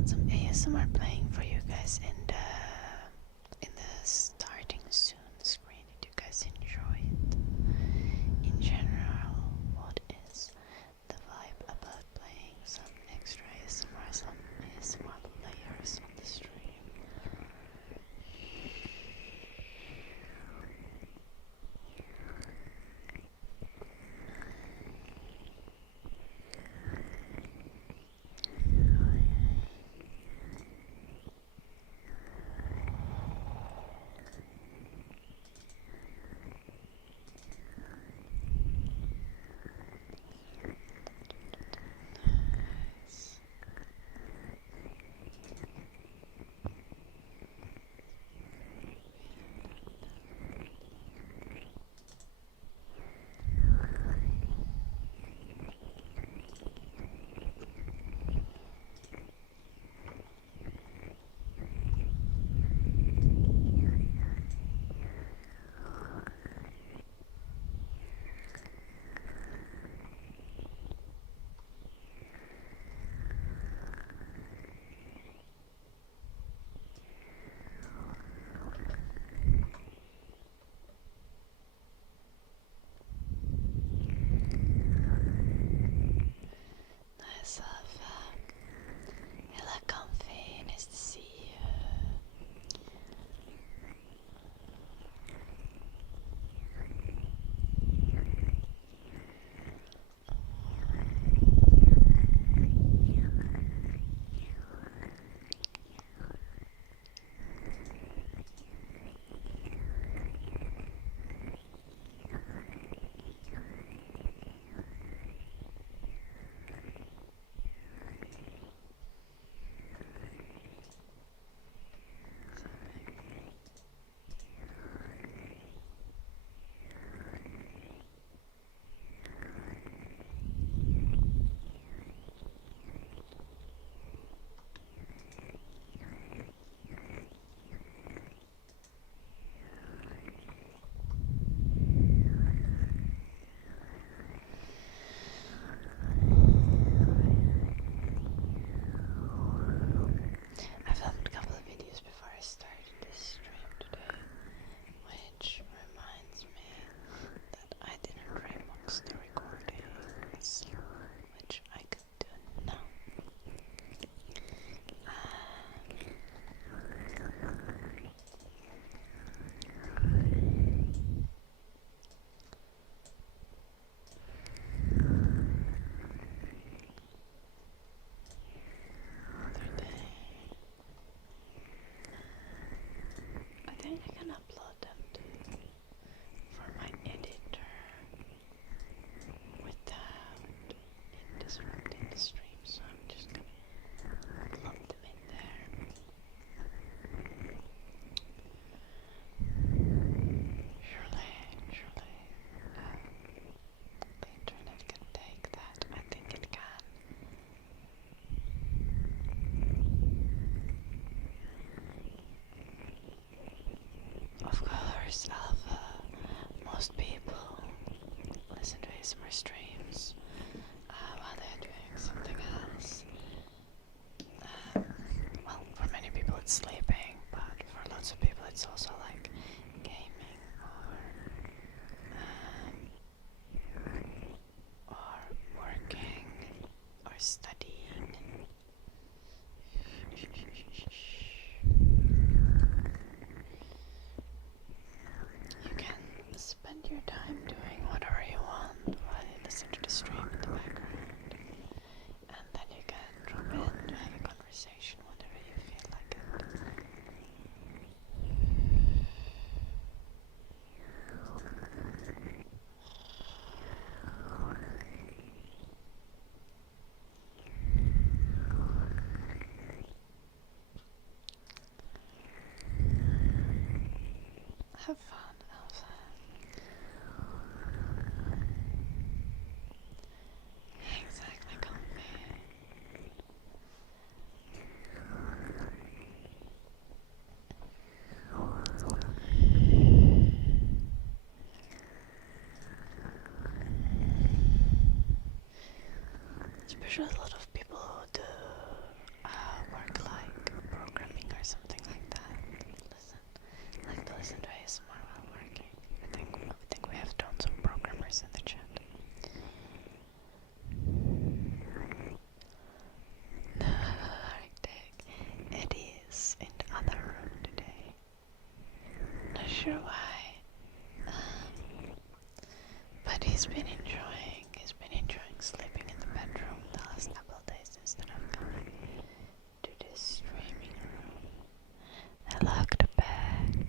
got some ASMR playing for you guys in the starting soon screen. Did you guys enjoy it? In general, what is the vibe about playing some extra ASMR, some ASMR players on the stream? Hello, comfy. Nice to see you. I filmed a couple of videos before I started this stream today, which reminds me that I didn't remix the recordings, which I could do now. I think I can upload them for my editor without disrupting the stream, so I'm just gonna plop them in there. Surely, the internet can take that. I think it can. Of course, Alpha, most people listen to ASMR streams while they're doing something else. Well, for many people it's sleeping, but for lots of people it's also like gaming or working or studying. You can spend your time doing whatever you want while you listen to the stream in the background, and then you can drop in to have a conversation whenever you feel like it. Have fun, Elsa. Exactly, comfy. Especially a lot of people who do work But he's been enjoying sleeping in the bedroom the last couple of days instead of coming to this streaming room. Hello, the bag.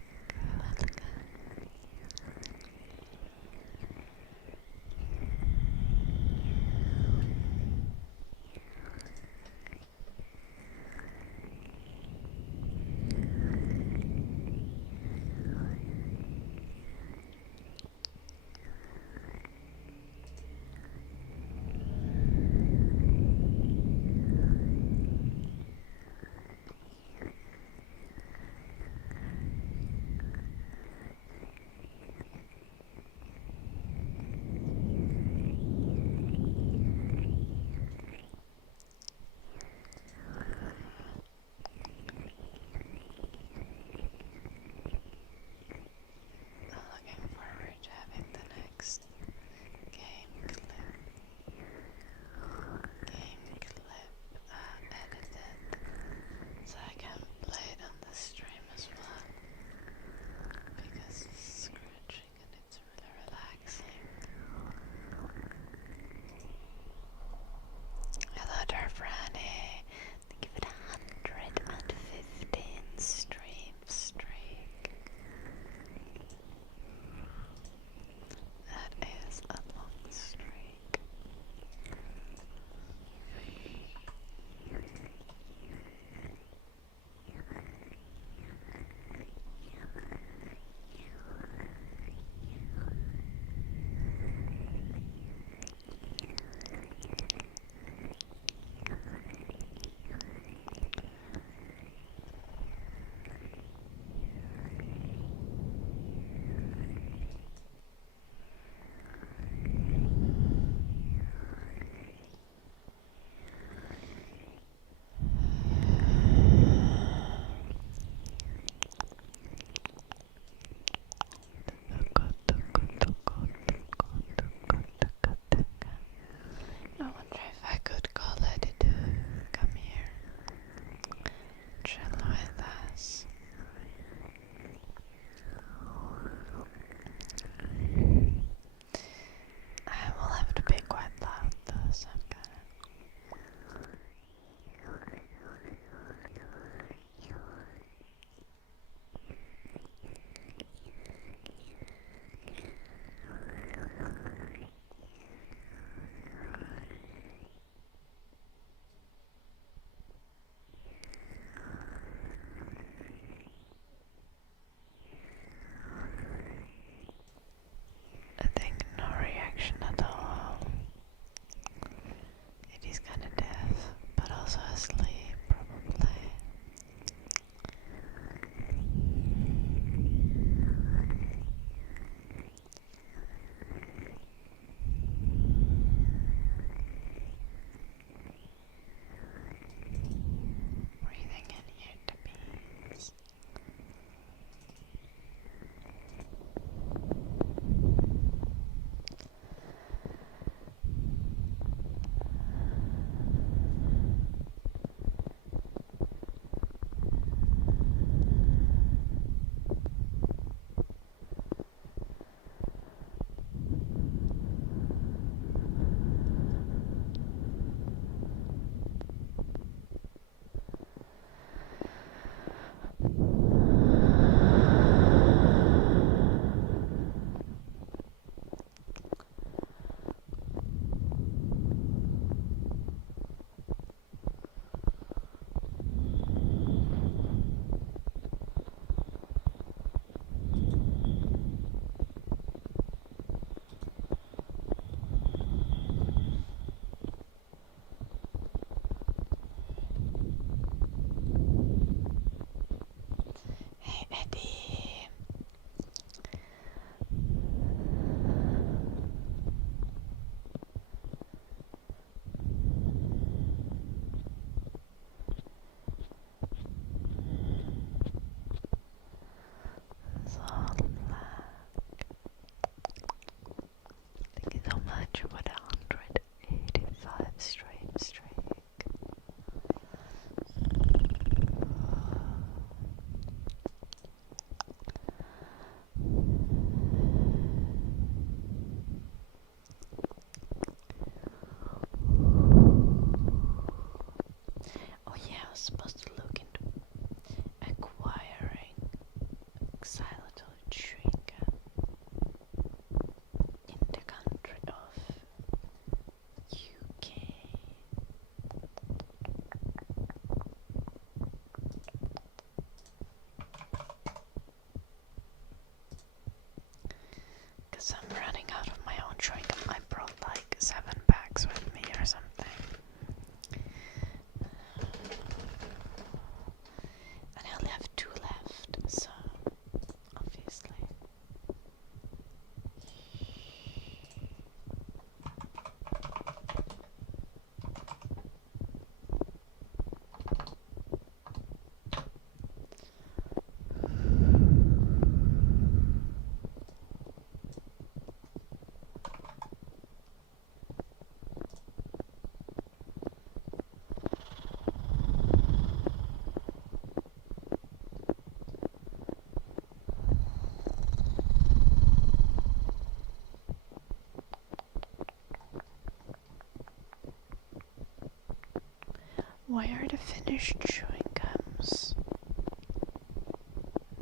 Why are the Finnish chewing gums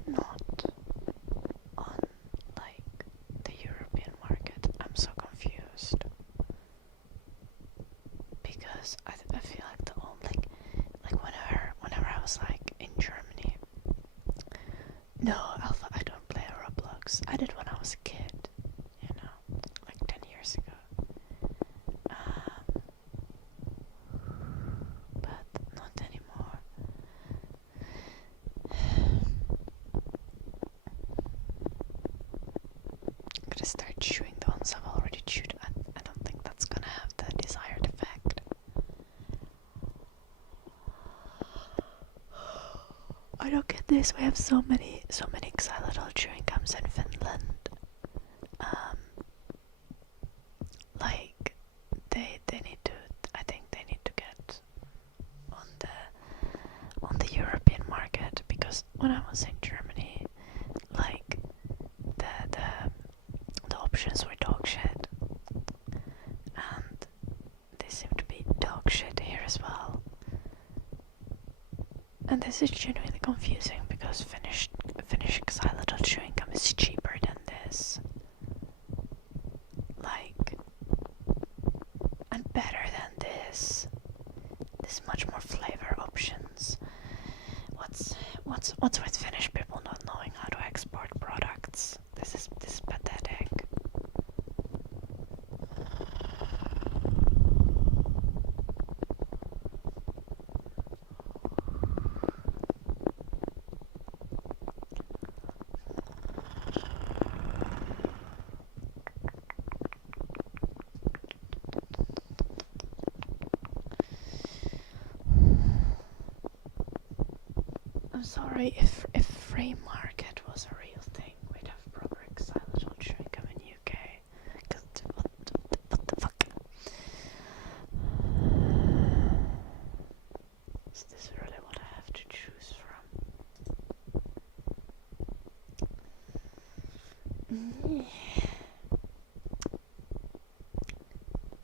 not on like the European market? I'm so confused. Because I feel like the only like whenever I was like in Germany. No, Alpha, I don't play Roblox. I did when I was a kid, you know, like 10 years ago. But not anymore. I'm gonna start chewing the ones I've already chewed. I don't think that's gonna have the desired effect. I don't get this. We have so many xylitol chewing gums in Finland. Like they need to. I think they need to get on the European market, because when I was in Germany, like the options were dog shit, and they seem to be dog shit here as well. And this is genuinely confusing because Finnish xylitol chewing gum is cheaper than this. Like, and better than this. There's much more flavor options. What's with Finnish people not knowing how to export products? This is pathetic. I'm sorry, if free market was a real thing, we'd have proper xylitol chewing gum in UK. Cause what the fuck? Is this really what I have to choose from?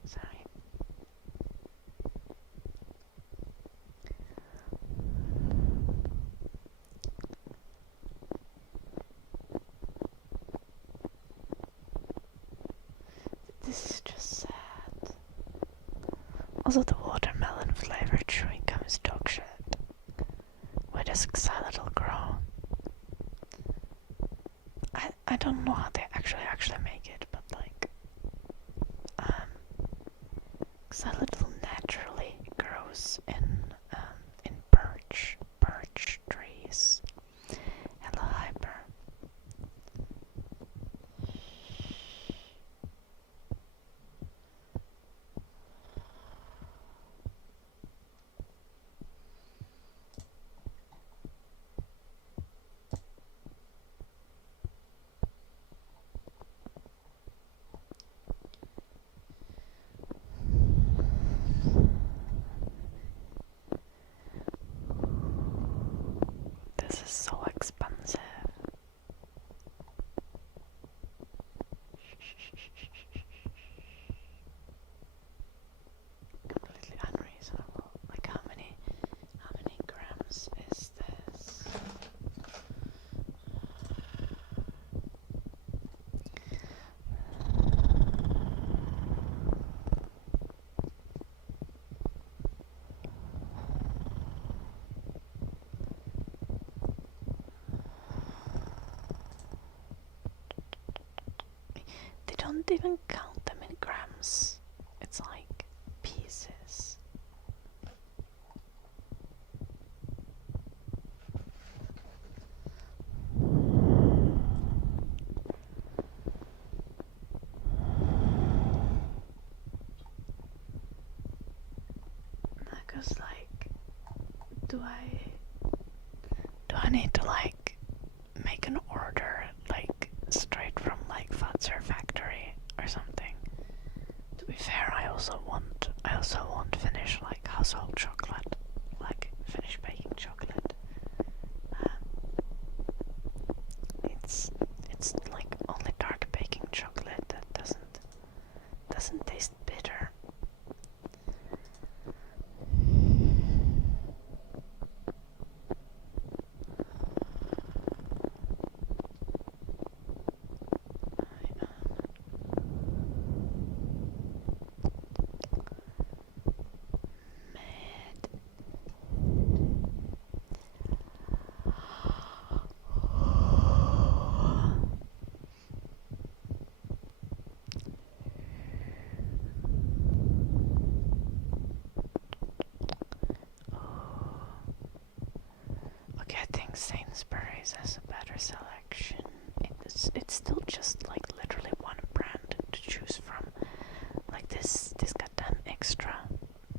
Sorry. This is just sad. Also, the watermelon flavored chewing gum is dog shit. Where does xylitol grow? I don't know how they actually make it, but like xylitol naturally grows in birch trees. Hello, Hyper. This is so expensive. Completely unreasonable. Like how many grams is this? They don't even count them in grams. It's like pieces. Because like, do I need to like make an order like straight from like Fatser factory or something? To be fair, I also want Finnish like household chocolate, like Finnish baking chocolate. It's like only dark baking chocolate that doesn't taste bitter. Sainsbury's has a better selection. It's still just like literally one brand to choose from. Like this goddamn Extra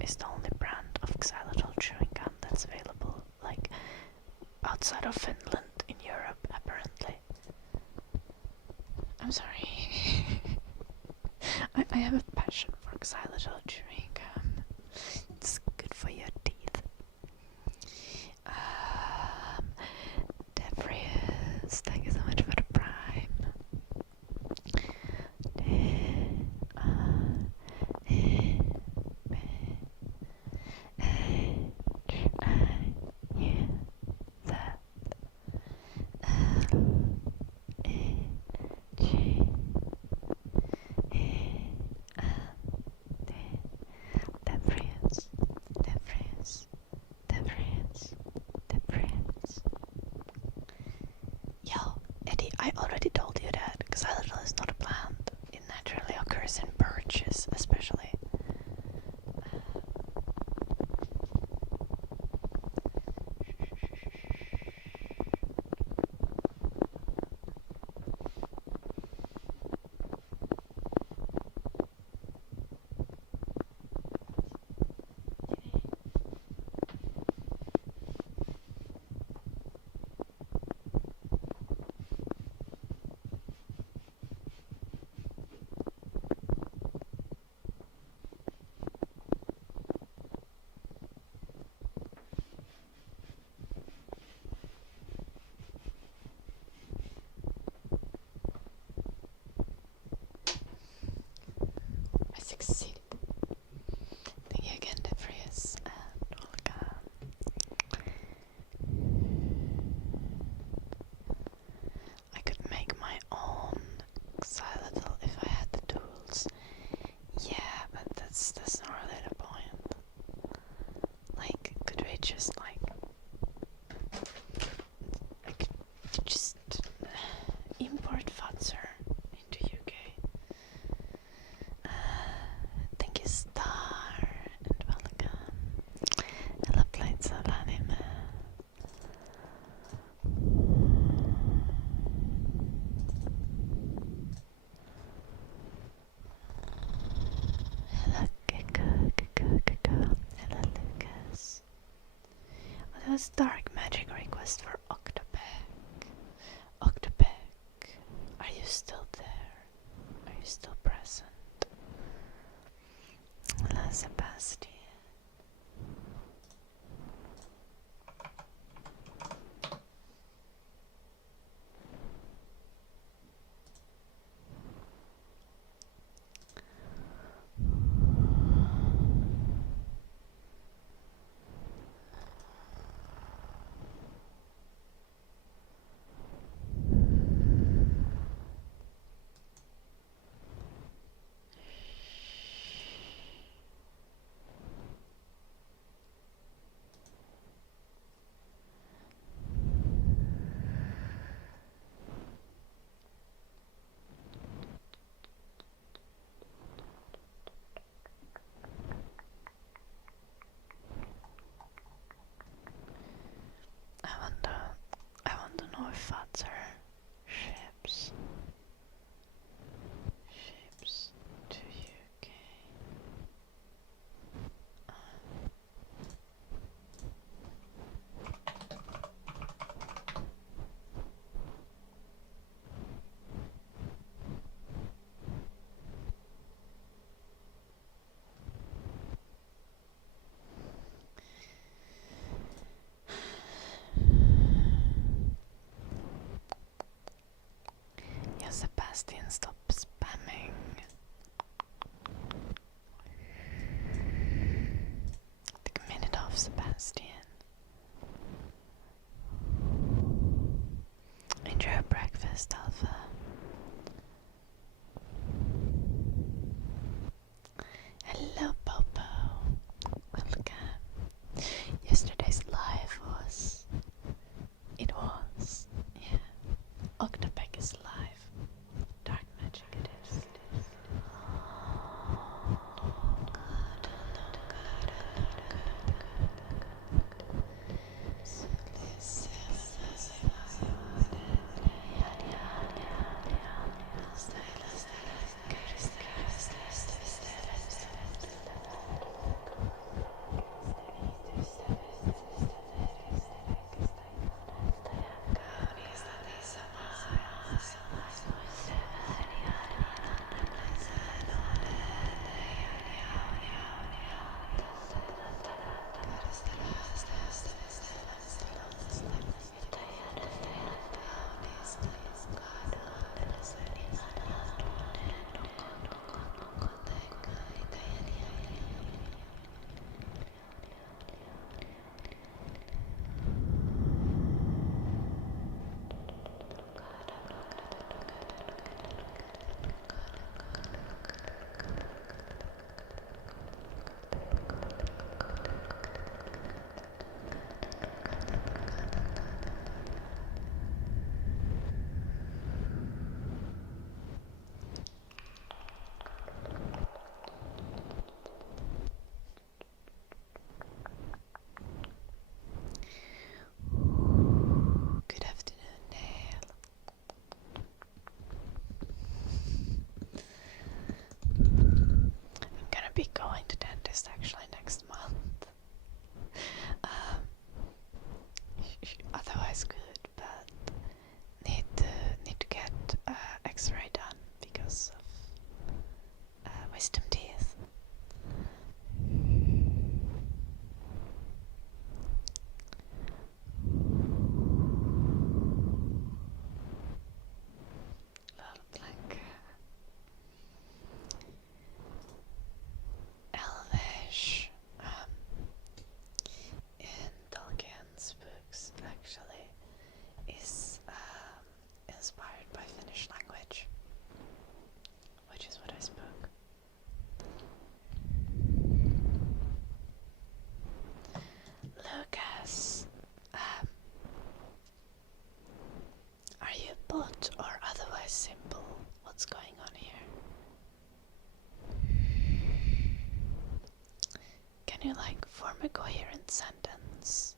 is the only brand of xylitol chewing gum that's available, like outside of Finland in Europe, apparently. I'm sorry. I have a passion for xylitol chewing gum. It's good for your teeth. Debrius, thank you so much for the prime. Yo, Eddie, I already told you that xylitol is not a plant. It naturally occurs in birches, especially. I succeeded. Thank you again, Debrius and Olga. I could make my own xylitol if I had the tools. Yeah, but that's not really the point. Like, could we just I could just import Fatser into UK. Thank you, Star, and welcome. Hello, Plates of Anime. Hello, Kiko. Hello, Lucas. Oh, that was Dark Magic request for Octopack. Octopack, are you still there? Are you still present? Hello, Sebastian. I want to know if Fatser ships to UK. August, actually, next month. Otherwise good, but need to get X-ray done because of wisdom teeth. Little blank. Elvish. In Tolkien's books, actually, is inspired by Finnish language, which is what I spoke. Lucas, are you bot or otherwise simple? What's going on here? Can you form a coherent sentence?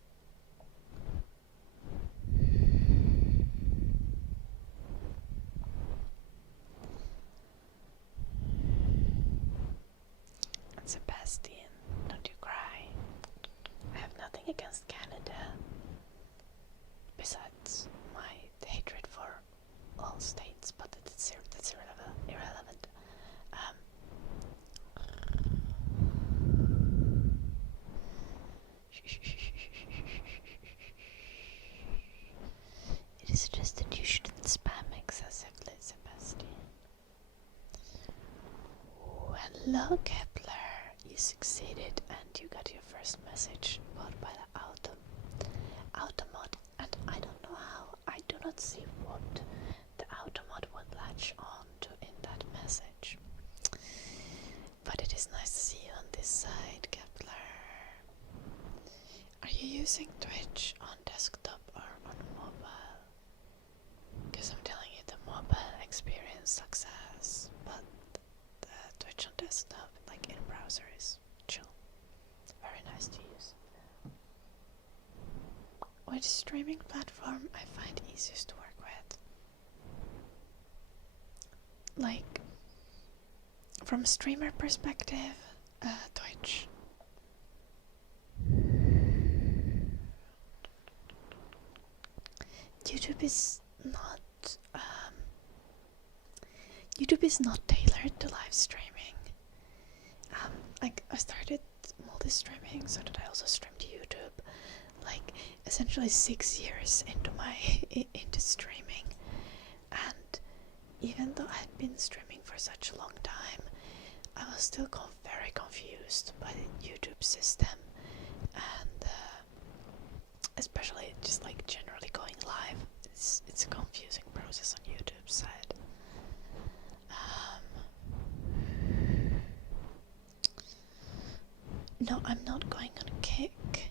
And Sebastian, don't you cry. I have nothing against Canada, besides my hatred for all states, but that's irrelevant. It is just that you shouldn't spam excessively, Sebastian. Hello, Kepler. You succeeded and you got your first message bought by the Automod, and I don't know how. I do not see what the Automod would latch on to in that message. But it is nice to see you on this side, Kepler. Are you using Twitch on desktop or on mobile? Because I'm telling you, the mobile experience success, but the Twitch on desktop, in browser, is chill. Very nice to use. Which streaming platform I find easiest to work with? From a streamer perspective, Twitch. YouTube is not tailored to live streaming. I started multi-streaming so that I also stream to YouTube, essentially 6 years into streaming, and even though I had been streaming for such a long time, I was still very confused by the YouTube system, and especially just generally going live. It's a confusing process on YouTube's side. No, I'm not going on Kick.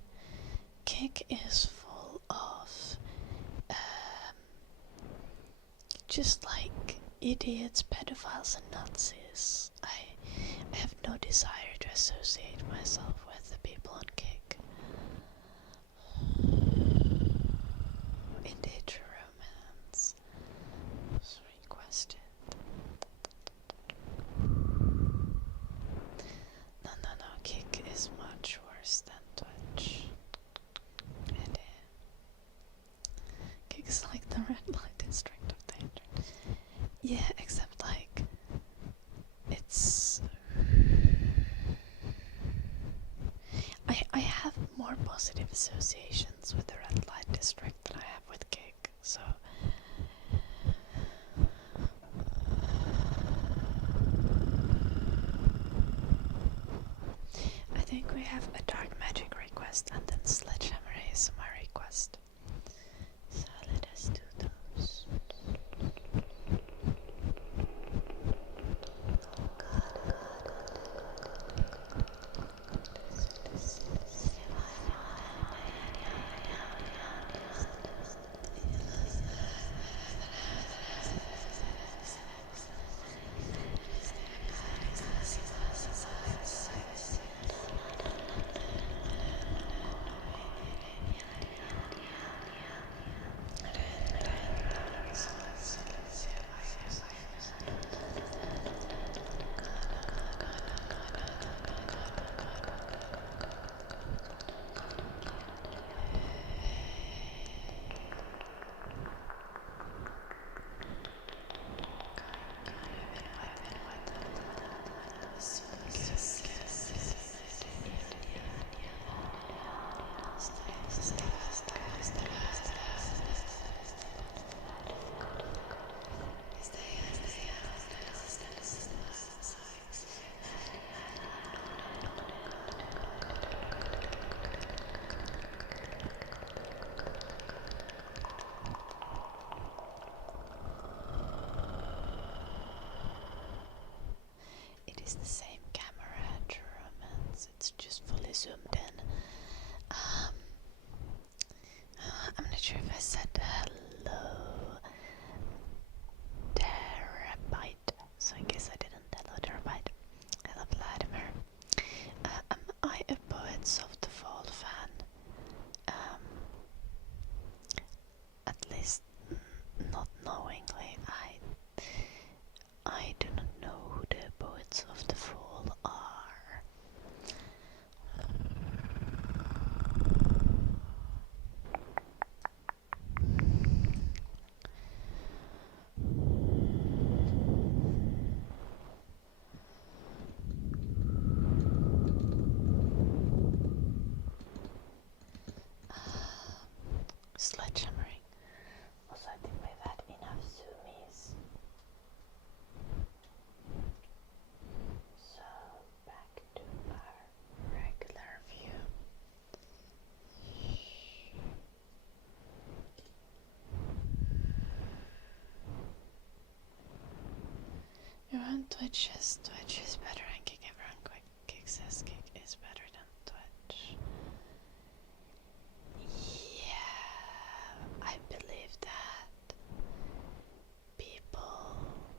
Kick is full of just idiots, pedophiles, and Nazis. I have no desire to associate myself with the people on Kick. Indeed, romance was requested. No, Kick is much worse than Twitch. Kick is like the red light district of the internet. Yeah, except it's... I have more positive associations with the red light district than I have with Kick, so... I think we have a dark magic request and then Sledgehammer ASMR request. So let us do those. Twitch is better than Kick. Everyone Kick says Kick is better than Twitch. Yeah, I believe that people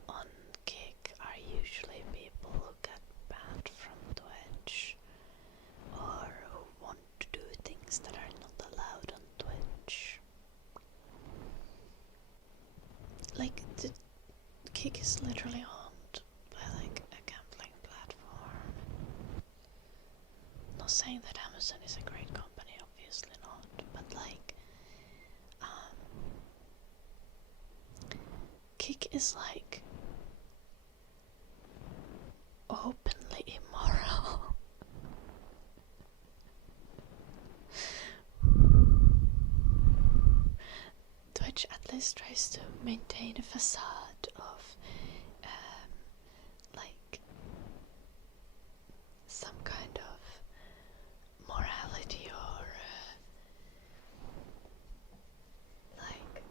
on Kick are usually people who get banned from Twitch or who want to do things that are not allowed on Twitch. Like, the Kick is literally owned by like a gambling platform. Not saying that Amazon is a great company, obviously not, but like, Kick is like openly immoral. Twitch at least tries to maintain a facade of like some kind of morality or like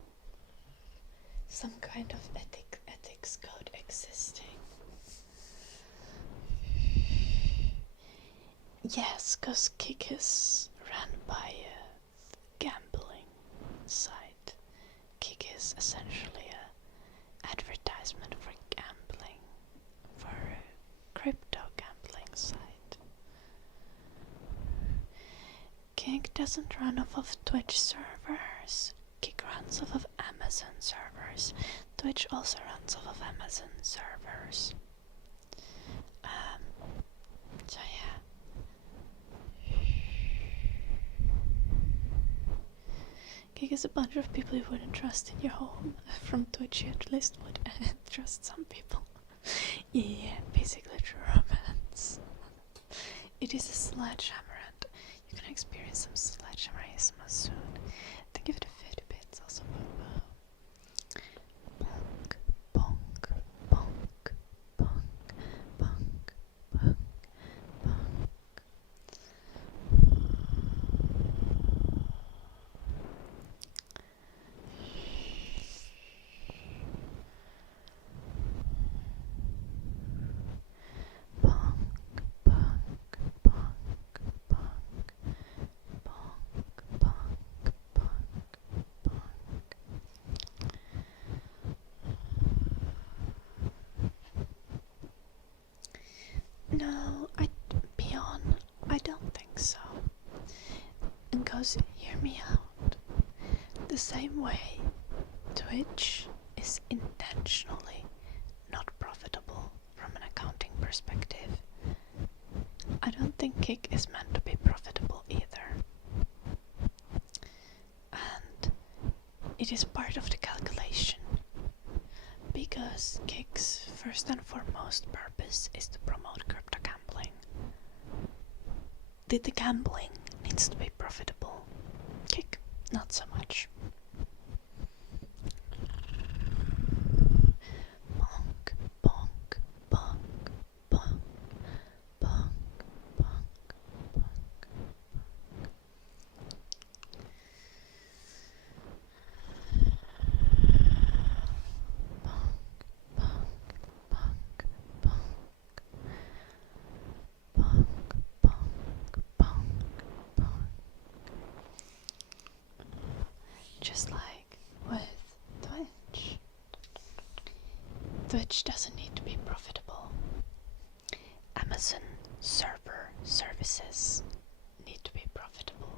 some kind of ethics code existing. Yes, because Kick is run by a gambling site. Kick is essentially a advertisement for gambling, for a crypto gambling site. Kick doesn't run off of Twitch servers. Kick runs off of Amazon servers. Twitch also runs off of Amazon servers. So yeah. Kick is a bunch of people you wouldn't trust in your home. From Twitch you at least would trust some people. Yeah, basically true romance. It is a sledgehammer and you can experience some sledgehammer ASMR soon. Thank you for the 50 bits also. Bonk, bonk, bonk, bonk, bonk, bonk, bonk. No, I don't think so. And cause hear me out. The same way Twitch is intentionally not profitable from an accounting perspective, I don't think Kick is meant to be profitable either. And it is part of the calculation. Because Kick's first and foremost purpose is to promote crypto gambling. The gambling needs to be profitable. Kick, not so much. Bonk, bonk, bonk, bonk, bonk, bonk, bonk. Just like with Twitch. Twitch doesn't need to be profitable. Amazon server services need to be profitable.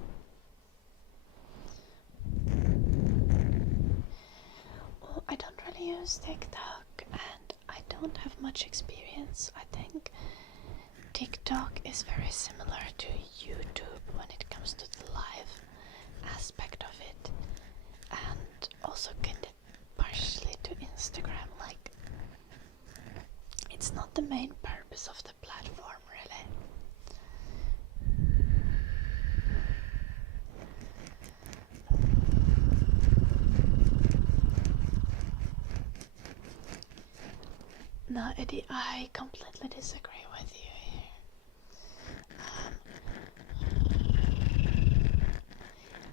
Well, I don't really use TikTok and I don't have much experience. I think TikTok is very similar to YouTube when it comes to the live aspect of it, and also kind of partially to Instagram. Like, it's not the main purpose of the platform, really. No, Eddie, I completely disagree with you here.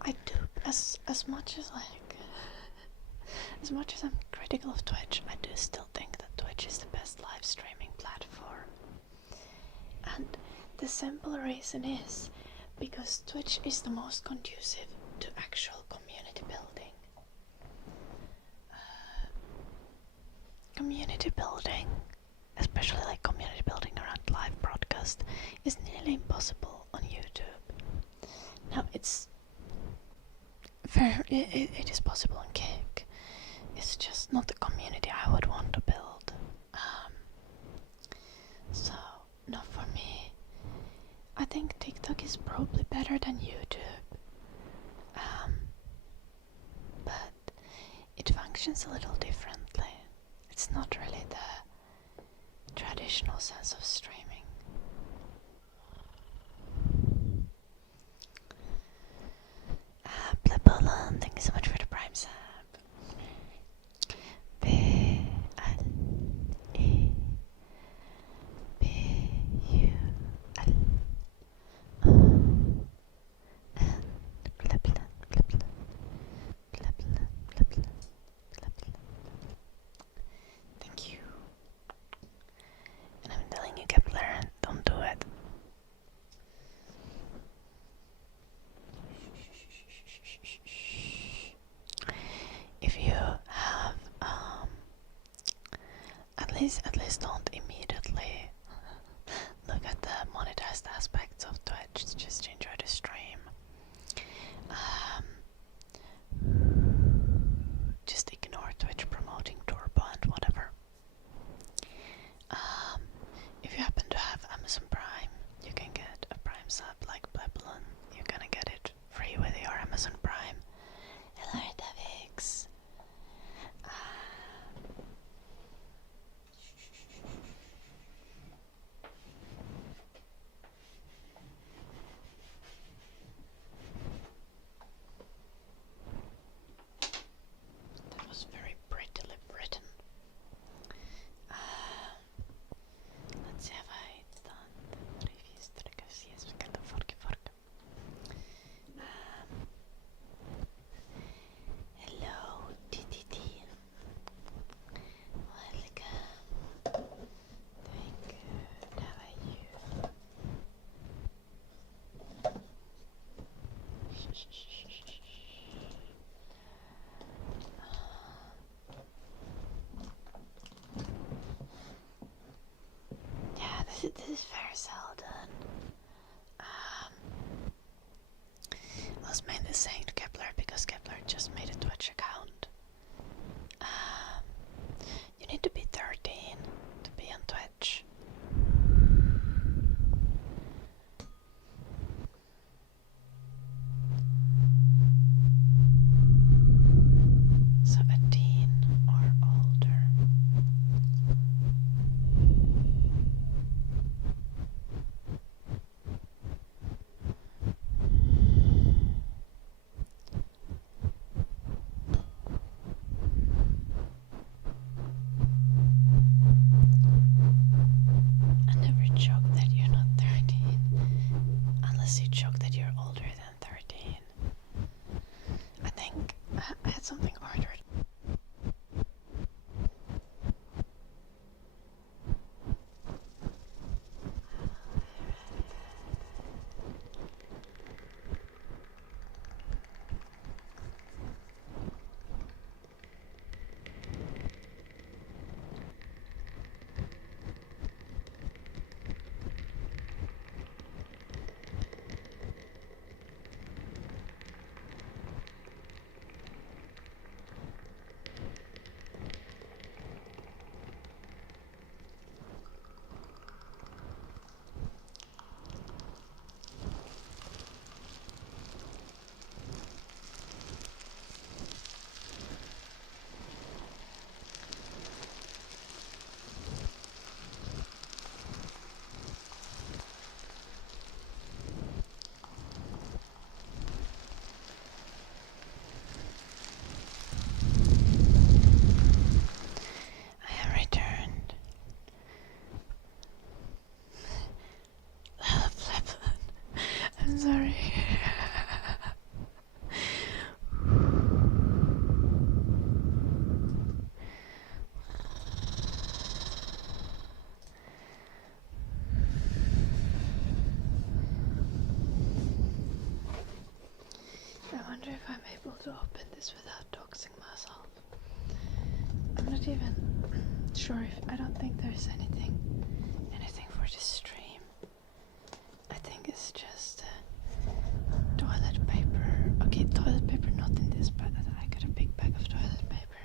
I do, as much as as much as I'm critical of Twitch, I do still think that Twitch is the best live streaming platform. And the simple reason is because Twitch is the most conducive to actual community building. Community building, especially like community building around live broadcast, is nearly impossible on YouTube. Now it is possible on Kick. It's just not the community I would want to build. So not for me. I think TikTok is probably better than YouTube. But it functions a little differently. It's not really the traditional sense of streaming. Blepolan, thank you so much for the Prime sub. Thank you. And I'm telling you, Kepler, don't do it. If you have at least don't immediately look at the monetized aspects of Twitch, just enjoy the stream. Just ignore Twitch promoting Turbo and whatever. If you happen to have Amazon Prime, you can get a Prime sub like Blepolan. You're gonna get it free with your Amazon Prime. Hello, Davix. That was very prettily written. Let's see, have I done the previous triggers? Yes, we can do forky. Hello, TTT. Welcome. Doing good. How are you? Yeah, this is very seldom. I was mainly saying to Kepler because Kepler just made a Twitch account. You need to be 13 to be on Twitch. So a teen or older. to open this without doxing myself. I'm not even sure if I don't think there's anything for this stream. I think it's just toilet paper. Okay, toilet paper not in this, but I got a big bag of toilet paper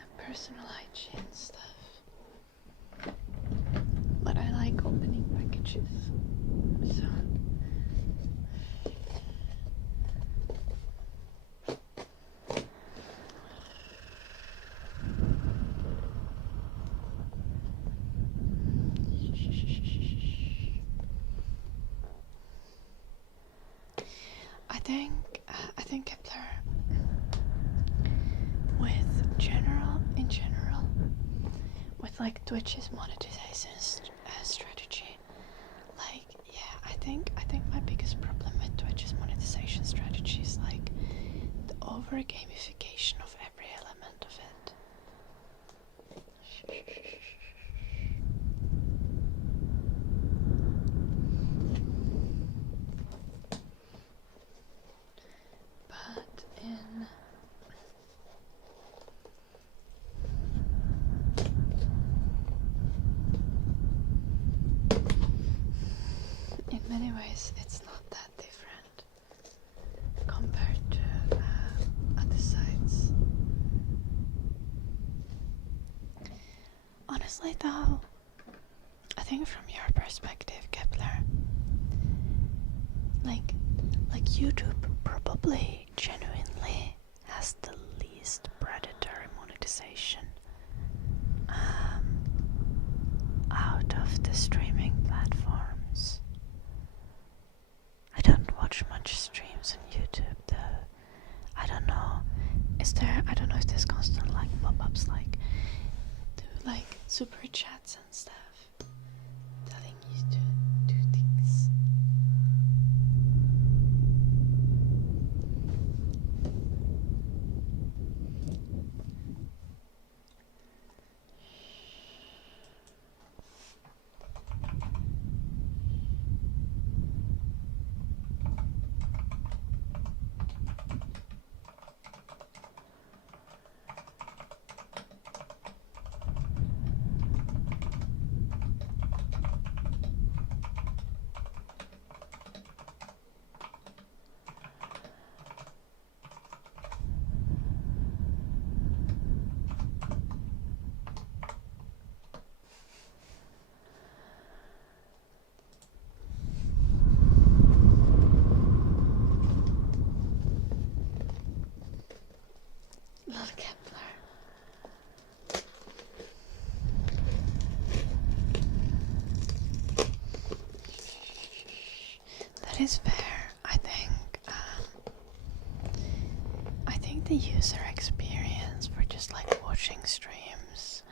and personal hygiene stuff. But I like opening packages, so. I think Kepler, in general, with like Twitch's monetization strategy, like, yeah, I think my biggest problem with Twitch's monetization strategy is like the over gamification of every element of it. In many ways, it's not that different compared to other sites. Honestly, though, I think from your perspective, Kepler, like YouTube probably genuinely has the least predatory monetization out of the streaming platforms. I don't watch much streams on YouTube though. I don't know if there's constant like pop-ups like do like super chats and stuff telling you to do things. That is fair. I think the user experience for just like watching streams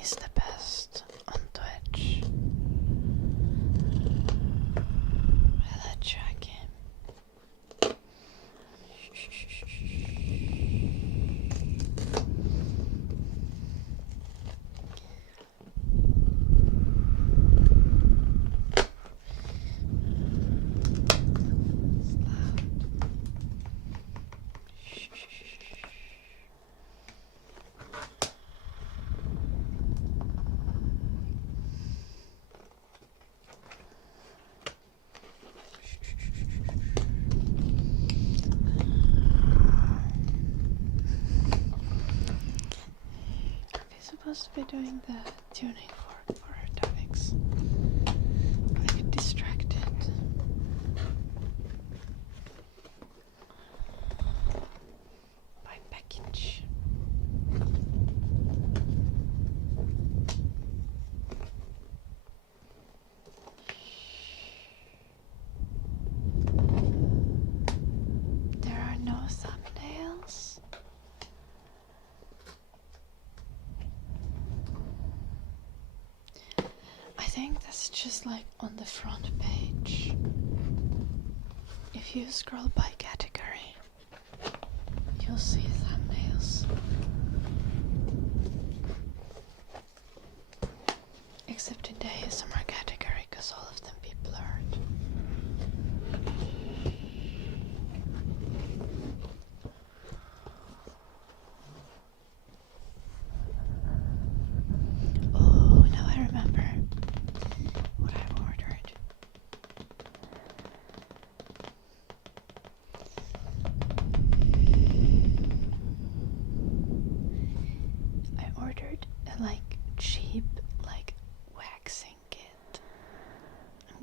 is the best on Twitch. Hello, Dragon. Supposed to be doing the tuning for topics. I get distracted by package. There are no thumbnails. I think that's just like on the front page. If you scroll by category, you'll see thumbnails. Except in the ASMR category, because all of them be blurred.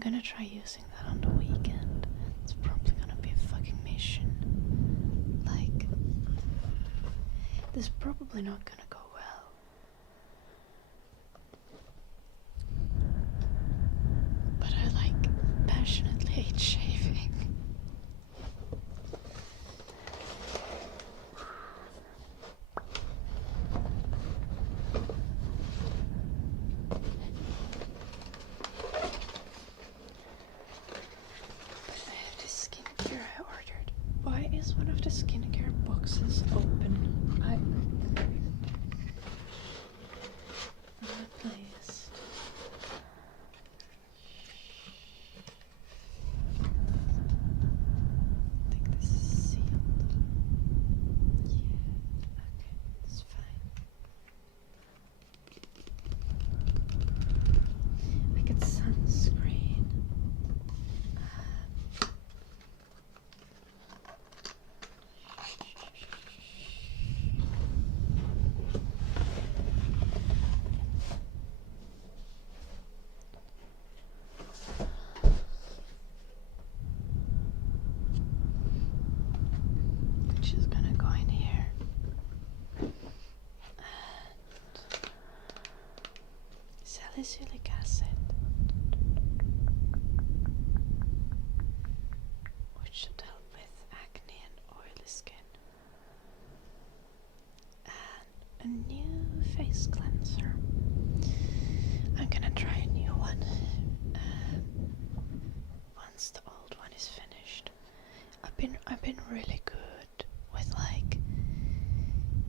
gonna try using that on the weekend. It's probably gonna be a fucking mission. Like, this is probably not gonna go well. But I like passionately hate shaving. Why is one of the skincare boxes open? Please. I think this is sealed. Yeah, okay, it's fine. I get sunscreen. Which is gonna go in here. And salicylic acid, which should help with acne and oily skin. And a new face cleanser. I'm gonna try a new one once the old one is finished. I've been really good with like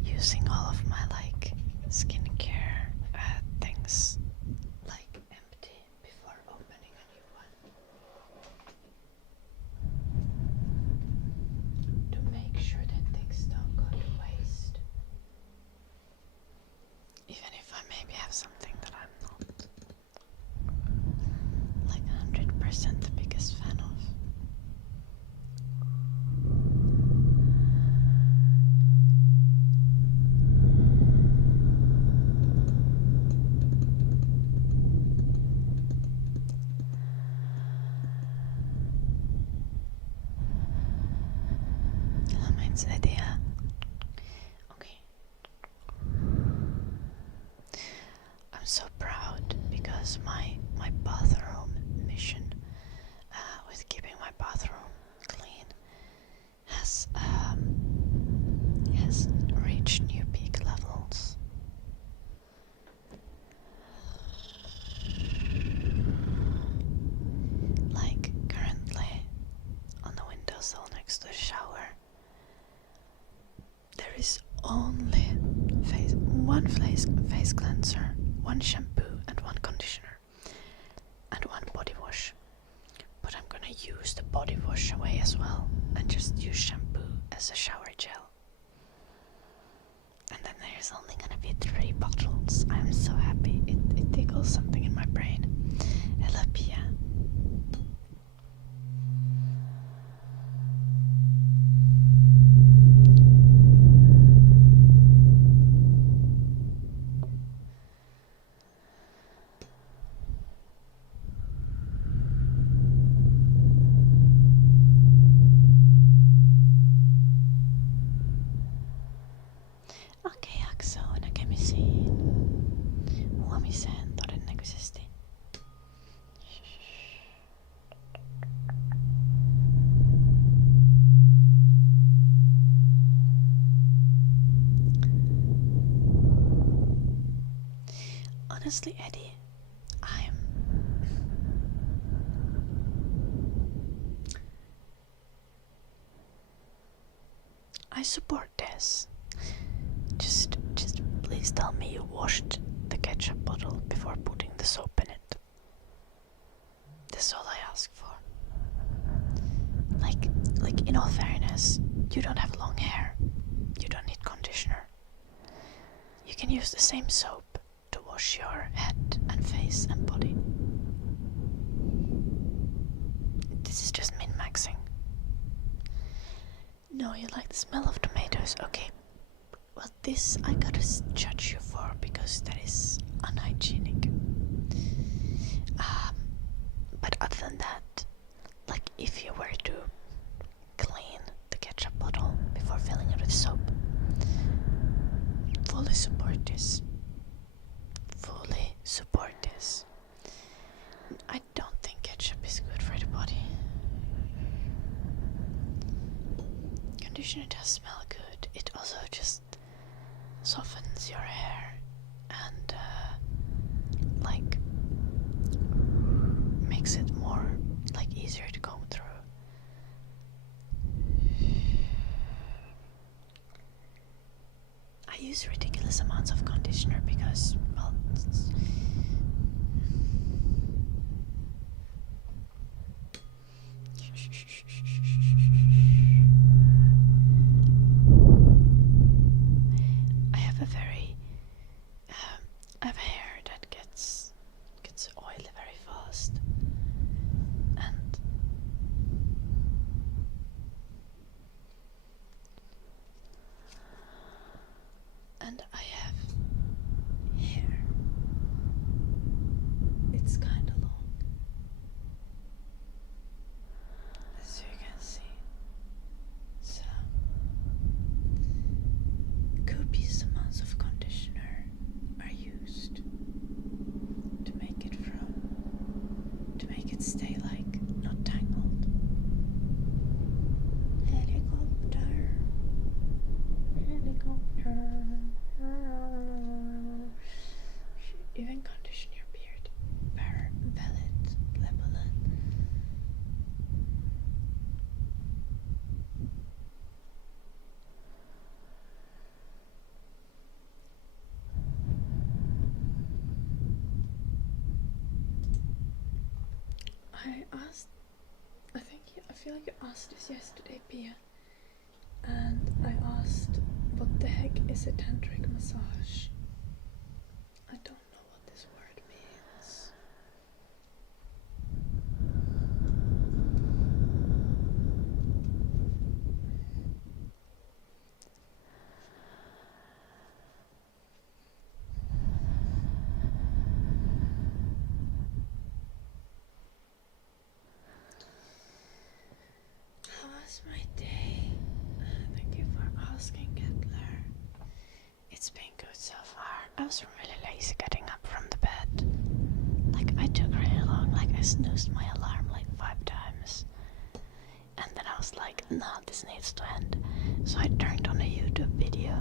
using all of my like skincare things like empty before opening a new one, to make sure that things don't go to waste. Even if I maybe have something that I'm not like 100% the biggest fan of. That's the idea. Okay. I'm so proud because my bathroom mission with keeping my bathroom clean has reached new peak levels. Like currently on the windowsill next to the shower, there is only one face cleanser, one shampoo and one conditioner, and one body wash. But I'm gonna use the body wash away as well and just use shampoo as a shower gel. And then there's only gonna be 3 bottles. I'm so happy. It tickles something in my brain. Hello, Pia. Okei, jaksoa näkemisiin. Huomiseen todennäköisesti. Honestly, Eddie, I support this. Just please tell me you washed the ketchup bottle before putting the soap in it. That's all I ask for. Like in all fairness, you don't have long hair. You don't need conditioner. You can use the same soap to wash your head and face and body. This is just min-maxing. No, you like the smell of tomatoes. Okay. Well, this I gotta judge you for because that is unhygienic. But other than and that, like, if you were to clean the ketchup bottle before filling it with soap, fully support this. Fully support this. I don't think ketchup is good for the body. Conditioner does smell good. It also just softens your hair and like makes it more like easier to comb through. I use ridiculous amounts of conditioner because, well, I have hair that gets oily very fast, and I have hair. It's kind of long, as you can see. So copious amounts of conditioner are used to make it stay like not tangled. Helicopter. Even condition your beard. Valid level. I feel like you asked this yesterday, Pia, and I asked what the heck is a tantric massage. I don't know what this word means. How was my day? Thank you for asking, Kettler. It's been good so far. I was really lazy getting up from the bed. Like, I took really long. Like, I snoozed my alarm like 5 times. And then I was like, nah, this needs to end. So I turned on a YouTube video,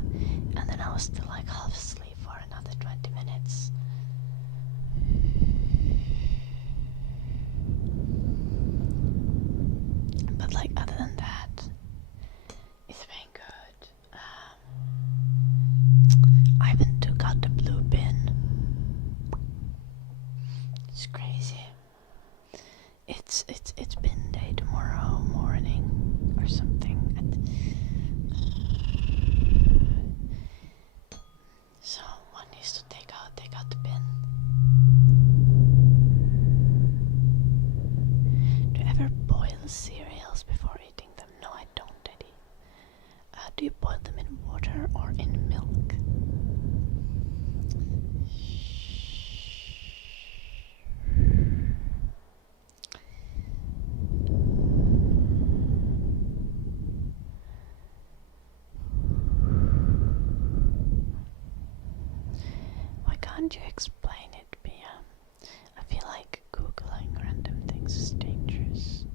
and then I was still like half asleep for another 20 minutes. But like, other than that, it's been good. I even took out the blue bin. It's crazy. It's bin day tomorrow morning or something. So one needs to take out the bin. Do you ever boil cereals before eating them? No, I don't, Eddie. Do you boil them in water or in milk? Why can't you explain it, Pia? I feel like Googling random things is dangerous.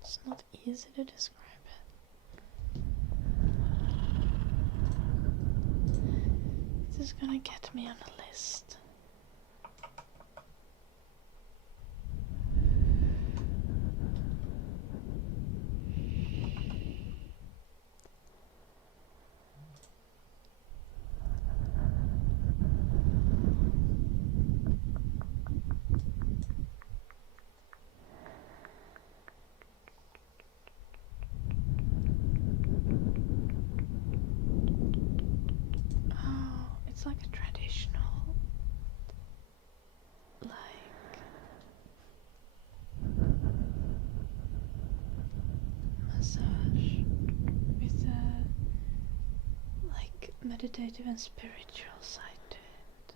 It's not easy to describe it. This is gonna get me on a list. It's like a traditional, like, massage with a, like, meditative and spiritual side to it.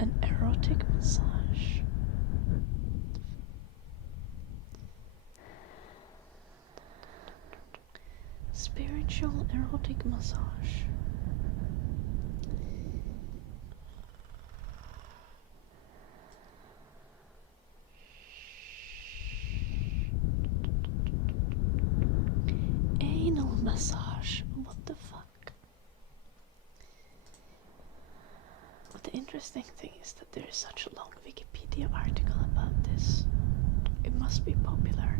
An erotic massage. spiritual erotic massage. Anal massage. What the fuck? But the interesting thing is that there is such a long Wikipedia article about this. It must be popular.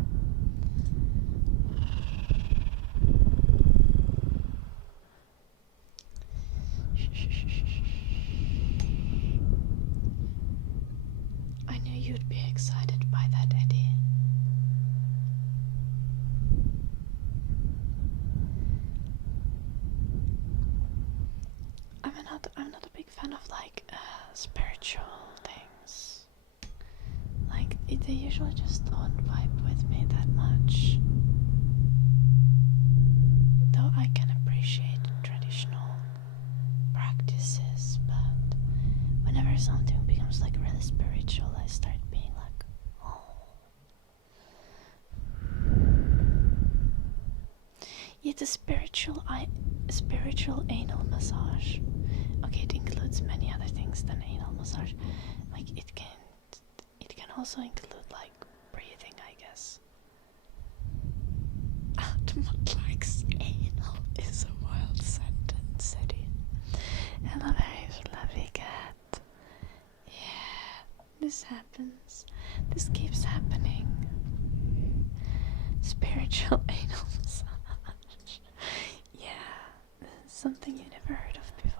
I knew you'd be excited by that, Eddie. I'm not a big fan of like spiritual things. Like they usually just don't vibe with me that much. Though I can appreciate traditional practices, but whenever something becomes like really spiritual, I start being like, oh. Yeah, the spiritual anal massage. Okay, it includes many other things than anal massage. Like it can also include like breathing, I guess. Ultimate likes anal is a wild sentence, Eddie. Hello, very fluffy cat. Yeah, this happens. This keeps happening. Spiritual anal massage. Yeah, something you never heard of before.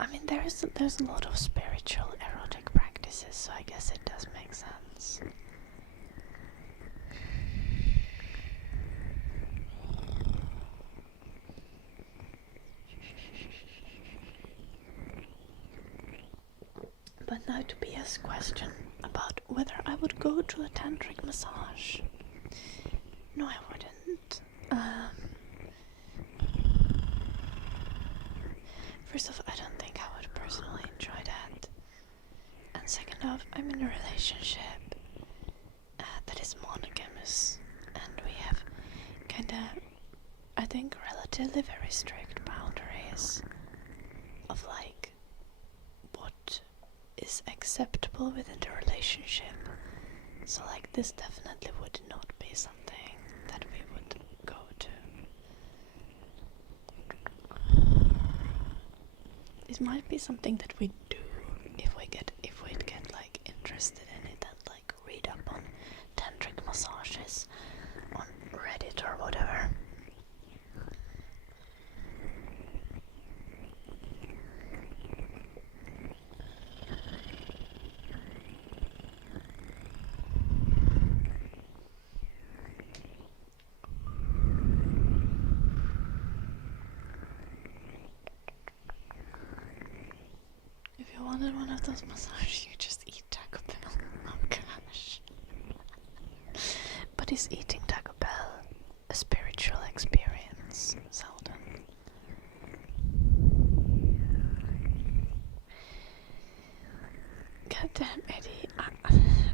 I mean, there's a lot of spiritual erotic practices, so I guess it does make sense. But now to Pia's question about whether I would go to a tantric massage. No, I wouldn't. First off, I don't think I would personally enjoy that. And second off, I'm in a relationship that is monogamous, and we have kinda, I think, relatively very strict boundaries of like what is acceptable within the relationship. So like this definitely would not be something that we would go to. This might be something that we do if we'd get like interested in it and like read up on tantric massages on Reddit or whatever. If you wanted one of those massages, you just eat Taco Bell. Oh gosh. But is eating Taco Bell a spiritual experience, Selden? Goddamn, Eddie.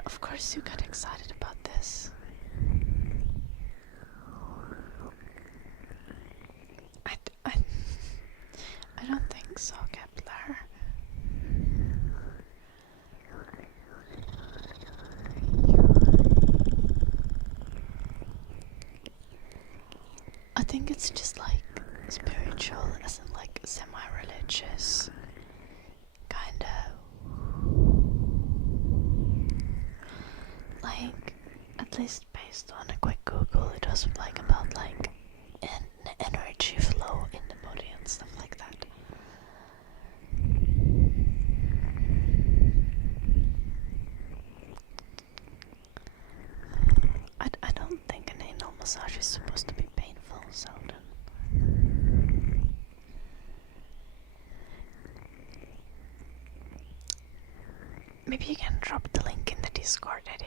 Of course you got excited about this. I don't think so, Kepler. I think it's just like spiritual, as in like semi-religious, kind of. Like, at least based on a quick Google, it was like about like an energy flow in the body and stuff like that. I don't think an anal massage is supposed to be painful, Selden. Maybe you can drop the link in the Discord, Eddie.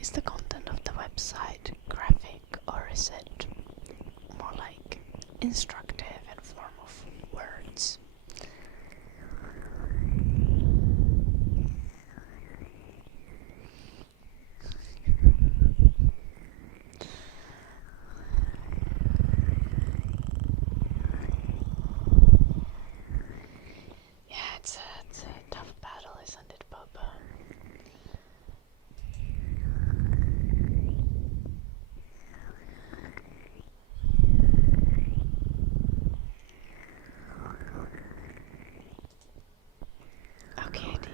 Is the content of the website graphic, or is it more like instructive in form of words? Yeah, it's a tough battle, isn't it, Bobo? Okay, Eddie.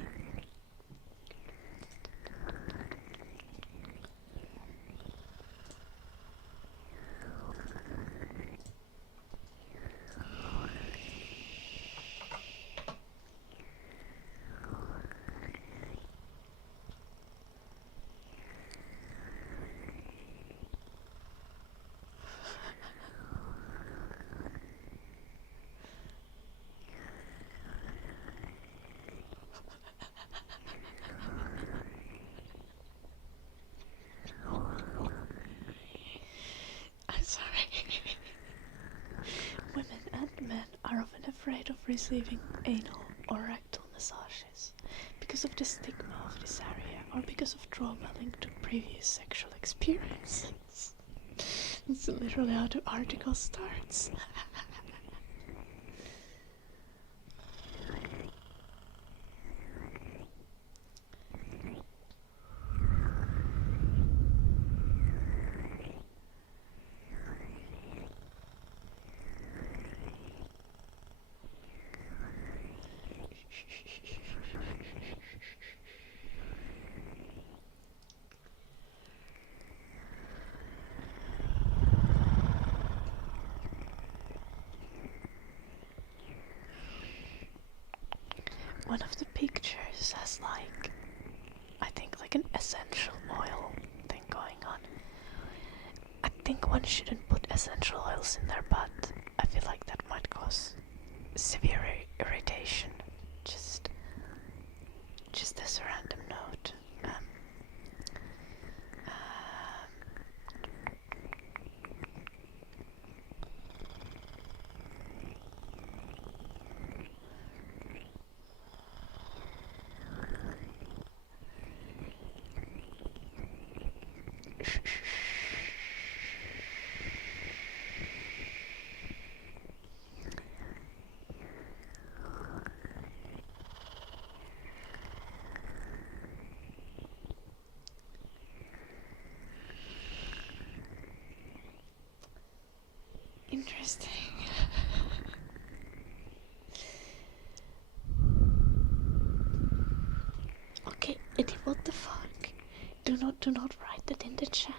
I'm sorry. Women and men are often afraid of receiving anal or rectal massages because of the stigma of this area or because of trauma linked to previous sexual experiences. That's literally how the article starts. One of the pictures has I think like an essential oil thing going on. I think one shouldn't put essential oils in their butt. I feel like that might cause severe irritation. Just as a random note. Interesting. Okay, Eddie, what the fuck? Do not write that in the chat.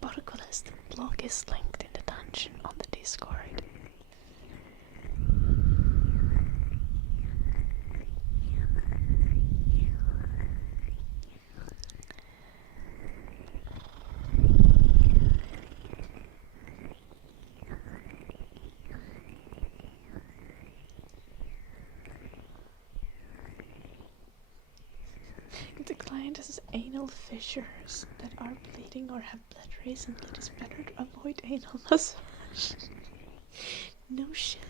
Barcolas, the blog is linked in the dungeon on the Discord. The client has anal fissures that are bleeding or have bled recently. It is better to avoid anal massage. No shit.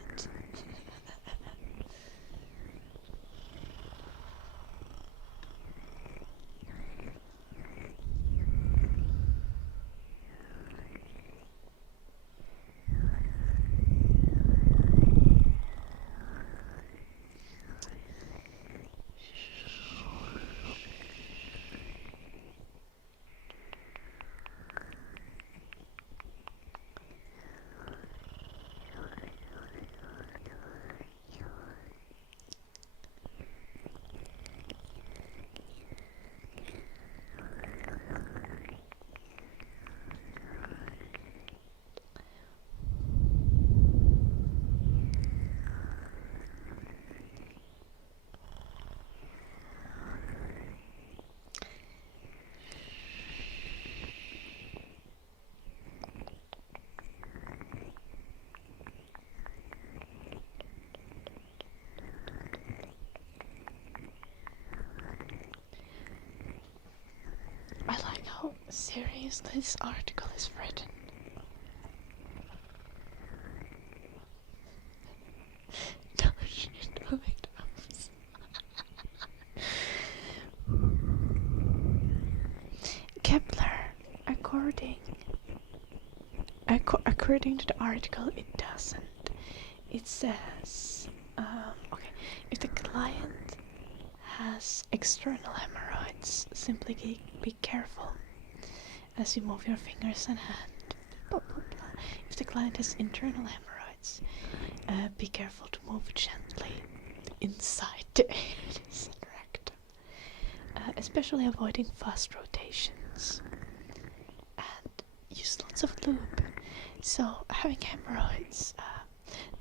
Seriously, this article is written. No shit, wait. Kepler, according to the article, it doesn't. It says, okay, if the client has external hemorrhoids, simply be careful as you move your fingers and hand. Blah, blah, blah. If the client has internal hemorrhoids, be careful to move gently inside the anus and rectum, especially avoiding fast rotations, and use lots of lube. So having hemorrhoids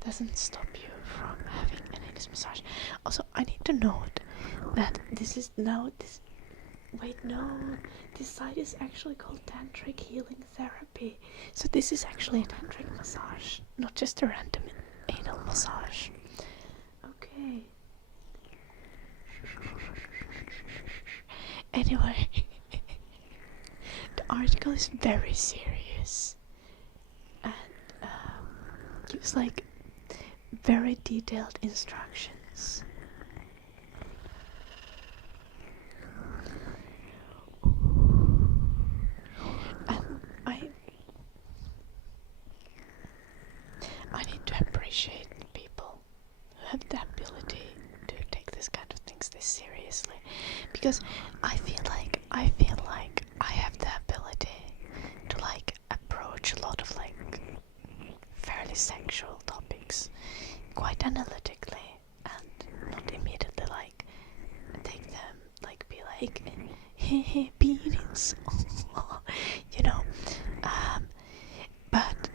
doesn't stop you from having an anus massage. Also, I need to note that this is now this. Wait, no, this site is actually called Tantric Healing Therapy. So this is actually a tantric massage, not just a random anal massage. Okay. Anyway, the article is very serious and gives like very detailed instructions. I need to appreciate people who have the ability to take this kind of things this seriously, because I feel like I have the ability to like approach a lot of like fairly sexual topics quite analytically and not immediately like take them like be like hey beans you know, but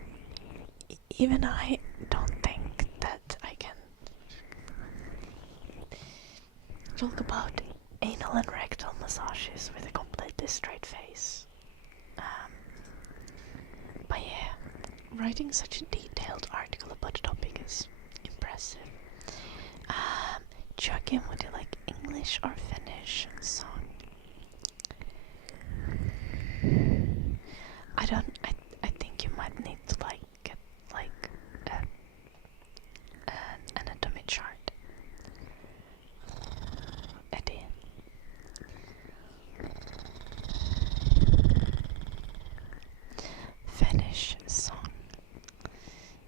even I don't think that I can talk about anal and rectal massages with a completely straight face. But yeah, writing such a detailed article about the topic is impressive. Joachim, would you like English or Finnish song? I think you might need to like get like an anatomy chart. Eddie. Finnish song.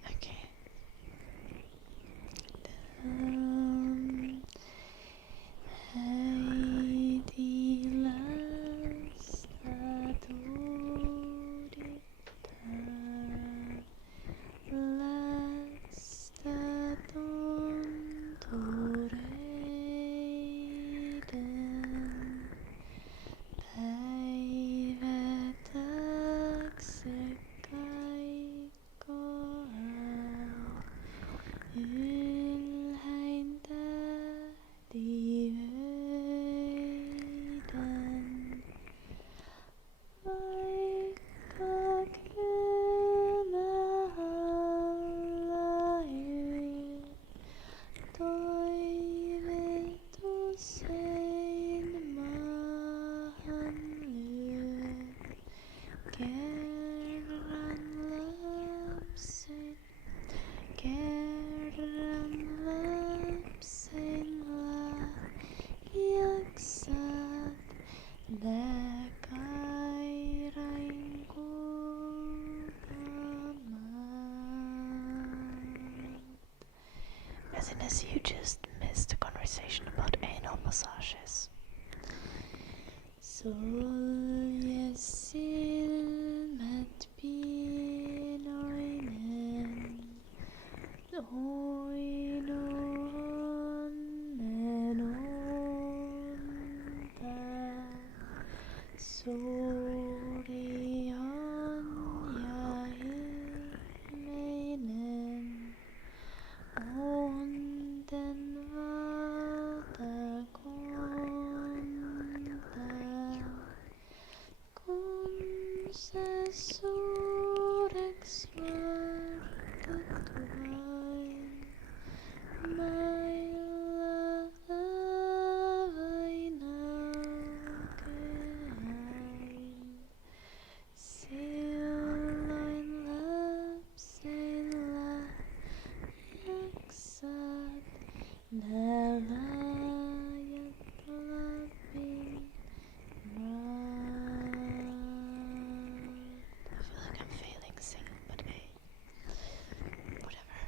Okay. As you just missed the conversation about anal massages. Soljesilmet pinoinen, oinonnen onta, sorian ja ilmeinen, onten valtakunta, kun se suureks vartettu vain. like I'm failing singing, but hey, whatever.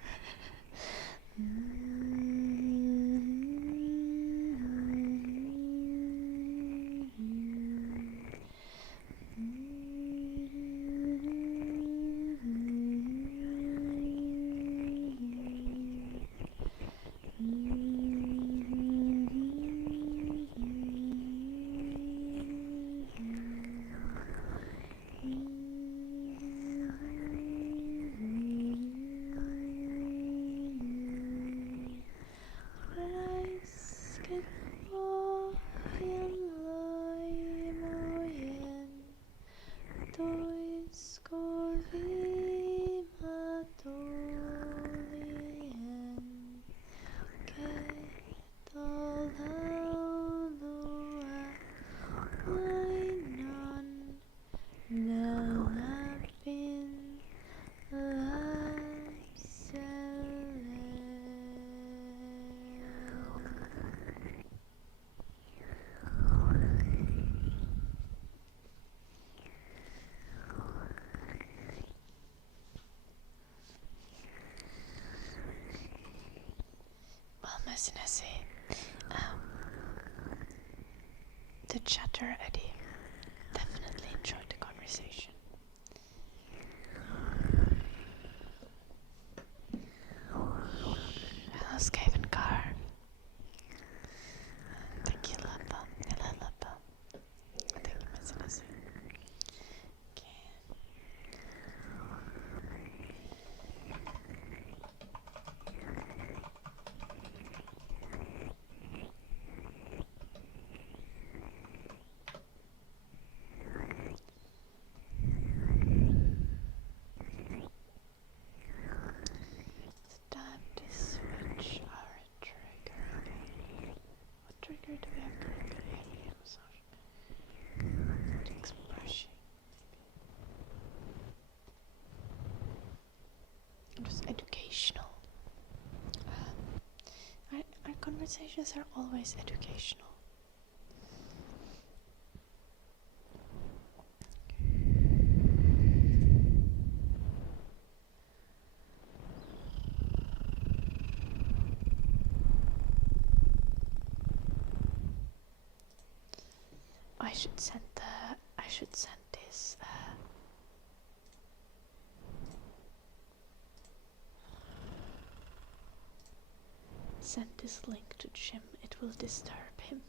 The chatter Eddie definitely enjoyed the conversation. Hello, Skaven car. Thank you, Lappa. Hello, Lappa. Thank you, Messinesi. Okay. It's time to switch our trigger. What trigger do we have currently? Expression. Just educational. Our conversations are always educational. I should send this send this link to Jim. It will disturb him.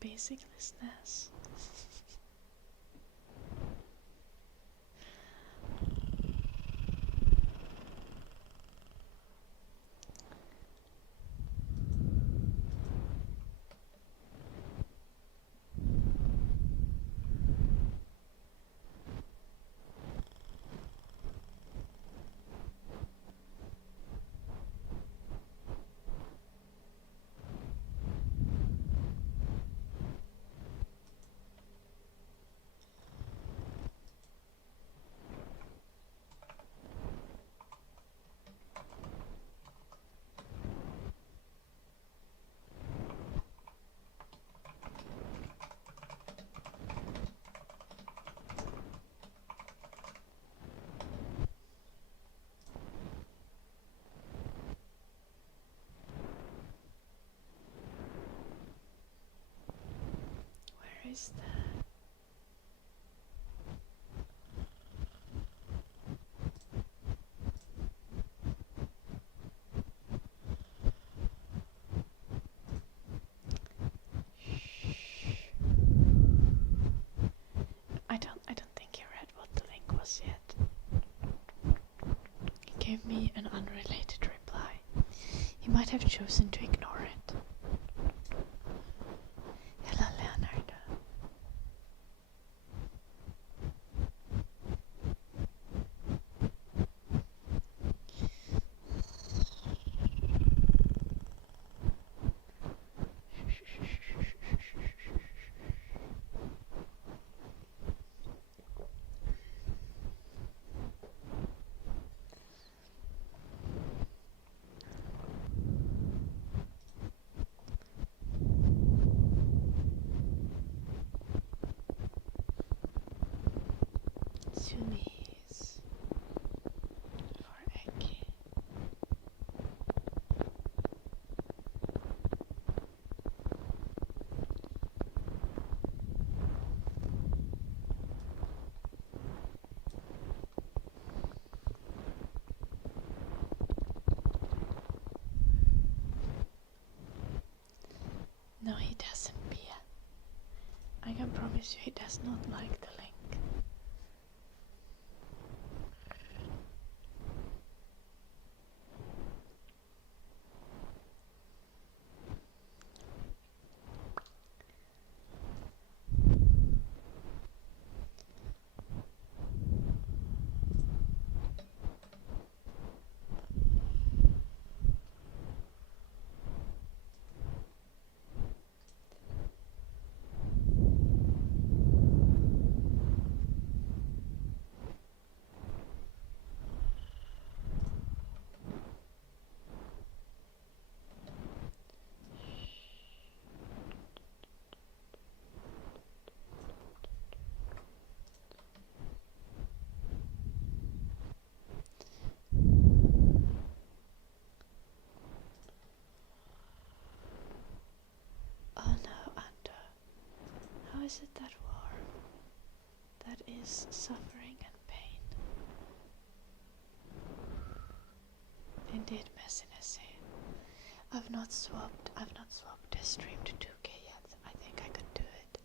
Basic listeners. Where is that? I don't think he read what the link was yet. He gave me an unrelated reply. He might have chosen to ignore it. Hello, Leonardo. two me's for ENG. No, he doesn't, Pia. I can promise you he does not like the link. Oh no, Anta. How is it that warm? That is suffering and pain. Indeed, messiness. I've not swapped this stream to 2K yet. I think I could do it.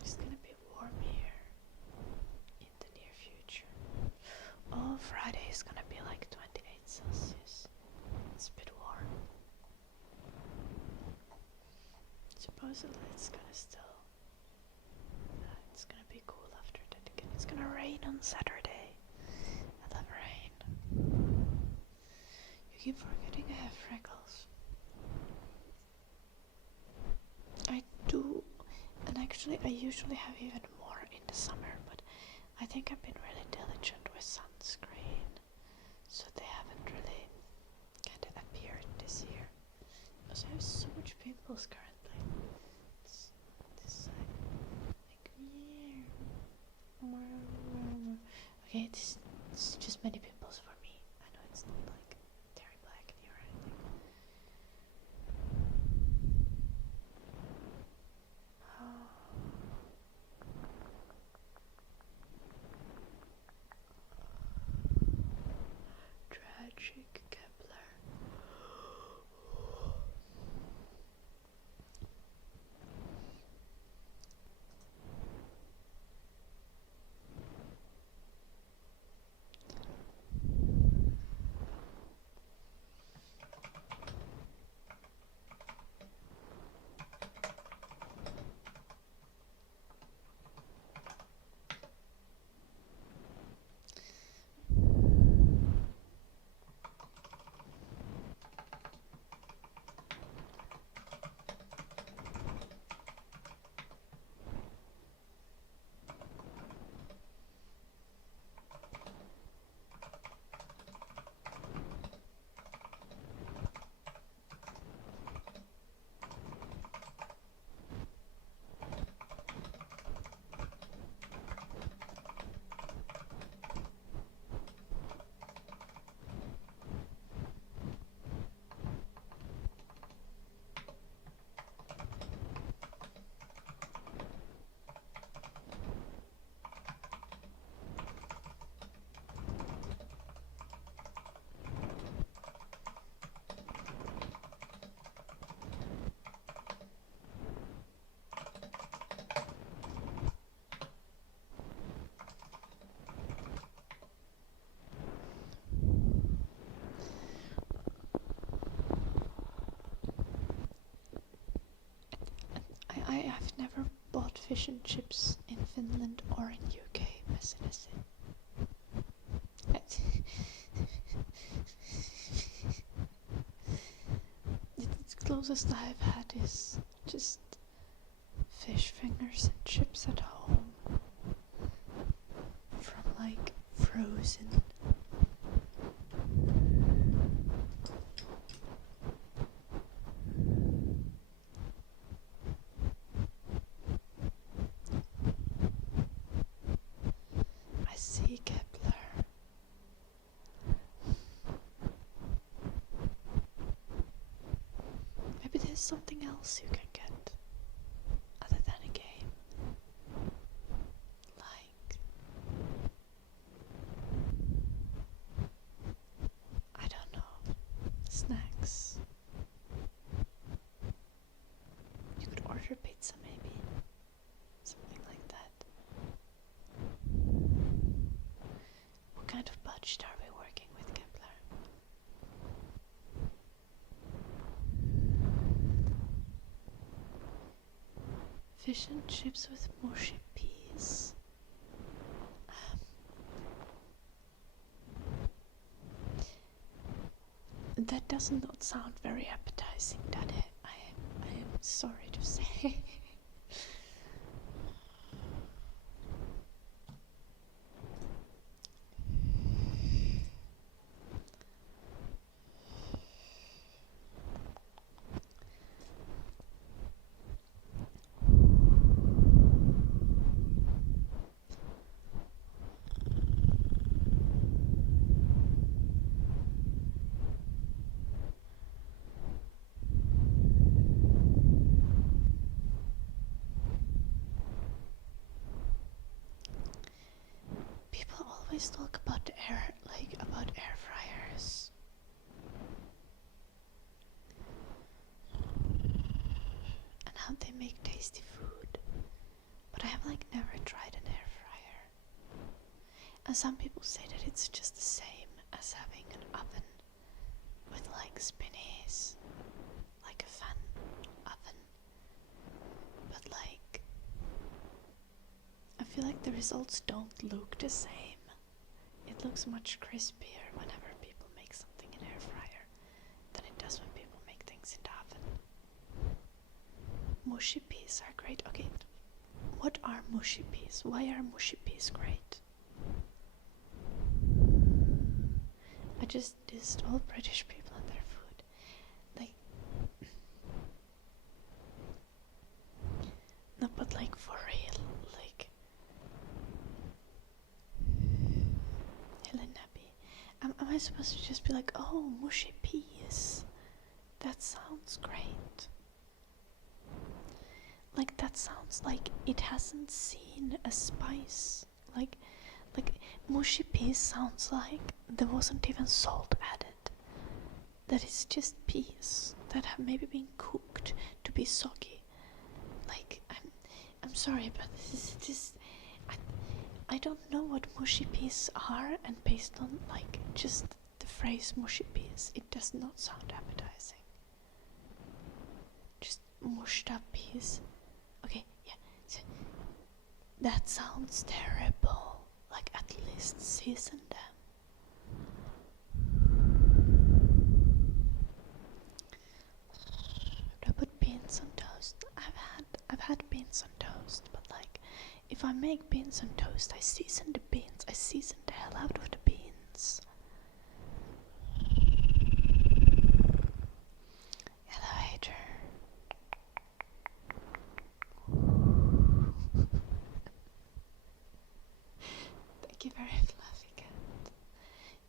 It's gonna be warm here in the near future. Oh, Friday is gonna be like 28 Celsius. It's a bit warm. Supposedly it's gonna still... it's gonna be cool after that again. It's gonna rain on Saturday. I love rain. You keep forgetting I have freckles. I do, and actually I usually have even more in the summer, but I think I've been really diligent with sunscreen, so they haven't really kind of appeared this year. Also, I have so much pimples currently. This side, like okay, this is just many pimples for me. I know it's not like tearing black in here or anything. Tragic Kepler. I've never bought fish and chips in Finland or in UK, messiness. The closest I've had is just fish fingers and chips at home from like frozen there's something else you can get other than a game. Like, I don't know, snacks. You could order pizza maybe. Something like that. What kind of budget are we working with, Kepler? Fish and chips with mushy peas. That does not sound very appetizing, does it? I am sorry to say. People always talk about about air fryers. And how they make tasty food. But I have never tried an air fryer. And some people say that it's just the same as having an oven with spinnies, like a fan oven. But I feel like the results don't look the same. It looks much crispier whenever people make something in air fryer than it does when people make things in the oven. Mushy peas are great. Okay, what are mushy peas? Why are mushy peas great? I just dissed all British people and their food. No, but for real, Helen Nappy. Am I supposed to just be oh, mushy peas? That sounds great. That sounds like it hasn't seen a spice. Mushy peas sounds like there wasn't even salt added. That it's just peas that have maybe been cooked to be soggy. I'm sorry, but this I don't know what mushy peas are, and based on just the phrase mushy peas, it does not sound appetizing. Just mushed up peas. Okay, yeah. So that sounds terrible. At least season them. Do I put beans on toast? I've had beans on toast, but if I make beans on toast, I season the beans. I season the hell out of the beans. Elevator. Thank you, very fluffy cat.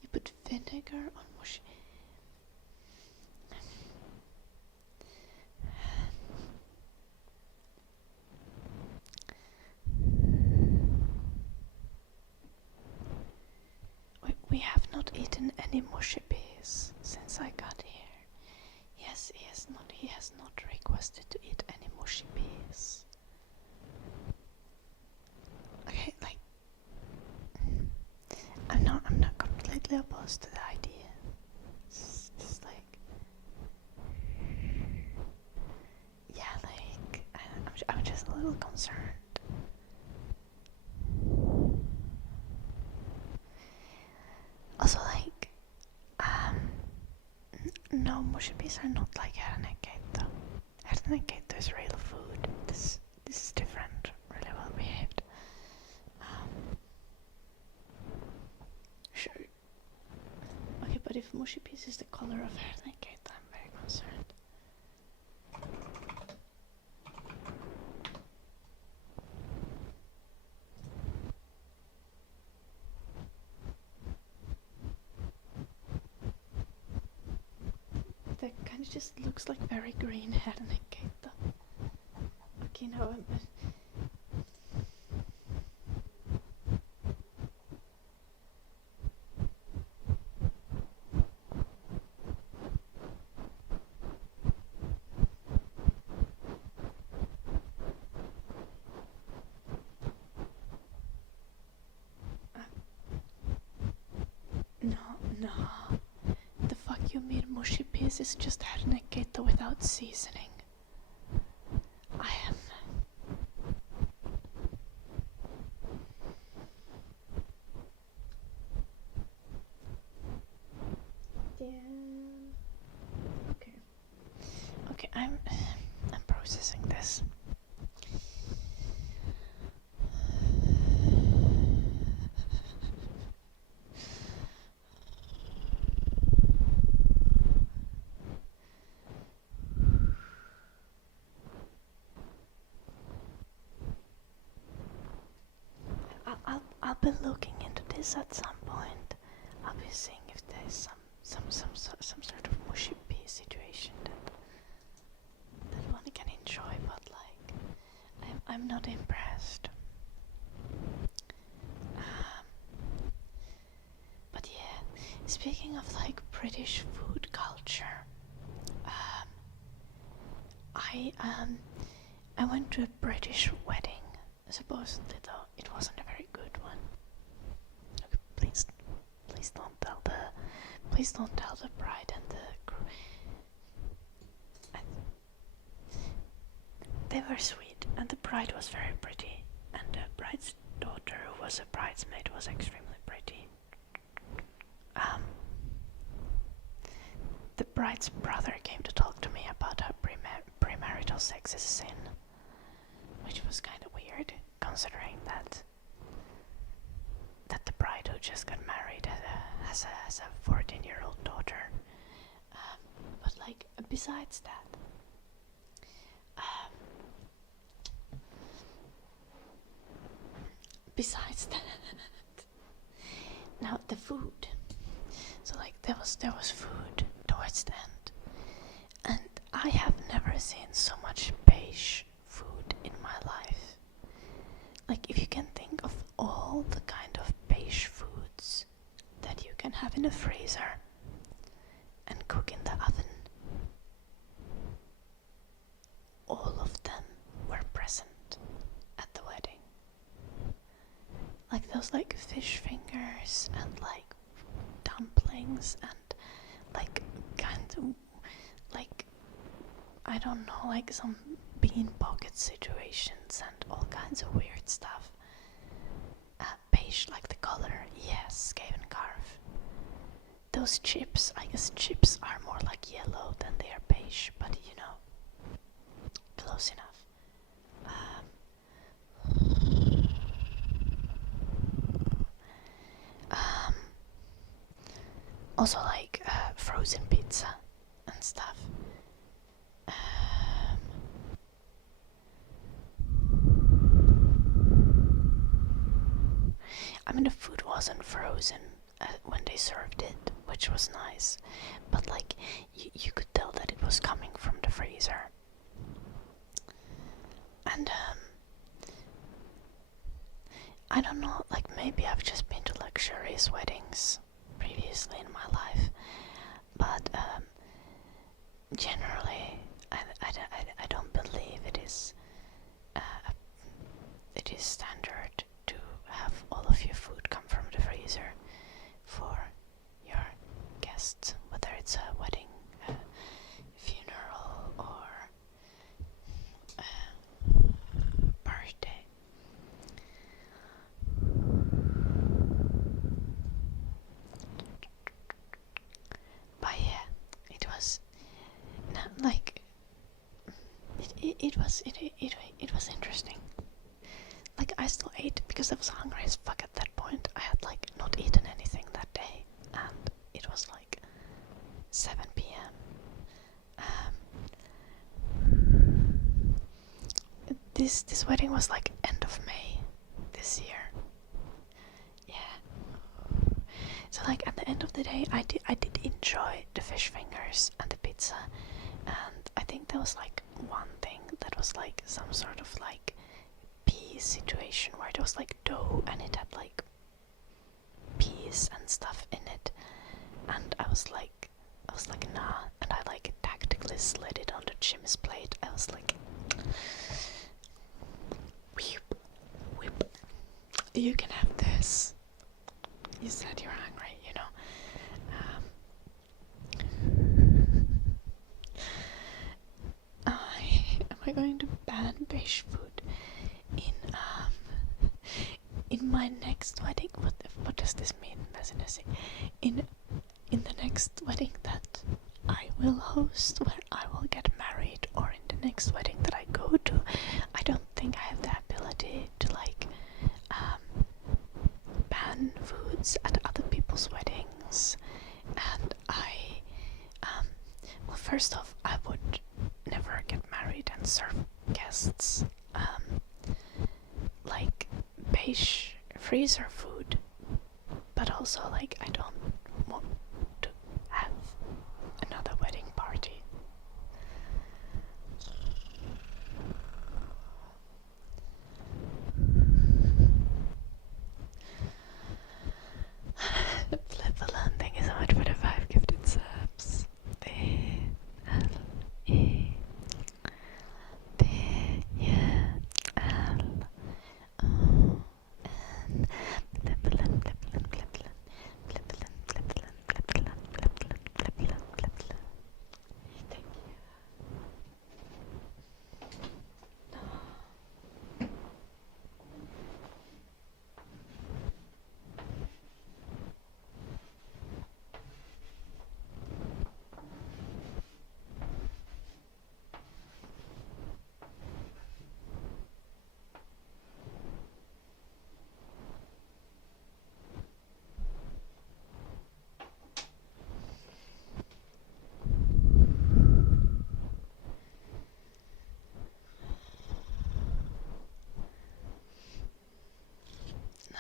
You put vinegar on mushy. We have not eaten any mushy peas since I got here. Yes, he has not requested to eat any mushy peas. Okay, I'm not completely opposed to the idea. It's just yeah, I'm just a little concerned. Also, no, mushy peas are not like hernekeitto. Hernekeitto is real food. This is different, really well behaved. Sure. Okay, but if mushy peas is the color of hernekeitto, I'm very concerned. that kind of just looks like very green hernekeita. Okay, no, no. The fuck you mean mushy peas is just hernekeita without seasoning. I am... Yeah. Okay, I'm processing this. I'll be looking into this at some point. I'll be seeing if there's some sort of mushy pea situation that one can enjoy, but like I'm not impressed. But yeah, speaking of like British food culture, I went to a British wedding. Supposedly, though, it wasn't a very good one. Okay, please don't tell the bride and the groom. They were sweet, and the bride was very pretty, and the bride's daughter, who was a bridesmaid, was extremely pretty. The bride's brother came to talk to me about how premarital sex is a sin, which was kind of weird, considering that the bride who just got married has a 14-year-old daughter. But like, besides that, now the food. So like, there was food towards the end, and I have never seen so much beige food in my life. Like, if you can think of all the kind of beige foods that you can have in the freezer and cook in the oven, all of them were present at the wedding. Like those like fish fingers and like dumplings and like kind of like, I don't know, like some bean pocket situations and all kinds of weird stuff. Beige, like the color, yes, Skaven Carve. Those chips, I guess chips are more like yellow than they are beige, but you know, close enough. Also like frozen pizza and stuff. I mean, the food wasn't frozen when they served it, which was nice, but like you could tell that it was coming from the freezer. And I don't know, like maybe I've just been to luxurious weddings previously in my life, but generally I don't believe it is standard to have all of your food come from the freezer for your guests, whether it's a wedding, a funeral, or a birthday. But yeah, it was like it was interesting. Like, I still ate because I was hungry as fuck at that point. I had like not eaten anything that day, and it was like 7 p.m. This wedding was like end of May this year. Yeah. So like at the end of the day, I did enjoy the fish fingers and the pizza. pizza, and I think there was like one thing that was like some sort of like pea situation where it was like dough and it had like peas and stuff in it, and I was like nah, and I like tactically slid it onto Jim's plate. I was like, whip, whip, you can have this. You said you're hungry, you know. Am I going to ban beige food in my next wedding? What does this mean, Messinessy? In the next wedding that I will host, where I will get married, or in the next wedding that I go to, I don't think I have the ability to like ban foods at other people's weddings. And well, first off, I would never get married and serve guests like beige freezer food, but also like I don't want to have another wedding party. Flippaland, thank you so much for the 5 gifted subs.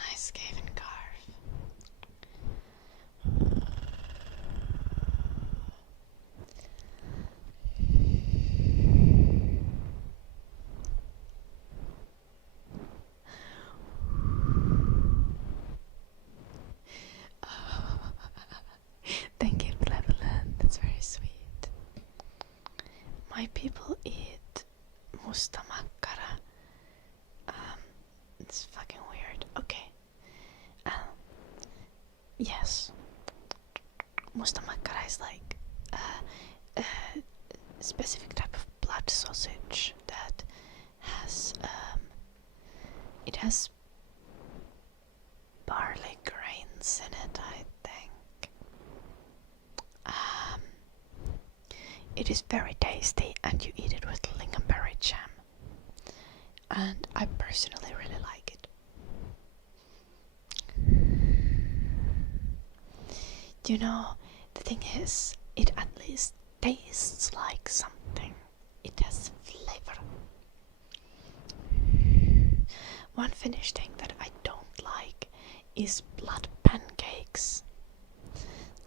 Nice cave and carve. Thank you, Cleveland. That's very sweet. My people eat mustamakkara. It's fucking weird. Okay. Yes. Mustamakkara is like a specific type of blood sausage that has it has barley grains in it, I think. It is very tasty, and you eat it with lingonberry jam. And I personally really like it. You know, the thing is, it at least tastes like something. It has flavor. One Finnish thing that I don't like is blood pancakes.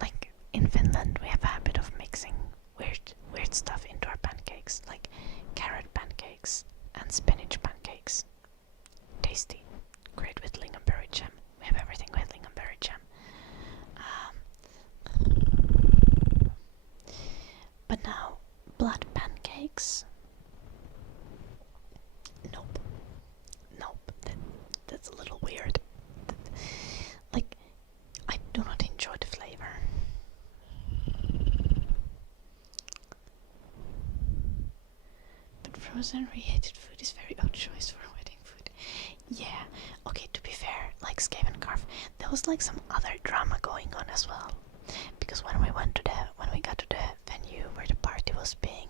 Like, in Finland we have a habit of mixing weird stuff into our pancakes, like carrot pancakes and spinach pancakes. Tasty. Great with lingonberry jam. We have everything with lingonberry jam. But now, blood pancakes. Nope. That's a little weird. Like, I do not enjoy the flavor. But frozen reheated food is very odd choice for wedding food. Yeah, okay, to be fair, like Skaven Carve, there was like some other drama going on as well. Because when we got to the venue where the party was being,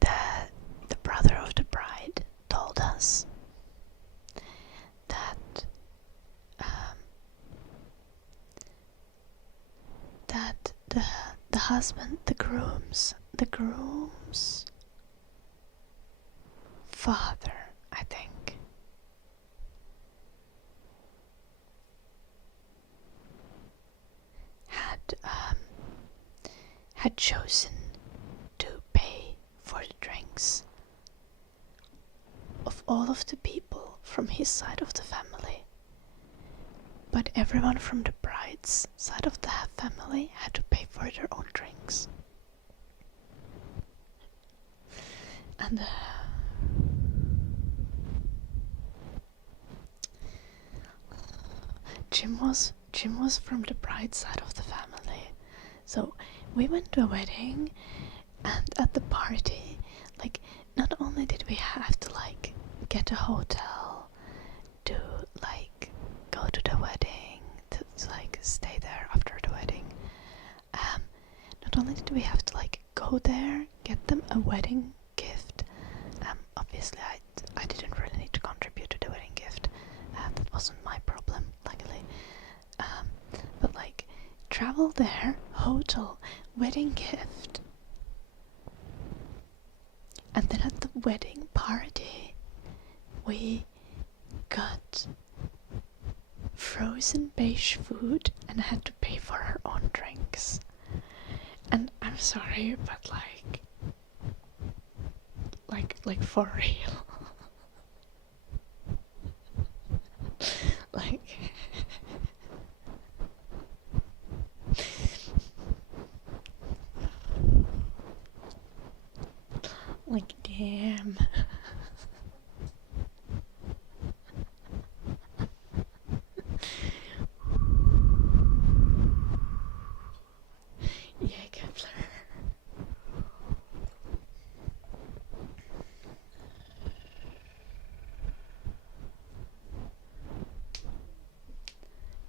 the brother of the bride told us that the husband, the groom's father, I think, had chosen to pay for the drinks of all of the people from his side of the family. But everyone from the bride's side of the family had to pay for their own drinks. And Jim was from the bride's side of the family. So we went to a wedding, and at the party, like, not only did we have to like get a hotel to like go to the wedding, to like stay there after the wedding, not only did we have to like go there, get them a wedding gift. Obviously I didn't really need to contribute to the wedding gift. That wasn't my problem, luckily. But like, travel there, hotel, wedding gift. And then at the wedding party, we got frozen beige food and had to pay for our own drinks. And I'm sorry, but like for real. Like damn. Yeah, Kepler.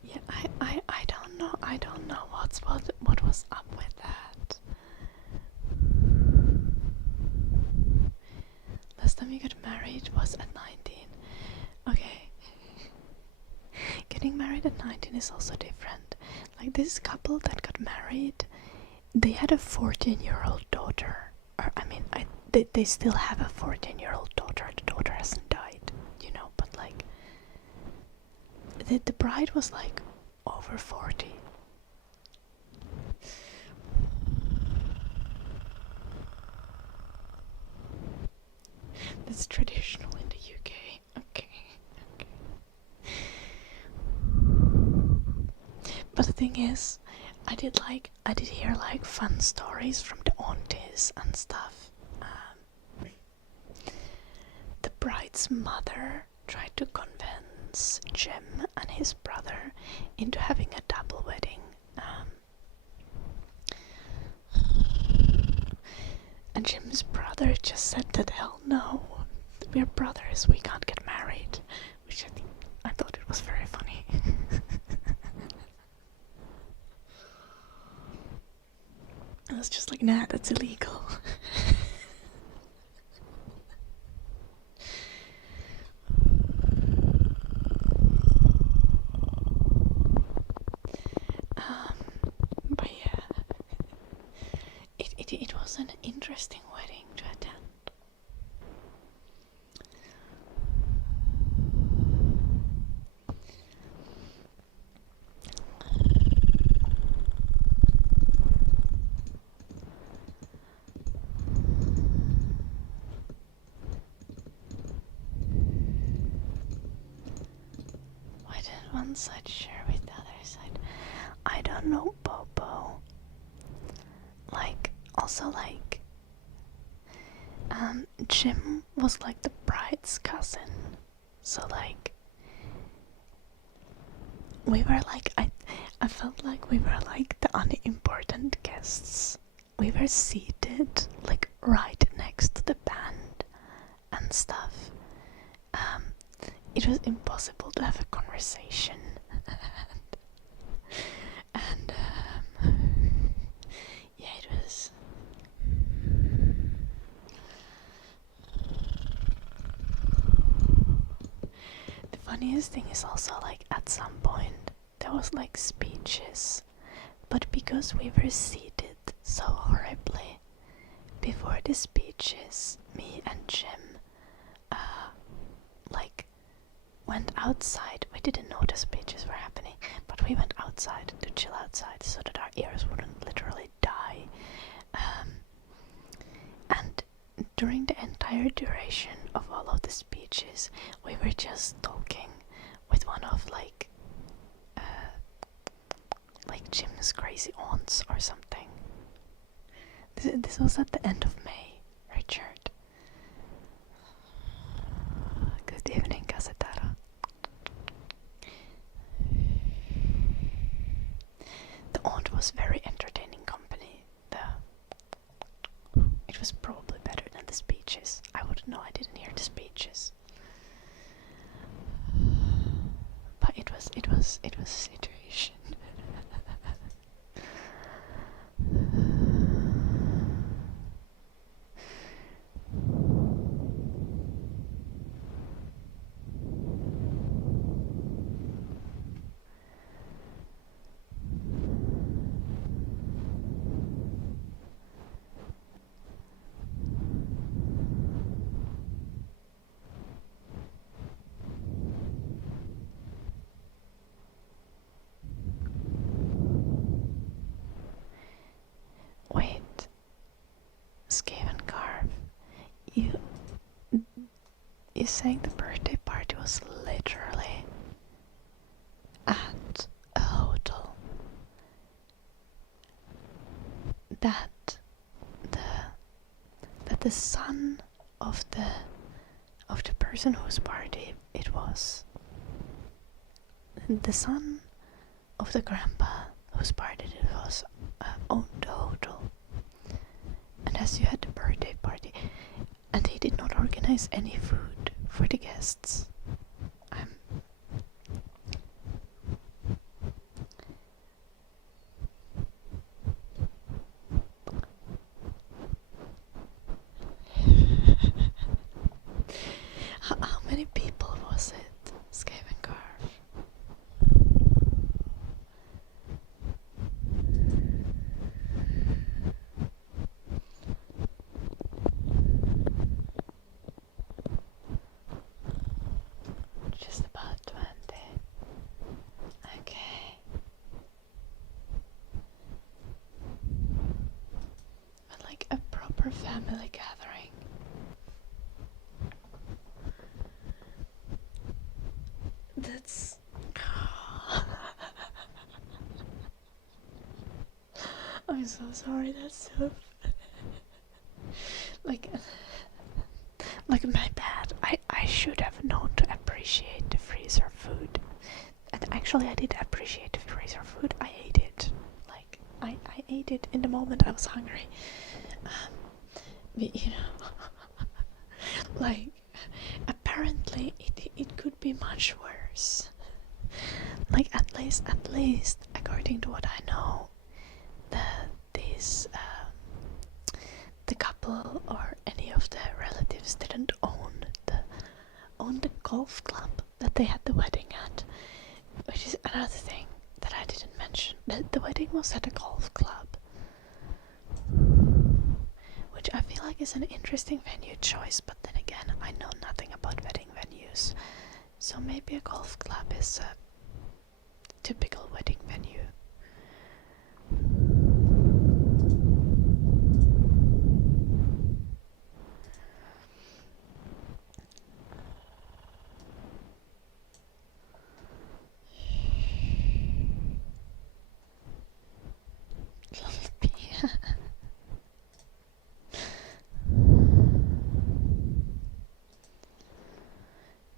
Yeah, I don't know what was up with that. Last time you got married was at 19. Okay. Getting married at 19 is also different. Like, this couple that got married, they had a 14-year-old daughter. Or, I mean, they still have a 14-year-old daughter. The daughter hasn't died, you know, but like, the bride was like over 40. That's traditional in the UK. Okay. But the thing is, I did hear like fun stories from the aunties and stuff. The bride's mother tried to convince Jim and his brother into having a double wedding. And Jim's brother just said that hell no, we're brothers, we can't get married. Which I thought it was very funny. I was just like, nah, that's illegal. But yeah, it was an interesting wedding to attend. Why did one side share with the other side? I don't know, Bobo. Like, also like, Jim was like the bride's cousin, so like, we were like, I felt like we were like the unimportant guests. We were seated like right next to the band and stuff. It was impossible to have a conversation. and yeah, it was. The funniest thing is also like, at some point there was like speeches, but because we were seated so horribly before the speeches, me and Jim like went outside. We didn't know the speeches were happening, but we went outside to chill outside so that our ears wouldn't literally die. And during the entire duration of all of the speeches, we were just talking with one of Jim's crazy aunts or something. This was at the end of May, Richard. Good evening, Gazetara. The aunt was very entertaining company. It was probably better than the speeches. I wouldn't know, I didn't hear the speeches. But it was a situation. Wait, Skaven Carve, you saying the birthday party was literally at a hotel? That the son of the person whose party it was, the son of the grandpa whose party it was, owned the hotel. And as you had the birthday party, and he did not organize any food for the guests. How many people was it, Skaven Carve? Just about 20. Okay. But like a proper family gathering. That's... I'm so sorry, that's so... like my bad. I should have known to appreciate the freezer food. And actually I did appreciate the freezer food. I ate it. Like, I ate it in the moment I was hungry. But, you know... like, apparently it could be much worse. Like, at least, according to what I know, the couple or any of the relatives didn't own the golf club that they had the wedding at, which is another thing that I didn't mention. The wedding was at a golf club, which I feel like is an interesting venue choice, but then again, I know nothing about wedding venues, so maybe a golf club is a typical wedding venue.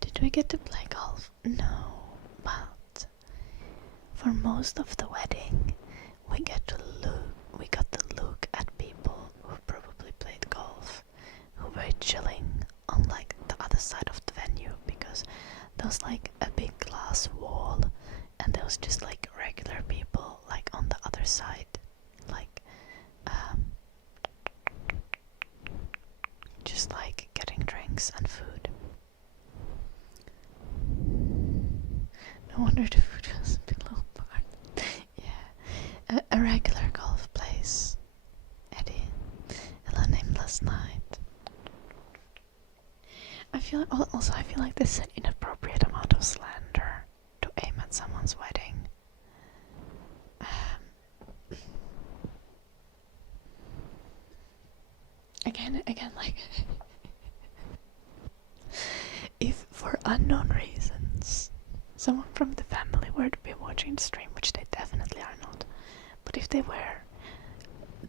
Did we get to play golf? No, but for most of the wedding, we got to look at people who probably played golf, who were chilling on like the other side of the venue, because there was like a big glass wall, and there was just like regular people like on the other side, like just like getting drinks and food. No wonder the food was below par. Yeah, a regular golf place. Eddie, a nameless night. I feel like this is an inappropriate amount of slander to aim at someone's wedding. again, like, if for unknown reasons someone from the family were to be watching the stream, which they definitely are not, but if they were,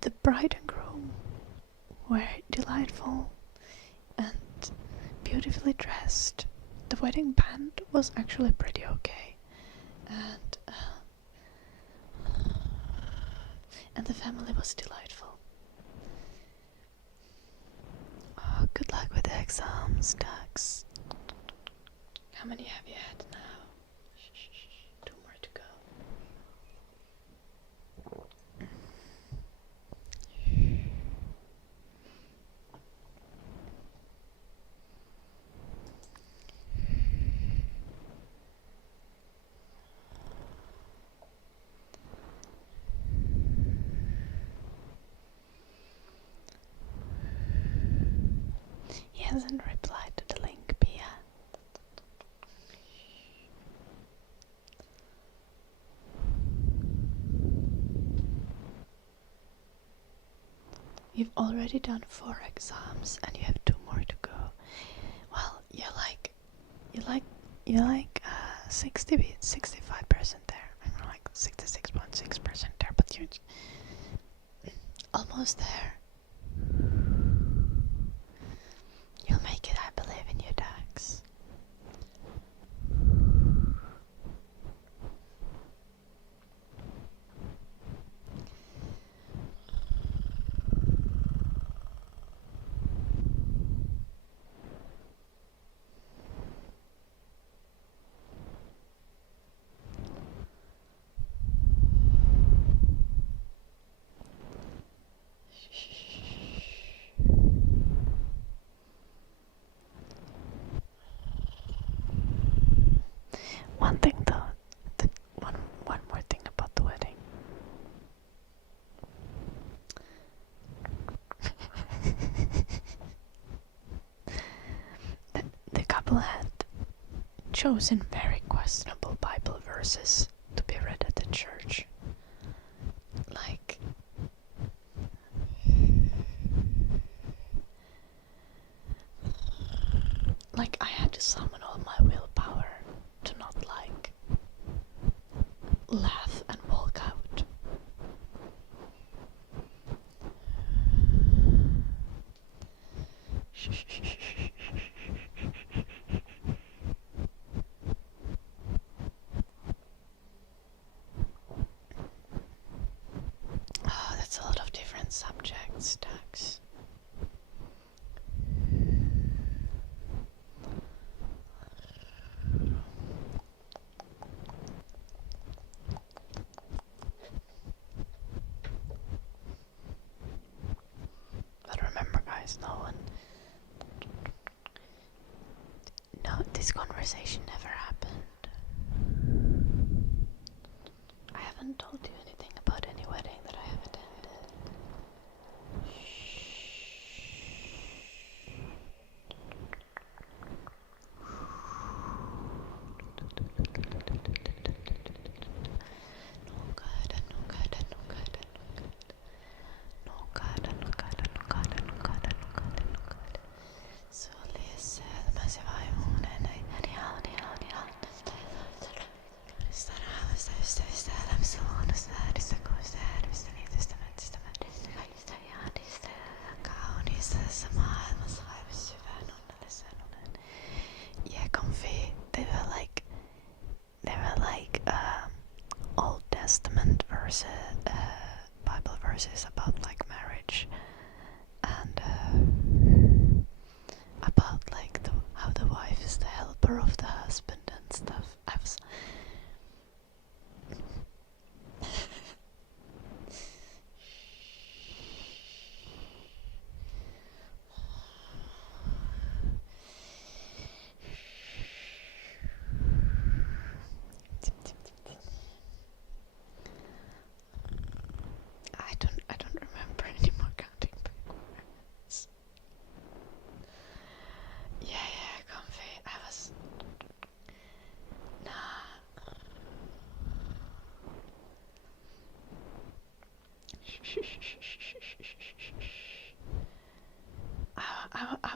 the bride and groom were delightful and beautifully dressed. The wedding band was actually pretty okay, and the family was delightful. Oh, good luck with the exams, Dax. How many have you had now? Shh, 2 more to go. He hasn't replied to the link, Pia. You've already done 4 exams and you have 2 more to go. Well, you're like 65% there. I'm like 66.6% there, but you're almost there. You'll make it, I believe in you, Dax. One thing though, one more thing about the wedding. The couple had chosen very questionable Bible verses to be read at the church. Like I had to summon all my willpower to not laugh and walk out. Oh, that's a lot of different subjects, Dax. But remember, guys, this conversation never happened. I haven't told you anything about any wedding that I have attended.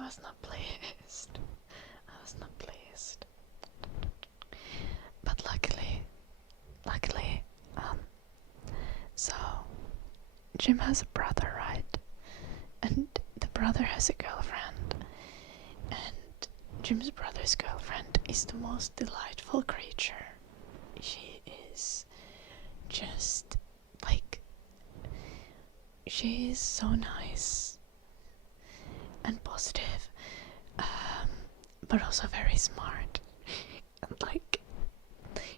was not pleased. But luckily, so Jim has a brother, right? And the brother has a girlfriend. And Jim's brother's girlfriend is the most delightful creature. She is just like, she is so nice and positive, but also very smart. And like,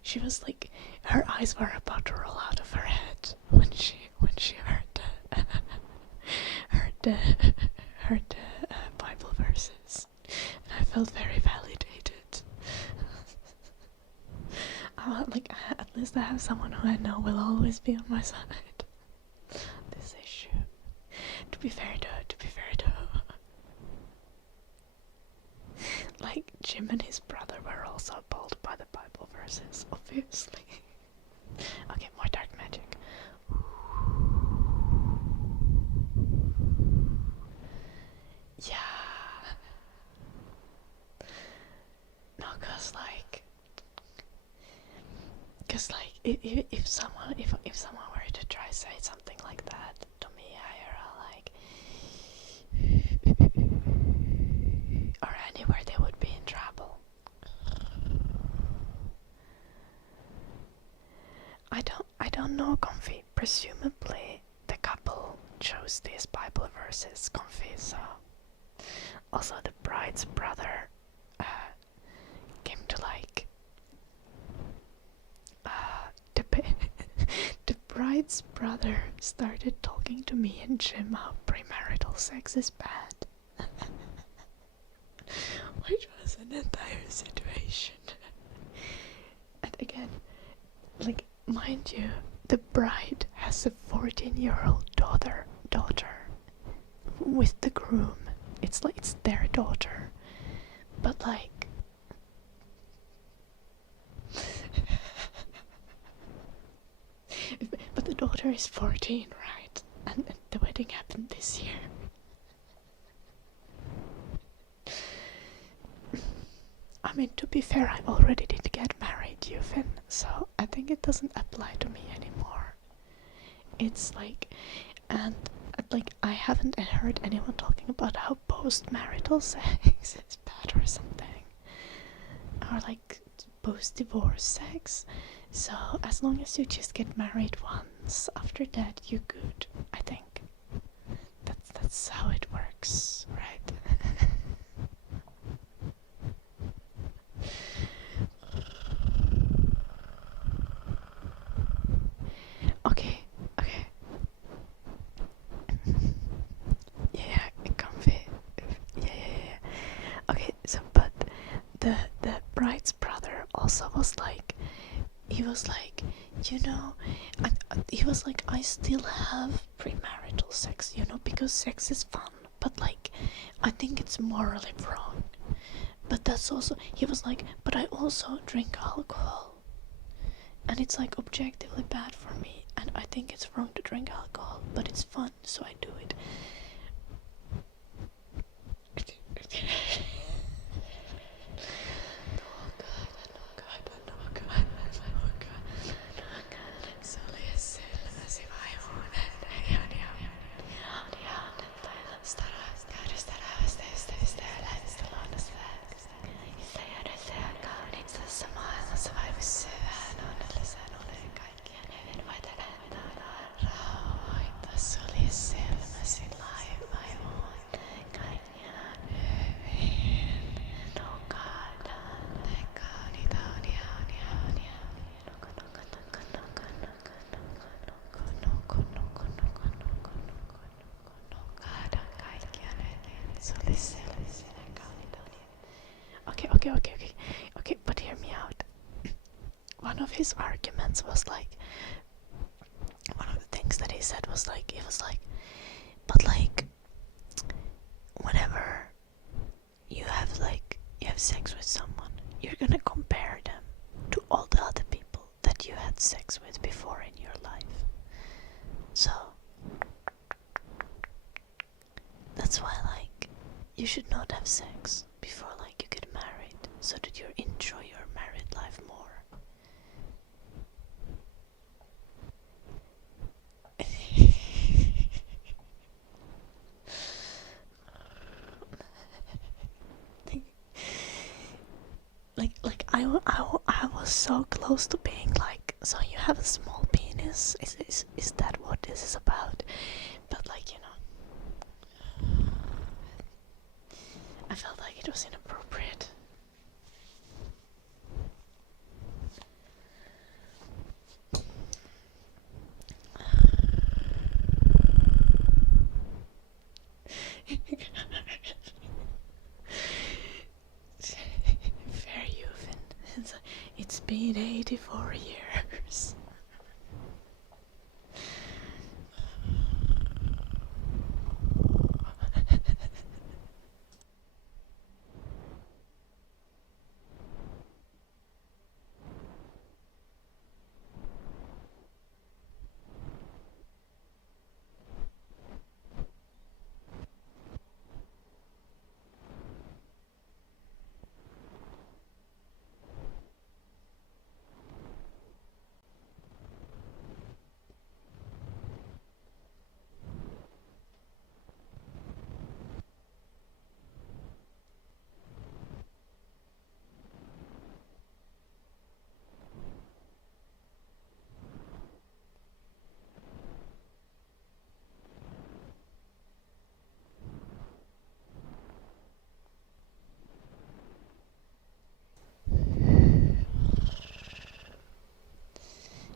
she was like, her eyes were about to roll out of her head when she heard the Bible verses, and I felt very validated. Like, at least I have someone who I know will always be on my side. This issue. To be fair though, like, Jim and his brother were also appalled by the Bible verses, obviously. Okay, more dark magic. Yeah. No, cause if someone were to try say something like that to me, or anywhere, they would be in trouble. I don't know, Comfy. Presumably the couple chose these Bible verses, Comfy, so also the bride's brother came to like the bride's brother started talking to me and Jim how premarital sex is bad. Which was an entire situation. And again, like, mind you, the bride has a 14-year-old daughter with the groom. It's like, it's their daughter. But like, but the daughter is 14, right? And the wedding happened this year. I mean, to be fair, I already did get married, Finn, so I think it doesn't apply to me anymore. It's like, and like, I haven't heard anyone talking about how post-marital sex is bad or something. Or like, post-divorce sex. So, as long as you just get married once, after that you're good, I think. That's how it works, right? Okay. Yeah, Comfy. Yeah. Okay, so, but the bride's brother also was like, he was like, he was like, I still have premarital sex, because sex is fun, but like, I think it's morally wrong. But that's also, he was like, but I also drink alcohol, and it's like objectively bad for me, and I think it's wrong to drink alcohol, but it's fun, so I do it. Okay, but hear me out. One of his arguments was like, one of the things that he said was like, he was like, but like, whenever you have sex with someone, you're gonna compare them to all the other people that you had sex with before in your life. So that's why, like, you should not have sex before like you get married, so that you enjoy your married life more. I was so close to being like, so you have a small penis? Is that what this is about? But like, you know, I felt like it was inappropriate. Fair you've it's been 84 years.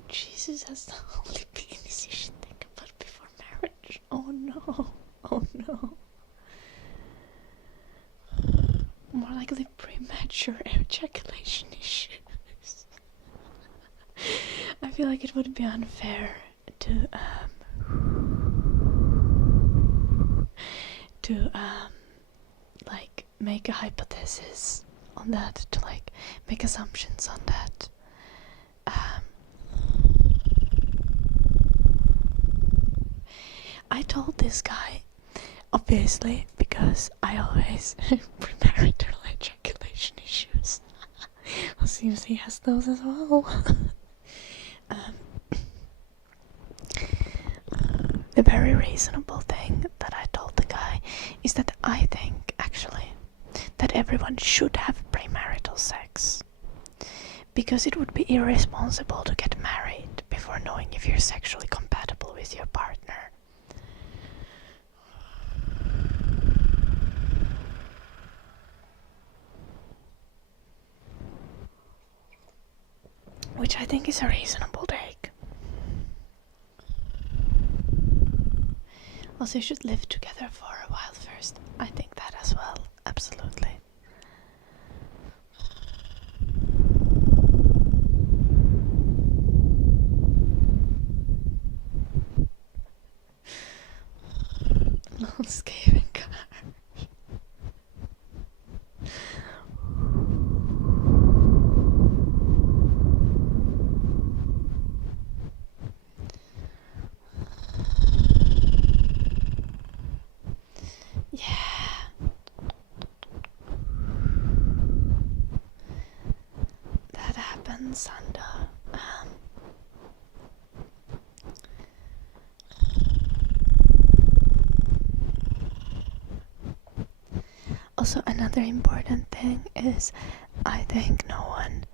Jesus, that's the only penis you should think about before marriage. Oh no. Oh no. More likely premature ejaculation issues. I feel like it would be unfair to like make a hypothesis on that, to like make assumptions on that. I told this guy, obviously, because I always premarital ejaculation issues. Well, seems he has those as well. The very reasonable thing that I told the guy is that I think, actually, that everyone should have premarital sex. Because it would be irresponsible to get married before knowing if you're sexually compatible with your partner. Which I think is a reasonable take. Also, you should live together for a while first. I think that as well, absolutely. Lone scaven car. And also another important thing is, I think no one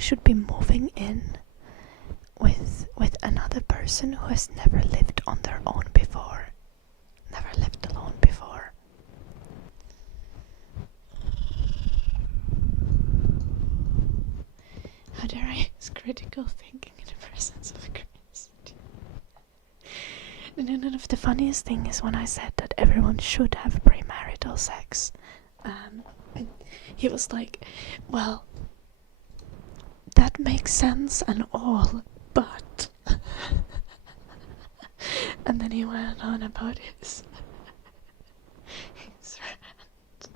should be moving in with another person who has never lived on their own before, never lived alone before. How dare I use critical thinking in the presence of Christ? And the funniest thing is when I said that everyone should have premarital sex, he was like, well, that makes sense and all, but... And then he went on about his rant.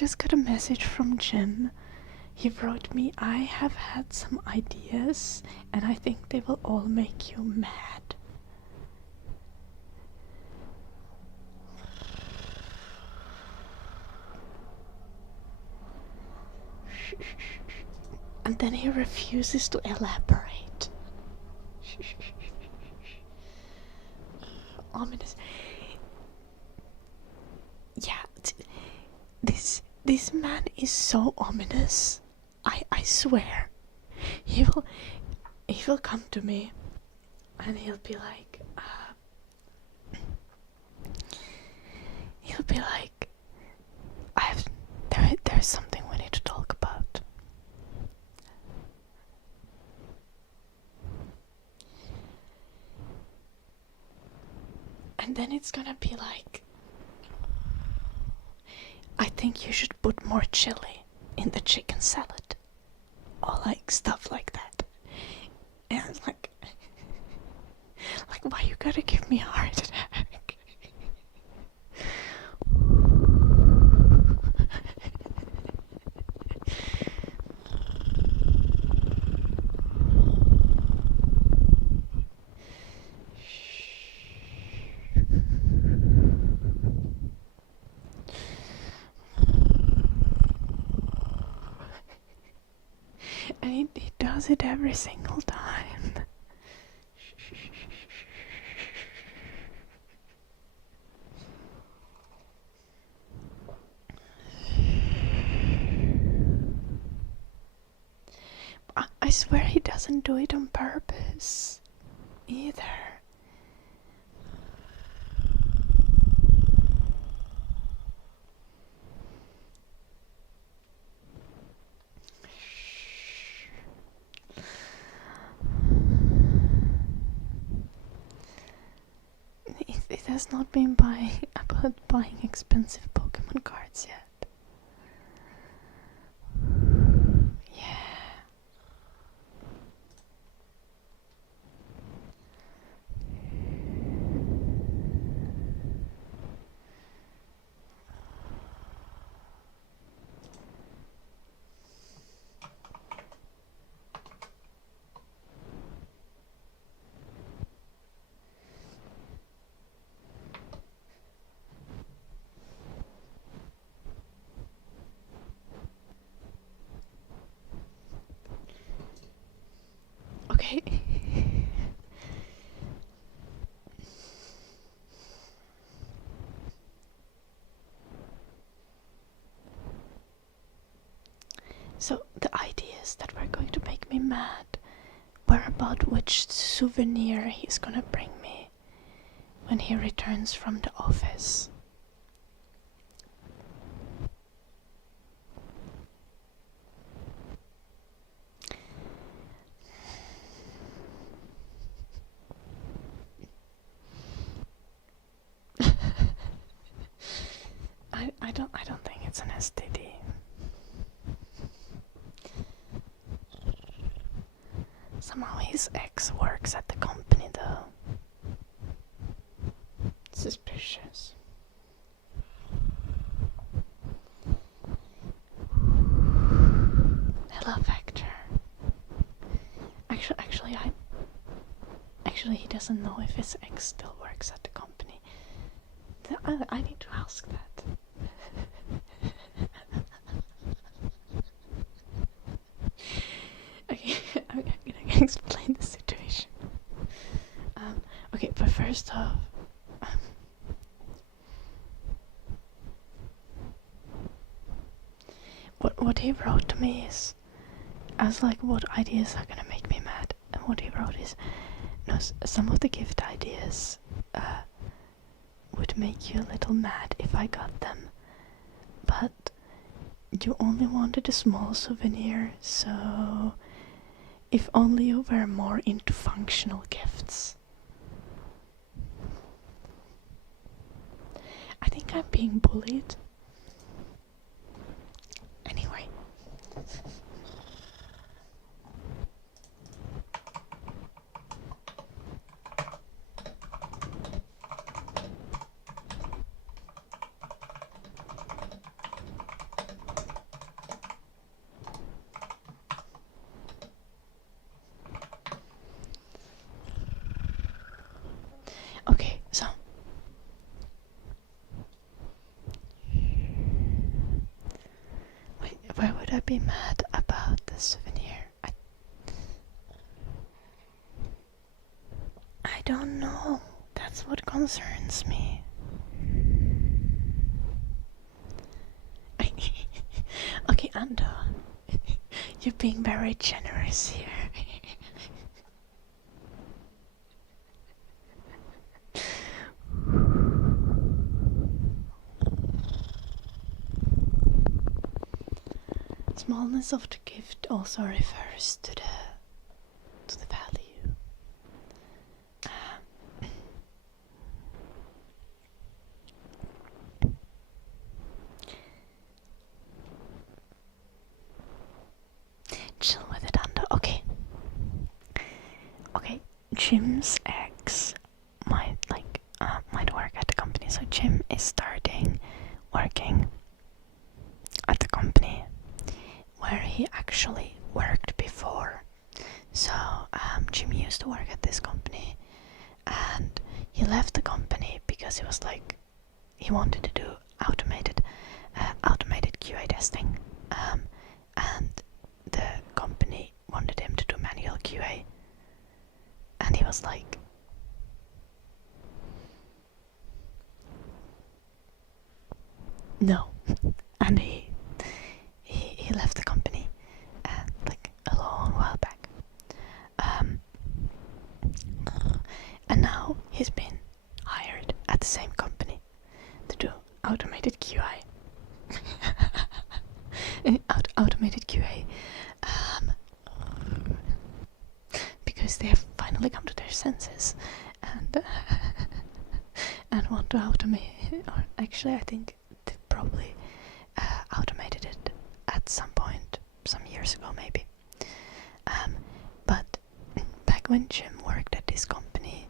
just got a message from Jim. He wrote me, I have had some ideas and I think they will all make you mad. And then he refuses to elaborate. Ominous. Yeah, this man is so ominous. I swear. He will come to me and he'll be like, there's something we need to talk about. And then it's gonna be like, I think you should put more chili in the chicken salad. Or like stuff like that. And it's like why you gotta give me a heart attack? And he does it every single time. I swear he doesn't do it on purpose either. It has not been about buying expensive Pokemon cards yet. Okay. So the ideas that were going to make me mad were about which souvenir he's gonna bring me when he returns from the office. I don't think it's an STD. Somehow his ex works at the company though. Suspicious. Hello, Vector. Actually, he doesn't know if his ex still works at the company. I need to ask that. Okay, I'm gonna explain the situation. Okay, but first off, what he wrote to me is, I was like, what ideas are gonna make me mad? And what he wrote is, no, some of the gift ideas would make you a little mad if I got them, but you only wanted a small souvenir, so if only you were more into functional gifts. I think I'm being bullied. Anyway. be mad about the souvenir? I don't know. That's what concerns me. Okay, Ando. You're being very generous here. Smallness of the gift also refers to the value. Chill with it, Ando. Okay. Jim's ex might work at the company. So Jim is starting working at the company where he actually worked before. So Jim used to work at this company, and he left the company because he was like, he wanted to do automated QA testing, and the company wanted him to do manual QA, and he was like, no. And he left the company like a long while back, and now he's been hired at the same company to do automated QI. Automated QA, because they have finally come to their senses and want to automate. Or actually, I think they probably automated it at some point, some years ago maybe. But back when Jim worked at this company,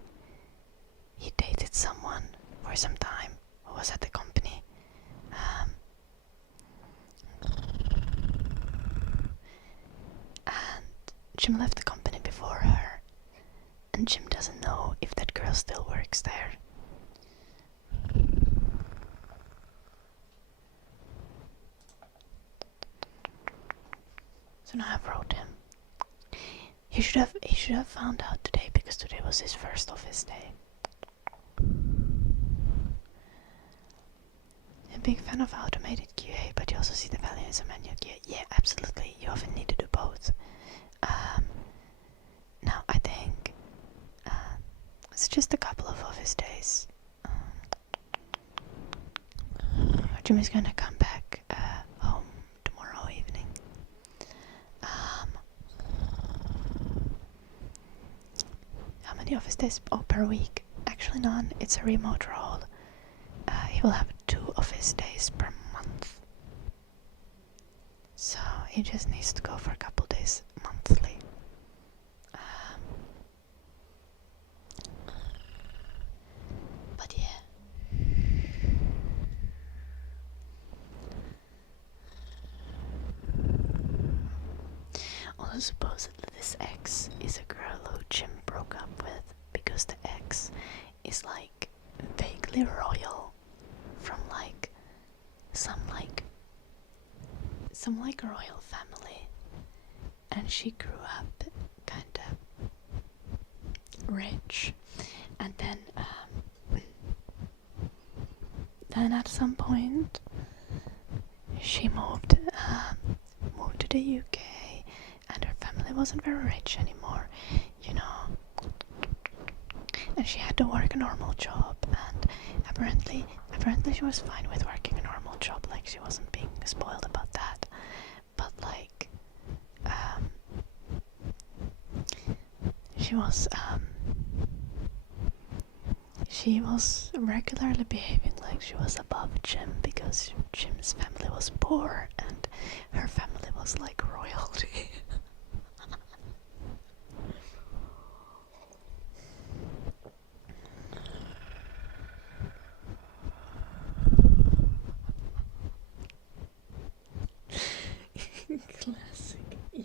he dated someone for some time who was at the company. And Jim left the company before her, and Jim doesn't know if that girl still works there. So now I've wrote him. He should have found out today, because today was his first office day. A big fan of automated QA, but you also see the value as a manual QA. Yeah, absolutely. You often need to do both. Now I think it's just a couple of office days. Jim is gonna come back home tomorrow evening. How many office days? Oh, per week. Actually none. It's a remote role. He will have 2 office days per month. So he just needs to go for a couple days monthly. But yeah. Although supposedly this ex is a girl who Jim broke up with, because the ex is like vaguely royal from like some royal family, and she grew up kinda rich, and then at some point she moved to the UK, and her family wasn't very rich anymore, you know, and she had to work a normal job, and apparently she was fine with working a normal job, like she wasn't being spoiled about that, but like she was regularly behaving like she was above Jim, because Jim's family was poor and her family was like royalty. Classic, yeah.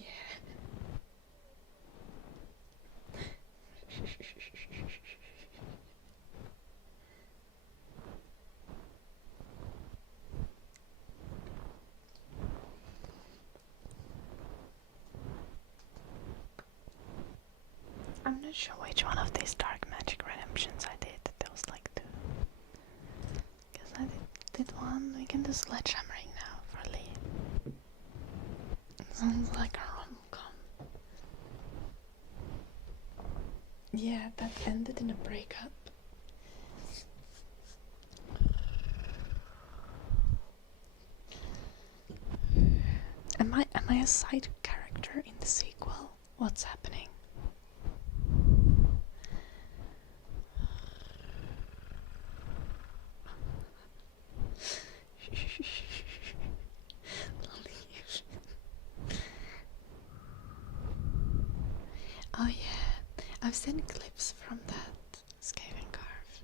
sure which one of these dark magic redemptions I did. There was like 2. Because I did one. We can do sledgehammering now for Lee. Sounds like a rom-com. Yeah, that ended in a breakup. Am I a side character in the sequel? What's happening? Oh yeah, I've seen clips from that Skaven carve.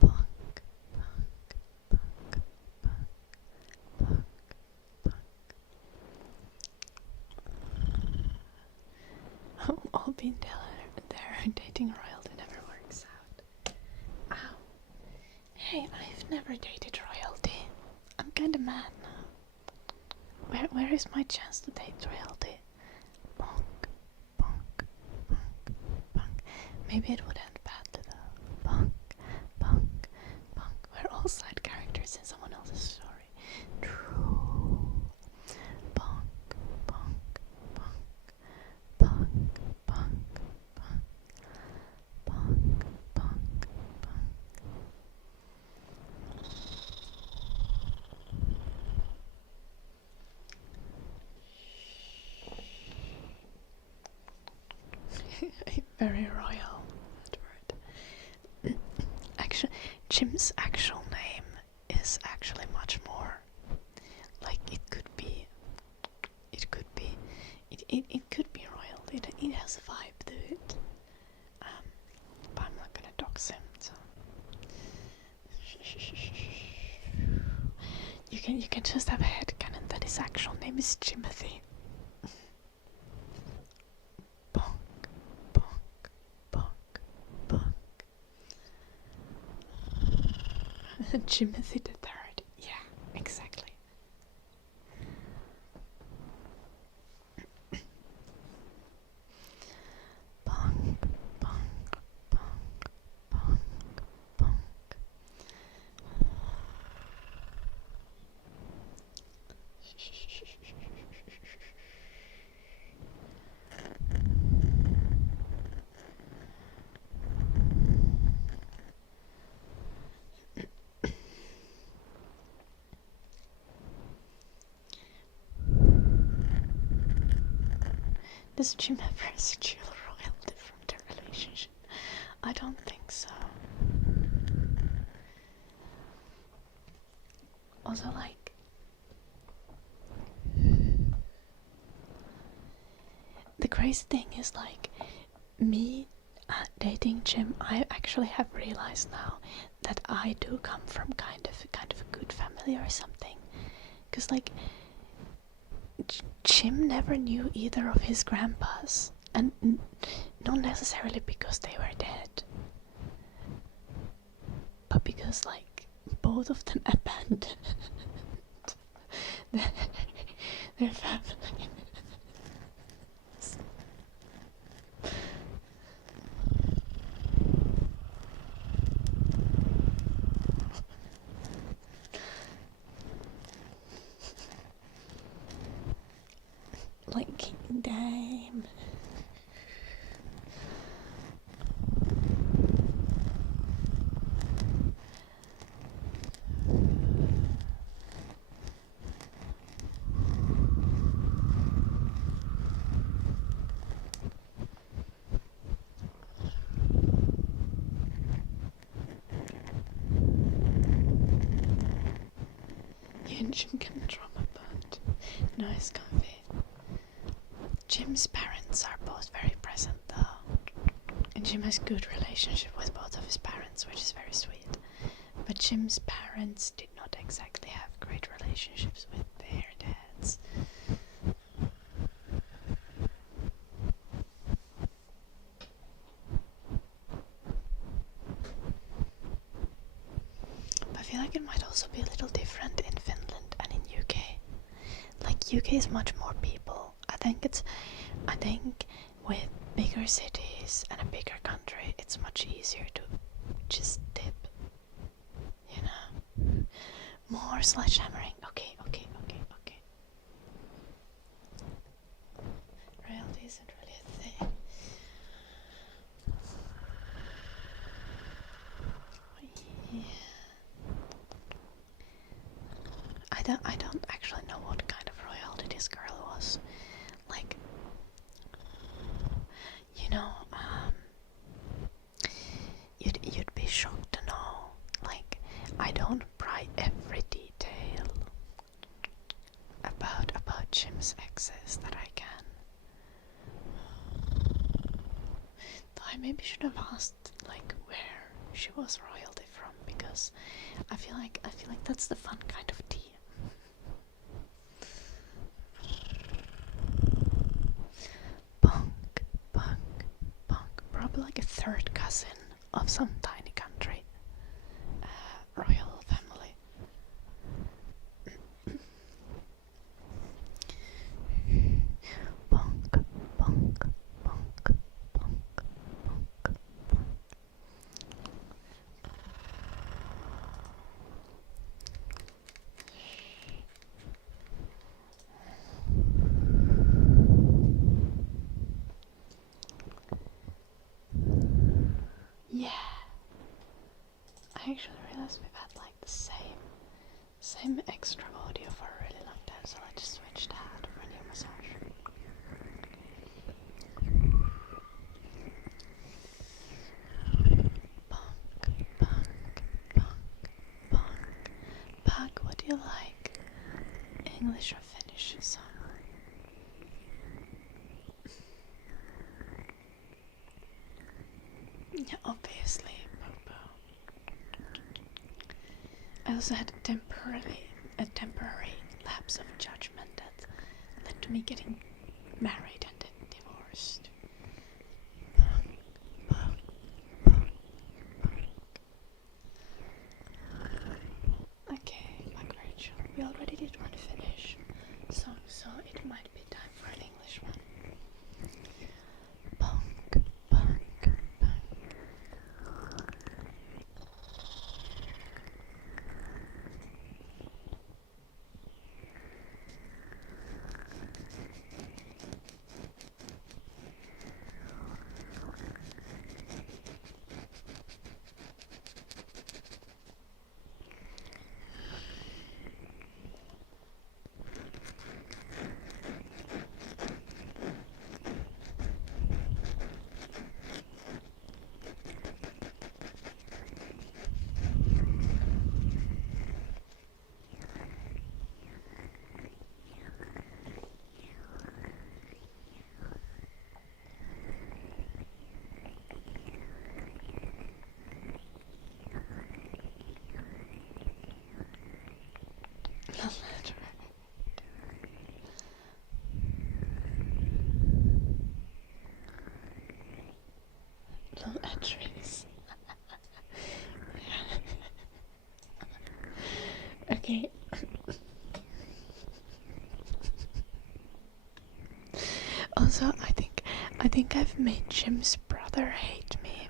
Bonk, bonk, bonk, bonk, bonk, bonk. All being there, dating royalty never works out. Ow. Hey, I've never dated royalty. I'm kinda mad now. Where is my chance to date royalty? Bonk, bonk, bonk, bonk. Maybe it would end badly though. Bonk, bonk, bonk. We're all side characters in someone else's story. True. Bonk, bonk, bonk, bonk, bonk, bonk, bonk, bonk, bonk. Very royal, that word. Actually, Jim's actual name is actually much more like it could be royal. It has a vibe to it. But I'm not gonna dox him, so you can just have a headcanon that his actual name is Jimothy. Bonk, bonk, bonk, bonk. Jimothy the Third. Yeah, exactly. Bonk, bonk, bonk, bonk, bonk. Does Jim have residual royalty from their relationship? I don't think so. Also, like, the crazy thing is, like, me dating Jim, I actually have realized now that I do come from kind of a good family or something. Cause like, Jim never knew either of his grandpas, and not necessarily because they were dead, but because like both of them abandoned their family. Like, damn. You and Jim can drum a butt. Nice coffee. Jim's parents are both very present though, and Jim has good relationship with both of his parents, which is very sweet. But Jim's parents did not exactly have great relationships with their dads. But I feel UK is much more people. I think with bigger cities and a bigger country, it's much easier to just dip. You know, more sledgehammering. Okay. Royalty isn't really a thing. Yeah. I don't actually know what kind of royalty this girl was. Like, you know, you'd be shocked to know. Like, I don't pry every detail about Jim's exes that I can. Though I maybe should have asked like where she was royalty from, because I feel like that's the fun kind of tea. Punk, probably like a third cousin of some tiny country, royal family. Punk. Yeah. I actually realized we've had like the same extra audio for a really long time, so I just switched that for a new massage. Punk, what do you like? English or Finnish song? Yeah, obviously, Popo. I also had a temporary lapse of judgment that led to me getting married and then divorced. Okay, like Rachel, we already did one Finnish song, so it might be time for an English one. Punk. Little entries. Okay. Also, I think I've made Jim's brother hate me,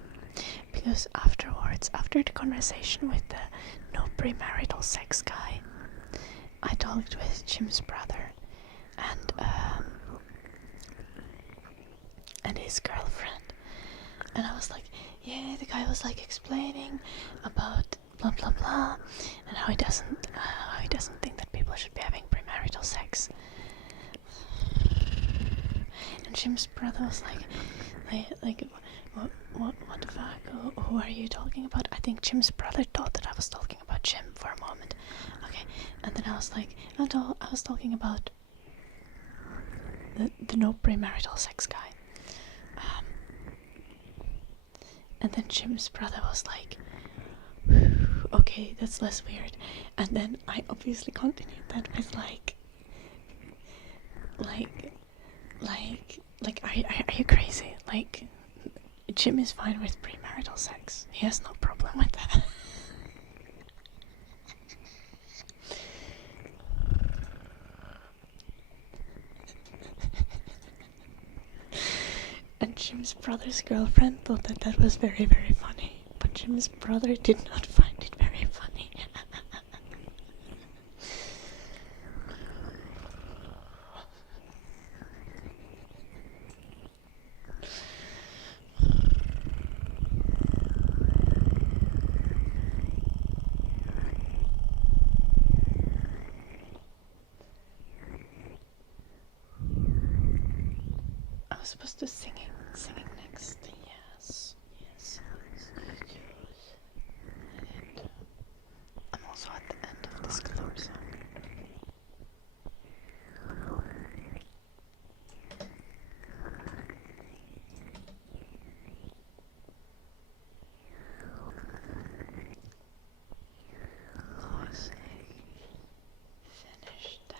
because afterwards, after the conversation with the no premarital sex guy, I talked with Jim's brother and his girlfriend, and I was like, yeah, the guy was like explaining about blah blah blah, and how he doesn't think that people should be having premarital sex. And Jim's brother was like, what the fuck? Who are you talking about? I think Jim's brother thought that I was talking about Jim for a moment. Okay, and then I was like, I was talking about the no premarital sex guy. And then Jim's brother was like, okay, that's less weird. And then I obviously continued that with are you crazy? Like, Jim is fine with premarital sex. He has no problem with that. Jim's brother's girlfriend thought that that was very, very funny, but Jim's brother did not find it very funny. I was supposed to singing next. Yes. And I'm also at the end of this color song. Finish that.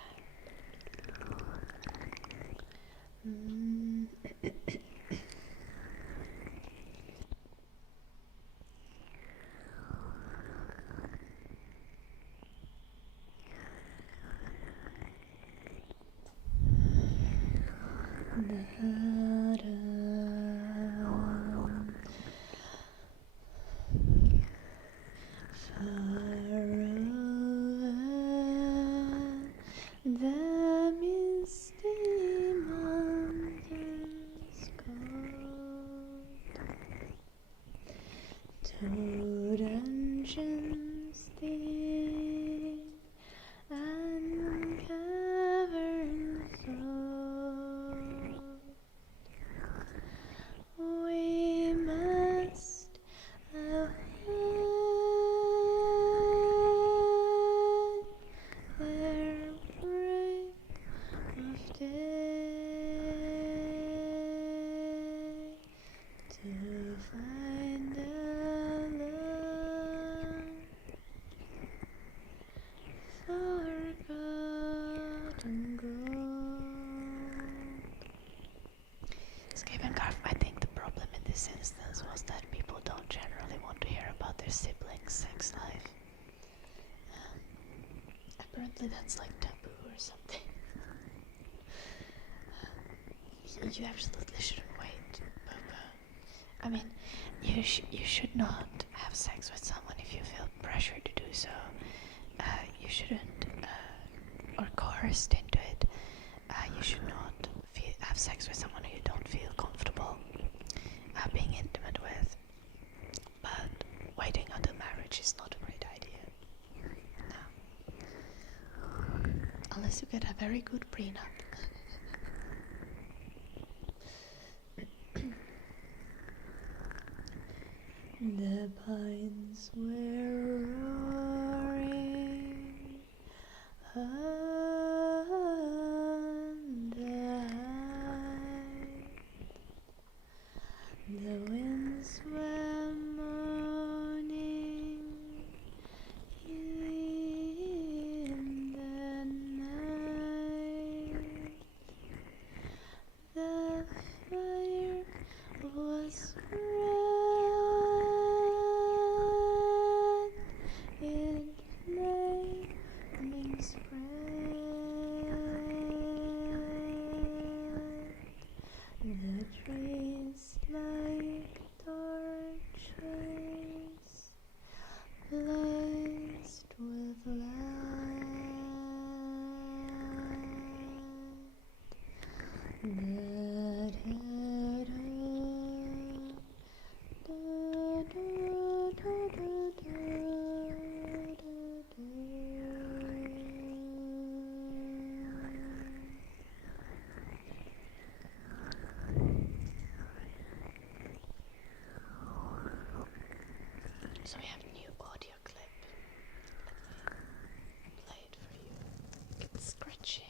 The misty mountains cold, to dungeons deep and caverns old, we must avoid their break of day to find the love forgotten gold. Escape and Carve, I think the problem in this instance was that people don't generally want to hear about their siblings' sex life. Apparently that's like taboo or something. You absolutely shouldn't wait. I mean, you should not have sex with someone if you feel pressured to do so. You shouldn't, or coerced into it. You should not have sex with someone who you don't feel comfortable being intimate with. But waiting until marriage is not a great idea. No. Unless you get a very good prenup. The pines were roaring on the height. The winds were moaning in the night. The fire was red in flaming spread. The trees like torches blazed with light. So we have a new audio clip. Let me play it for you. It's scratchy.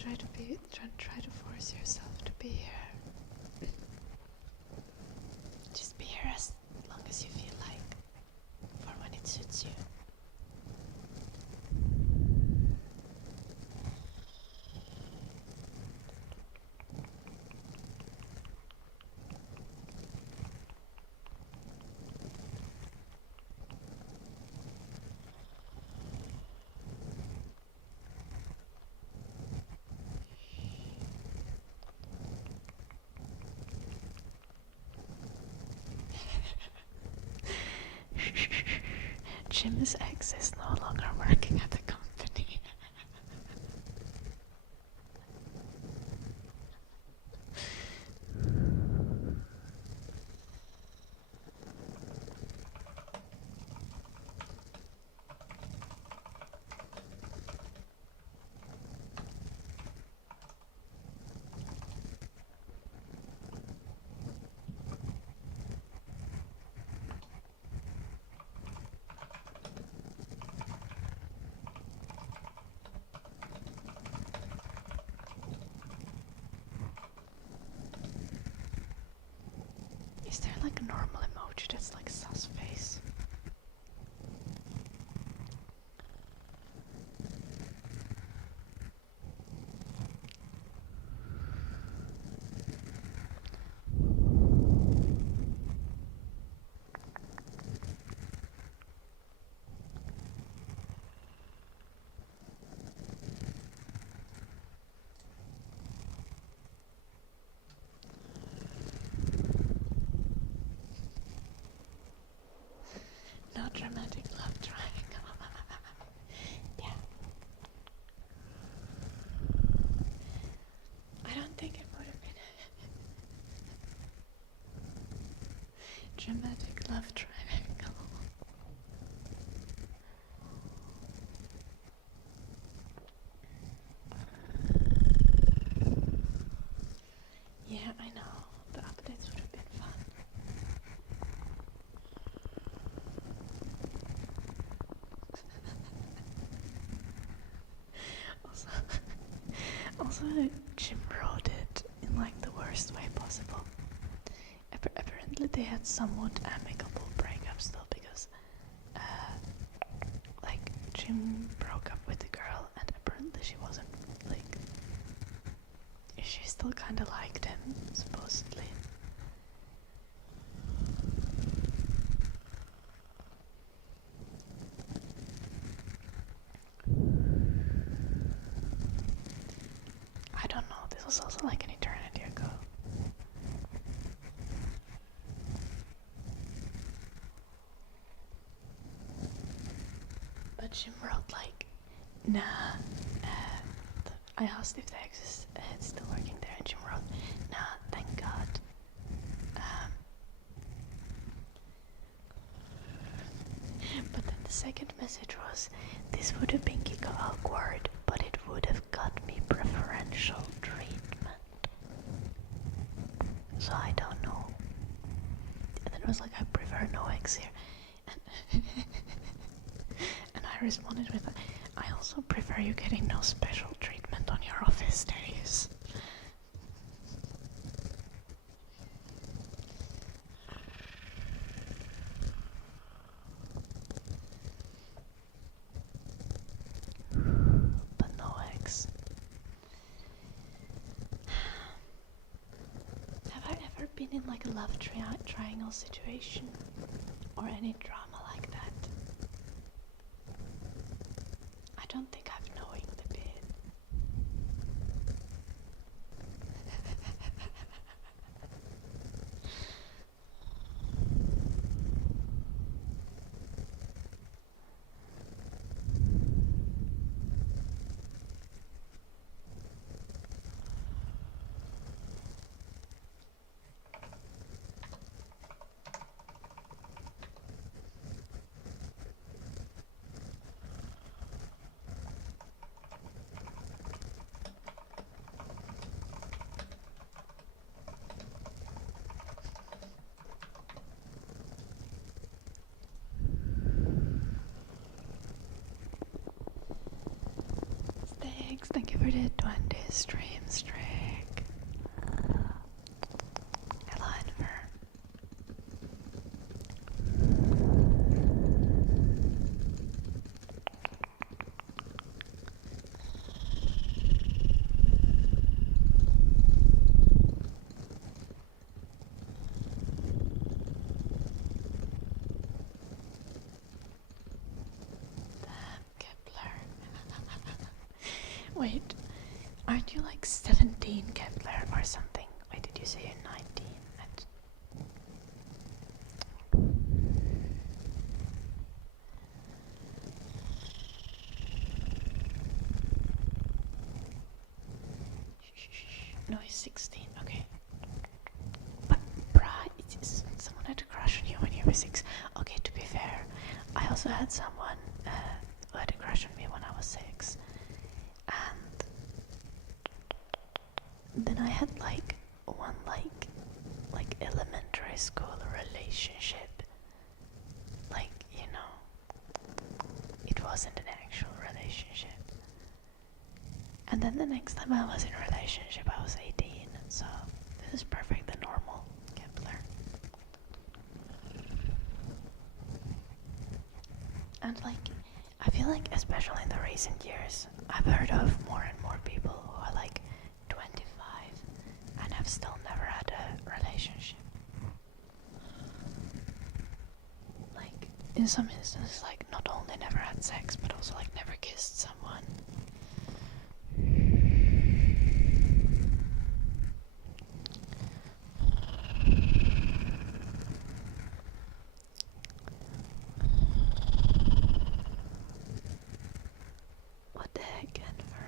Try to force yourself to be here. Just be here as long as you feel like, for when it suits you. Jim's ex is no longer working at the company. Is there like a normal emoji that's like sus face? No dramatic love triangle. Yeah. I don't think it would have been a dramatic love triangle. Yeah, I know. The updates would have been fun. Also, Jim wrote it in like the worst way possible. Apparently they had somewhat amicable breakups though, because like Jim broke up with the girl and apparently she wasn't like, she still kinda liked him, supposedly. I don't know, this was also like an eternity ago. But Jim wrote like, nah, I asked if the ex is still working there and Jim wrote, nah, thank God. But then the second message was, this would have been giga awkward, but it would have got me preferential treatment. So I don't know. And then it was like, I prefer no ex here. And, and I responded with, I also prefer you getting no special treatment on your office days. But no ex. Have I ever been in like a love triangle situation? Or any drama like that? I don't think I've knowingly been. thank you for the 20 stream streak. Hello, Enver. Kepler. Wait, aren't you like 17 Kepler or something? Wait, did you say you're 19? No, he's 16, okay. But, bruh, someone had a crush on you when you were 6. Okay, to be fair, I also had someone who had a crush on me when I was 6. And then I had like one like elementary school relationship. Like, you know, it wasn't an actual relationship. And then the next time I was in a relationship I was 18, so this is perfectly normal, Kepler. And like, I feel like especially in the recent years, I've heard of more and more people who are like 25 and have still never had a relationship. Like, in some instances, like, not only never had sex, but also like never kissed someone. What the heck, Enver?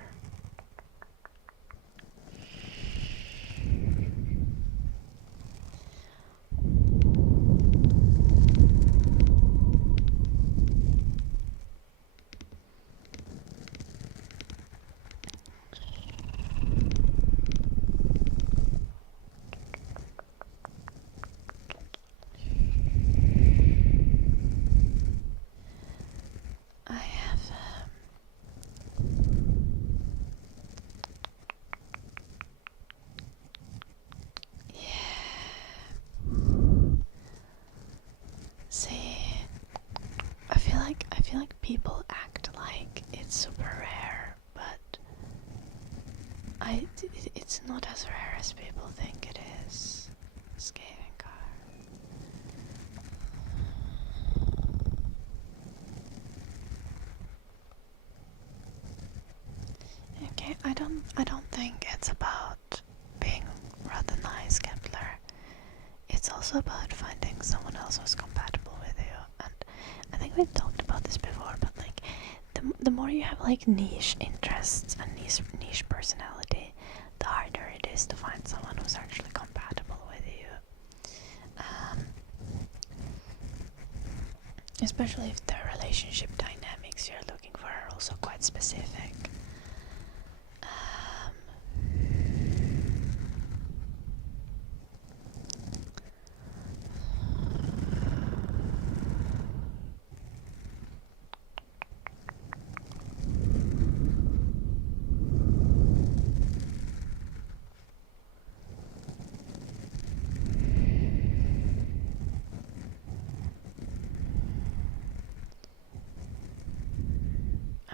I have see, I feel like people act like it's super rare, but it's not as rare as people think it is. Skating car. Okay, I don't think it's about being rather nice, Kepler. It's also about finding someone else who's compatible with you. And I think we've talked about this before, but like the more you have like niche interests and niche personality, the harder it is to find someone who's actually compatible with you. Especially if the relationship dynamics you're looking for are also quite specific.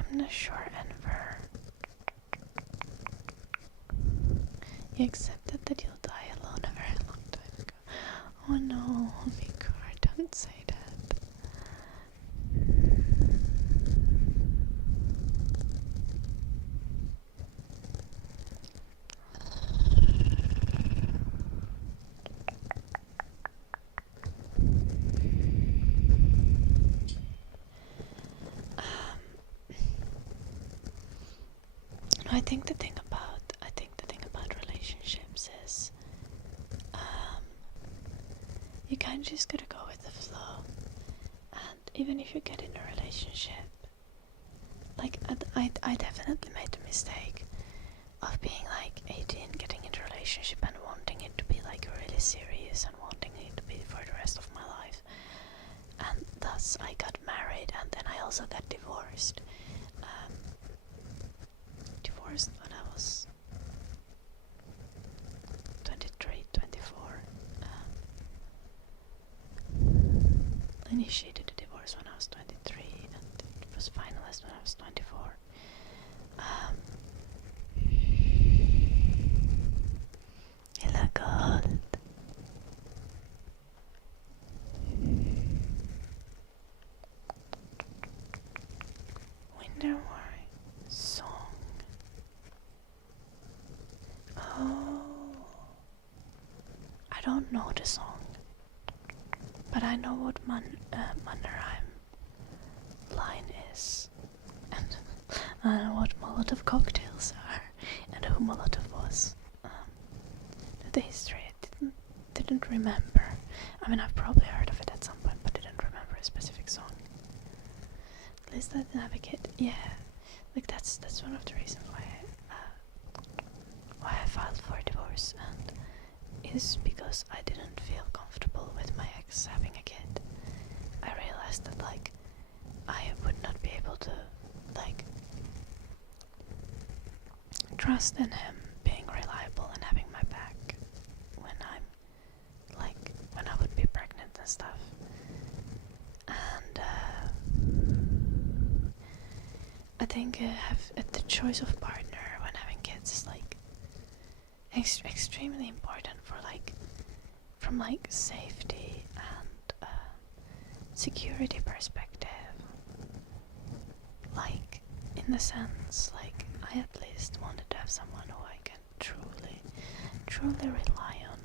I'm not sure, Enver. You accepted that you'll die alone a very long time ago. Oh no, Vigor, don't say that. I think the thing about relationships is you kind of just gotta go with the flow. And even if you get in a relationship, like I definitely made the mistake of being like 18, getting into a relationship and wanting it to be like really serious and wanting it to be for the rest of my life. And thus I got married, and then I also got divorced. divorced when I was 23, 24. Initiated the divorce when I was 23 and it was finalized when I was 24. Hela gold. Winter War song. Oh, I don't know the song, but I know what Mannerheim line is, and I know what Molotov cocktails are, and who Molotov was. The history I didn't remember. I mean, I've probably heard of it at some point, but didn't remember a specific song. At least I didn't have a kid. Yeah, like that's one of the reasons why I filed for divorce, and is because I didn't feel comfortable with my ex having a kid. I realized that like I would not be able to like trust in him being reliable and having my back when I would be pregnant and stuff. And I think the choice of partner when having kids is like extremely important for like from like safety and security perspective. Like in the sense like I at least wanted to have someone who I can truly rely on.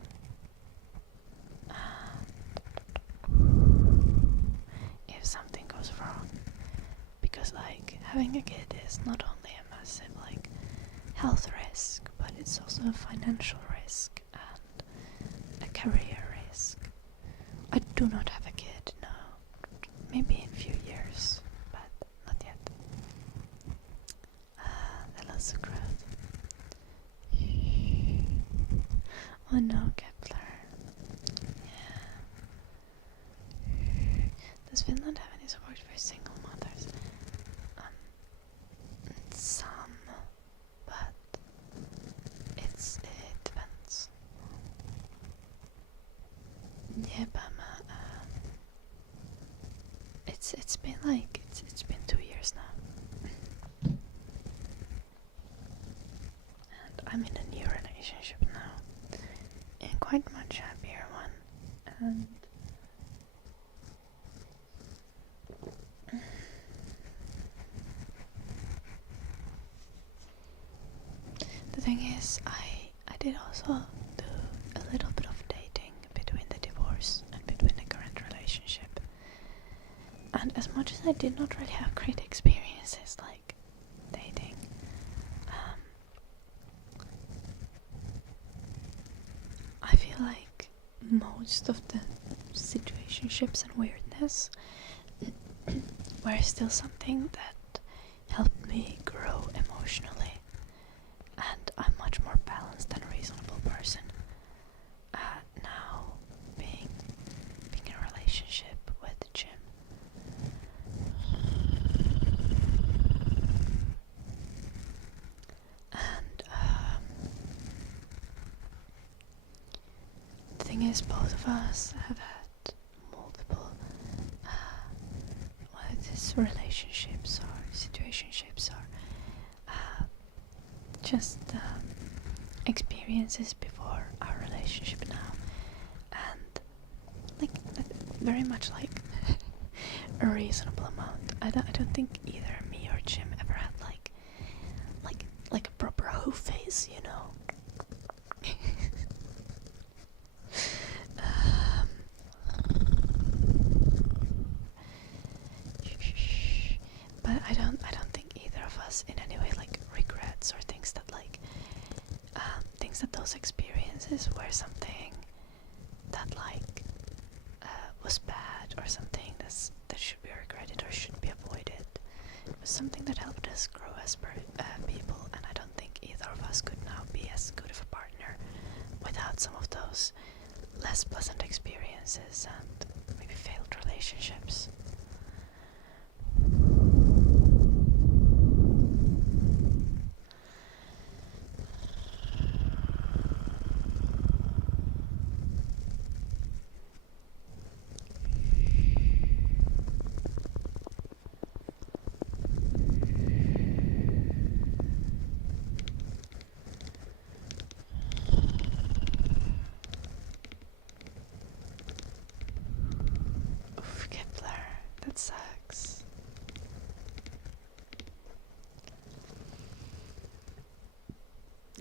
If something goes wrong, because like having a kid is not only a massive like health risk, but it's also a financial risk and a career risk. I do not have a kid, no. Maybe in a few years, but not yet. That was so great. Oh no, Kepler. Yeah. Does Finland have any support for single mothers? Some, but it depends. Yeah, but it's been like it's been 2 years now, and I'm in a new relationship now, and quite much happier one, and the thing is, I did also do a little bit of dating between the divorce and between the current relationship. And as much as I did not really have great experiences like dating, I feel like most of the situationships and weirdness were still something that helped me grow emotionally, and I'm much more balanced and reasonable person now being in a relationship with Jim. And the thing is, both of us have had multiple relationships or situationships or just experiences before our relationship now, and like very much like a reasonable amount. I don't think either me or Jim ever had like a proper hoe face, you know. But I don't think either of us in any way like regrets or thinks that those experiences were something that like was bad or something that should be regretted or should be avoided. It was something that helped us grow as people, and I don't think either of us could now be as good of a partner without some of those less pleasant experiences and maybe failed relationships. Oof, Kepler. That sucks.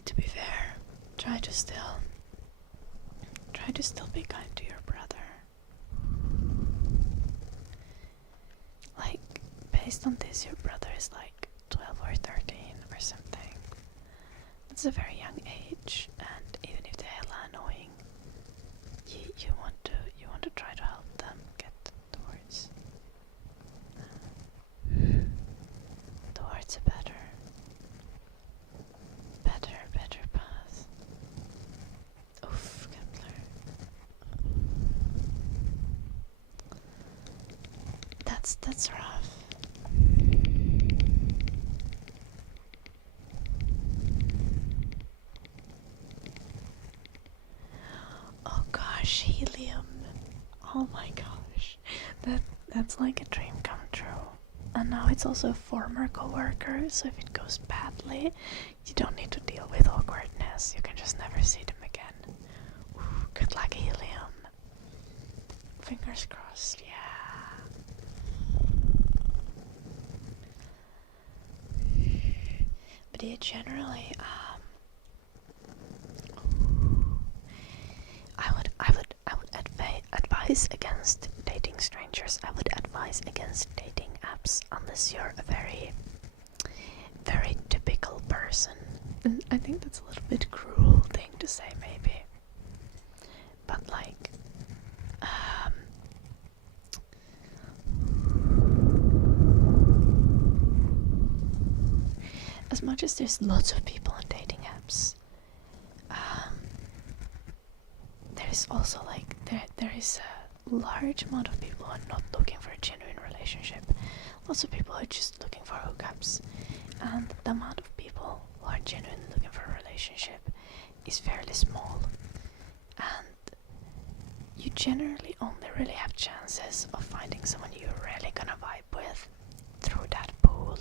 To be fair, try to still be kind to your brother. Like, based on this, your brother is like 12 or 13 or something. It's a very young age, and even if they're hella annoying, you want to try to help them get towards a better path. Oof, Kepler. That's rough. Oh gosh, helium. Oh my gosh. That's like a dream come true. And now it's also a former coworker, so if it goes badly, you don't need to deal with awkwardness. You can just never see them again. Ooh, good luck, helium. Fingers crossed, yeah. But yeah, generally, I would advise against dating strangers. I would advise against dating apps unless you're a very, very typical person. And I think that's a little bit cruel thing to say, maybe. But like, as much as there's lots of people on dating apps, there is also like there is a large amount of people who are not looking for a genuine relationship. Lots of people are just looking for hookups, and the amount of people who are genuinely looking for a relationship is fairly small, and you generally only really have chances of finding someone you're really gonna vibe with through that pool.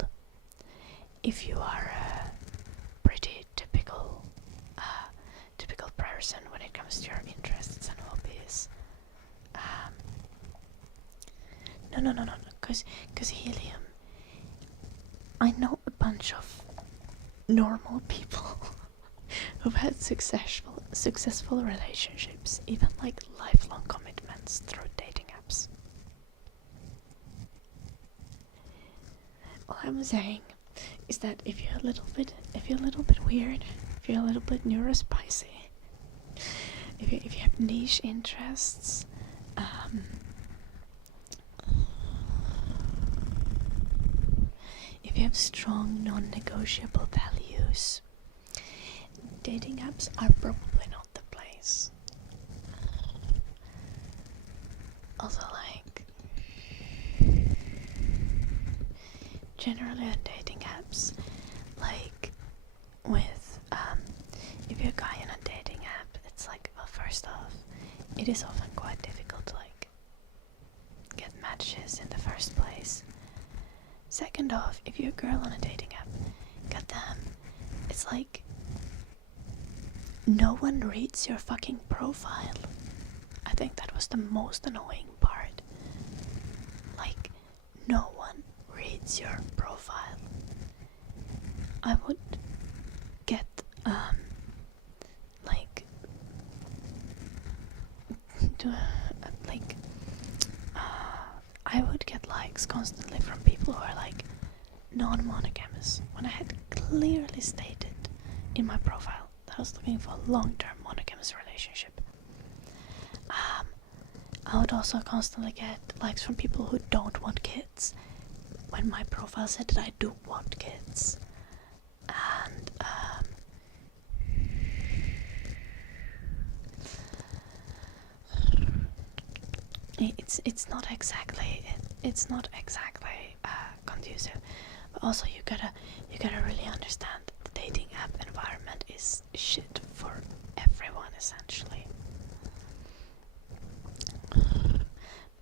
If you are a pretty typical person when it comes to your interests and hobbies. No, because helium, I know a bunch of normal people who've had successful relationships, even like lifelong commitments through dating apps. All I'm saying is that if you're a little bit weird, if you're a little bit neurospicy, if you have niche interests, if you have strong non-negotiable values, dating apps are probably not the place. Also, like, generally on dating apps, like with if you're a guy in a dating app, it's like, well, first off, it is often quite difficult to like get matches in the first place. Second off, if you're a girl on a dating app, goddamn, it's like no one reads your fucking profile. I think that was the most annoying part. Like, no one reads your profile. I would get I would get likes constantly from people who are like non-monogamous, when I had clearly stated in my profile that I was looking for a long-term monogamous relationship. I would also constantly get likes from people who don't want kids, when my profile said that I do want kids. And it's not exactly conducive, but also you gotta really understand that the dating app environment is shit for everyone essentially.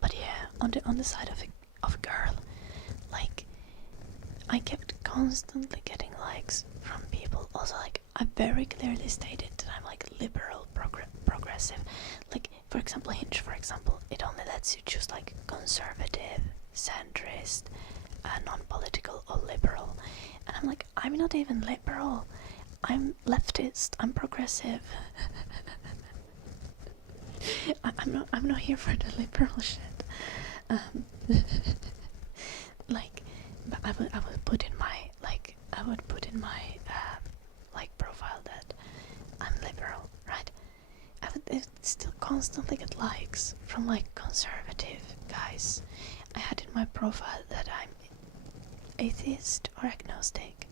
But yeah, on the side of a girl, like, I kept constantly getting likes from people. Also, like, I very clearly stated that I'm like liberal, progressive. Like, for example, Hinge, for example, it only lets you choose like conservative, centrist, non-political, or liberal. And I'm like, I'm not even liberal. I'm leftist. I'm progressive. I'm not here for the liberal shit. Like, but I would put in my profile that I'm liberal, right? I would still constantly get likes from like conservative guys. I had in my profile that I'm atheist or agnostic.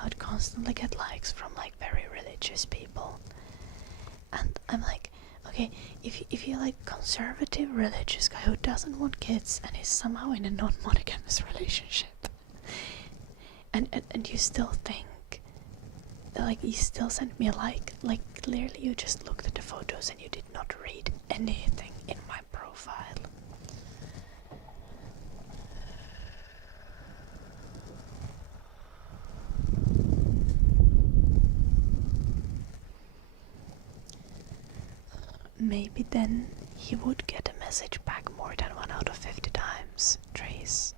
I would constantly get likes from like very religious people. And I'm like, okay, if you're like conservative religious guy who doesn't want kids and is somehow in a non-monogamous relationship, and you still think like you still sent me a like clearly you just looked at the photos and you did not read anything in my profile. Maybe then he would get a message back more than 1 out of 50 times, Trace.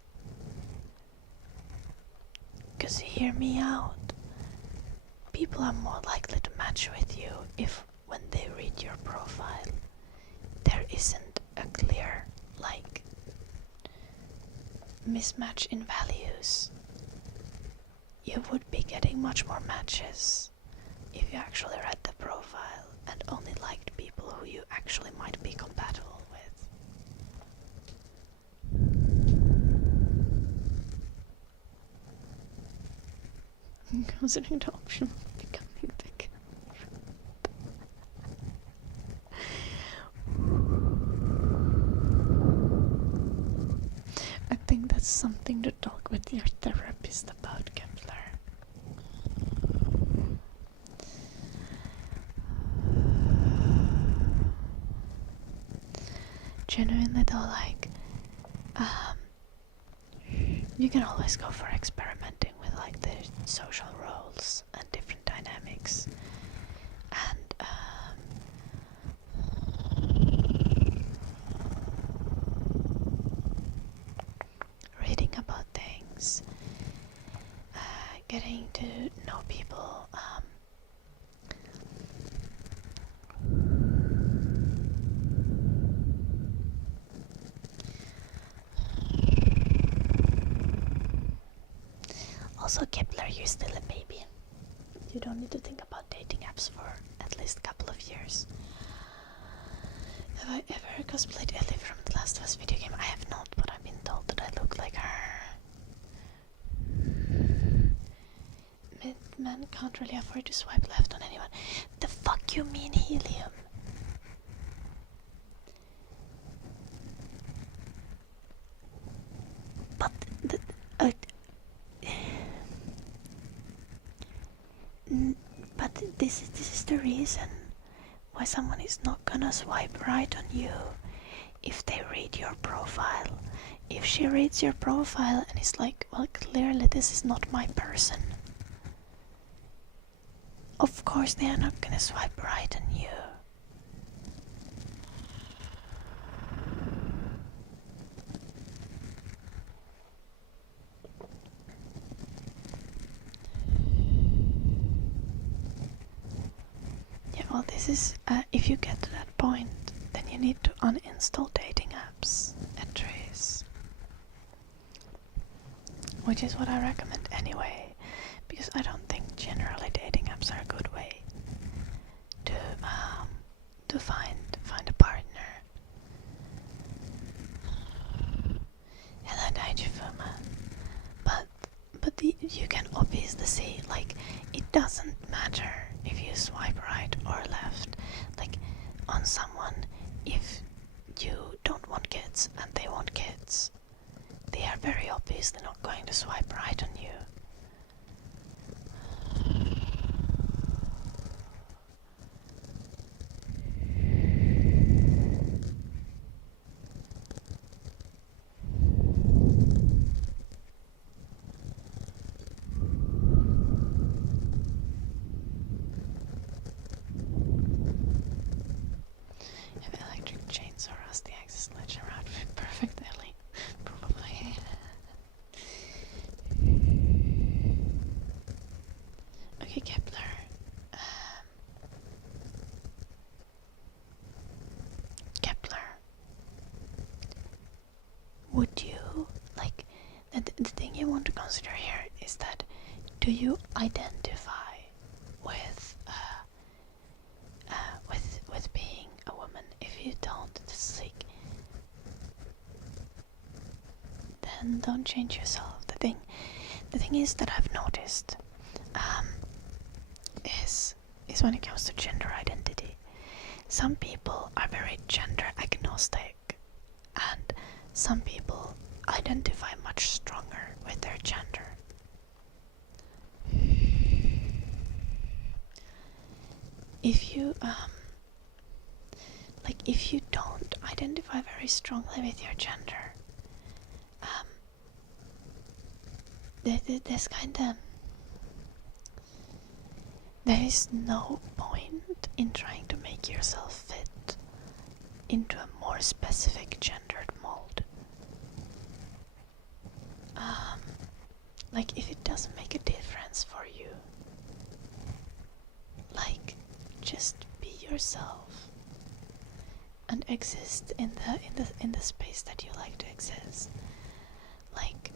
Cause hear me out. People are more likely to match with you if when they read your profile there isn't a clear like mismatch in values. You would be getting much more matches if you actually read the profile and only liked people who you actually might be compatible with. Considering the option of becoming the I think that's something to talk with your therapist about, Kepler. Genuinely though, like, you can always go for experimenting with like the social roles and different dynamics, and reading about things, getting to know people. Also, Kepler, you're still a baby. You don't need to think about dating apps for at least a couple of years. Have I ever cosplayed Ellie from the Last of Us video game? I have not, but I've been told that I look like her. Men can't really afford to swipe left on anyone. The fuck you mean, Helium? But but this is the reason why someone is not gonna swipe right on you if they read your profile. If she reads your profile and is like, well, clearly this is not my person, of course they are not gonna swipe right on you. Yeah, well, this is, if you get to that point, then you need to uninstall dating apps and Trace. Which is what I recommend anyway, because I don't think generally dating apps are a good way to find a partner. Hello, Daijifuma. But you can obviously see, like, it doesn't matter if you swipe right or left. Like, on someone, if you don't want kids and they want kids, they are very obviously not going to swipe right on you. Have electric would you, like, the thing you want to consider here is that, do you identify with being a woman? If you don't, it's like, then don't change yourself. The thing is that I've noticed is when it comes to gender identity, some people are very gender agnostic, and some people identify much stronger with their gender. If you if you don't identify very strongly with your gender, there's there is no point in trying to make yourself fit into a more specific gendered mold. Like, if it doesn't make a difference for you, like, just be yourself and exist in the space that you like to exist. Like,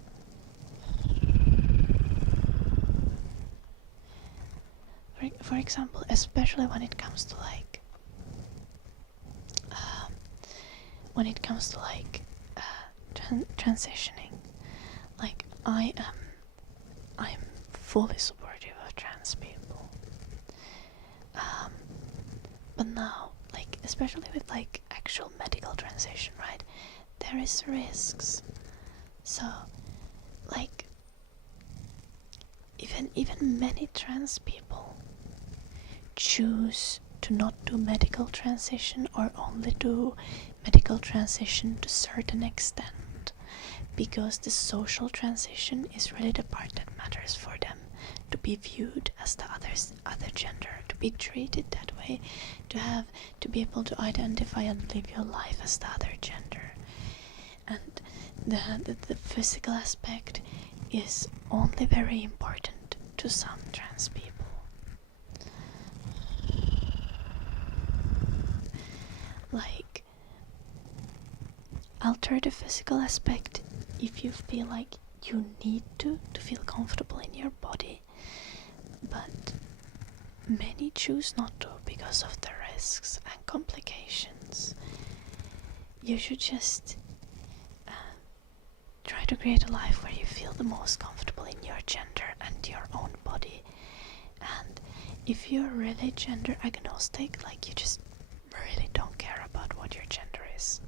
for example, especially when it comes to transitioning, like, I'm fully supportive of trans people, but now, like, especially with like actual medical transition, right, there is risks. So, like, even many trans people choose to not do medical transition, or only do medical transition to a certain extent, because the social transition is really the part that matters for them, to be viewed as the other gender, to be treated that way, to be able to identify and live your life as the other gender. And the physical aspect is only very important to some trans people. Like, alter the physical aspect if you feel like you need to feel comfortable in your body, but many choose not to because of the risks and complications. You should just try to create a life where you feel the most comfortable in your gender and your own body. And if you're really gender agnostic, like, you just really don't care about what your gender is,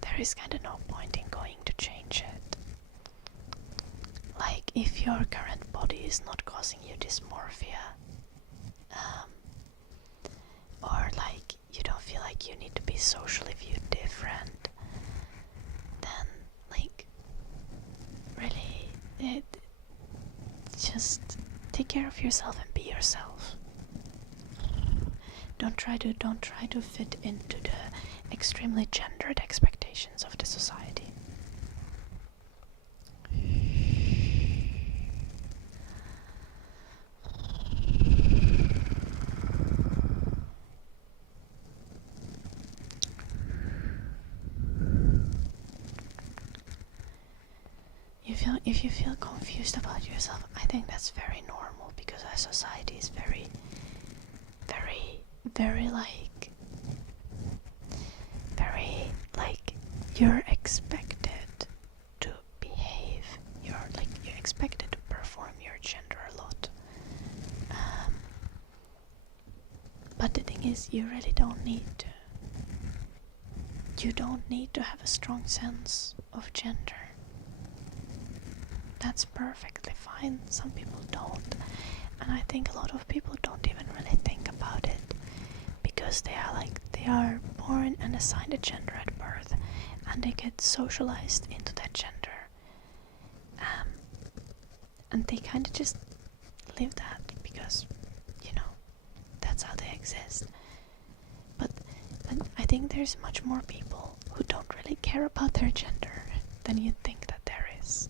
there is kind of no point in going to change it. Like, if your current body is not causing you dysmorphia, or like you don't feel like you need to be socially viewed different, then, like, really, just take care of yourself and be yourself. Don't try to fit into the extremely gendered expectations of the society. If you feel confused about yourself, I think that's very normal, because our society is very, like, you're expected to behave, you're expected to perform your gender a lot. But the thing is, you really don't need to. You don't need to have a strong sense of gender. That's perfectly fine. Some people don't, and I think a lot of people don't even really think about it, because they are born and assigned a gender at birth, and they get socialized into that gender, and they kind of just live that because, that's how they exist. But I think there's much more people who don't really care about their gender than you think that there is.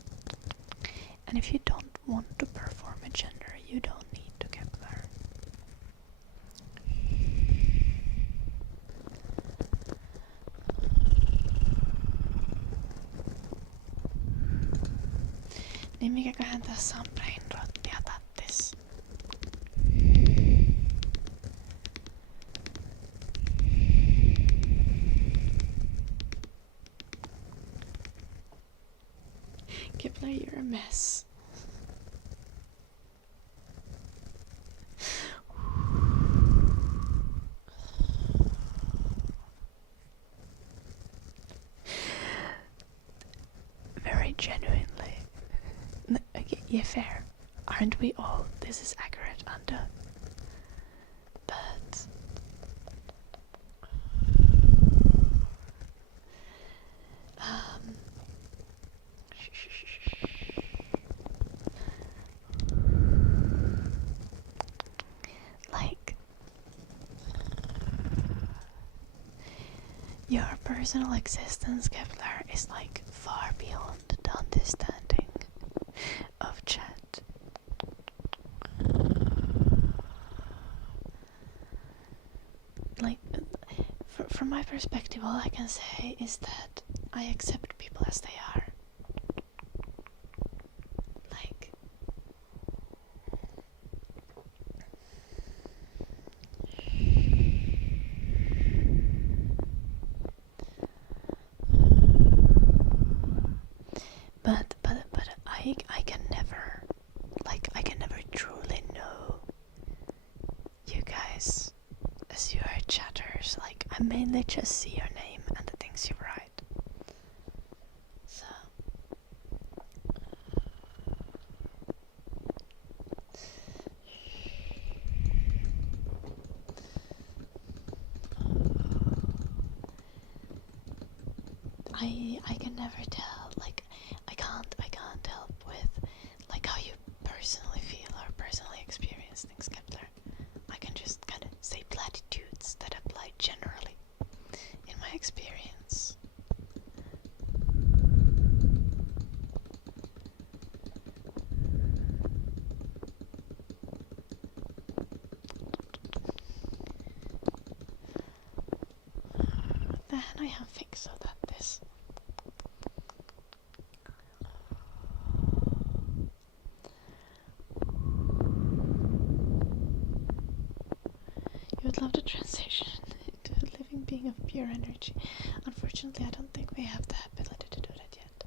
And if you don't want to perform a gender, you don't need to get there. Niin mikäköhän tässä on brainrottia tattis? Kepler, you're a mess. Very genuinely. Okay, yeah, fair. Aren't we all? This is accurate under. But like your personal existence, Kepler, is like far beyond the understanding of chat. Like, from my perspective, all I can say is that I accept people as they are. Like, but I can never, like, I can never truly know you guys as you are chatters. Like, I mainly just see your name and the things you write. So I can never tell, like, I can't help with like how you personally feel or personally experience things, Kepler. I can just kind of say platitudes that apply generally in my experience. Then I have fixed that this. You would love to transition into a living being of pure energy. Unfortunately, I don't think we have the ability to do that yet.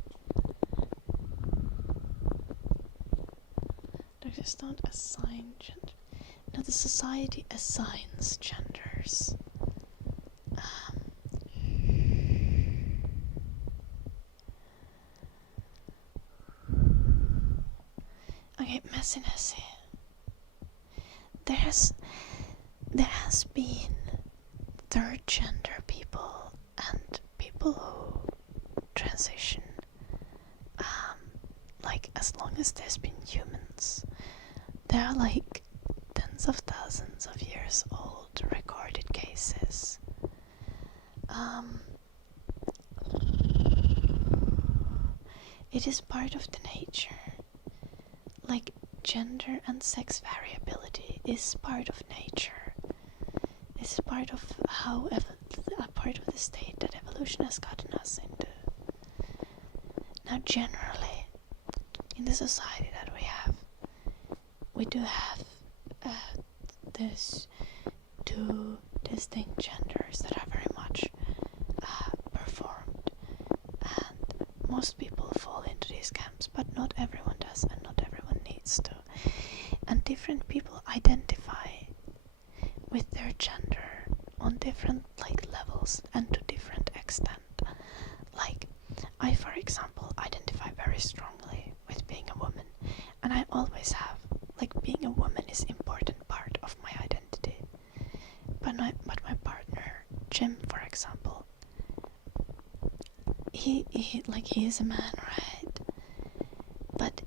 Doctors don't assign gender. No, the society assigns genders. Okay, messiness. There has been third gender people and people who transition, like, as long as there's been humans. There are like tens of thousands of years old recorded cases. It is part of the nature. Like, gender and sex variability is part of nature. It's part of how a part of the state that evolution has gotten us into. Now, generally, in the society that we do have there's two distinct genders that are very much performed, and most people fall into these camps, but not everyone does, and not everyone needs to. And different people identify with their gender on different levels and to different extent. Like, I, for example, identify very strongly with being a woman, and I always have. Like, being a woman is an important part of my identity. But my partner, Jim, for example, he is a man, right? But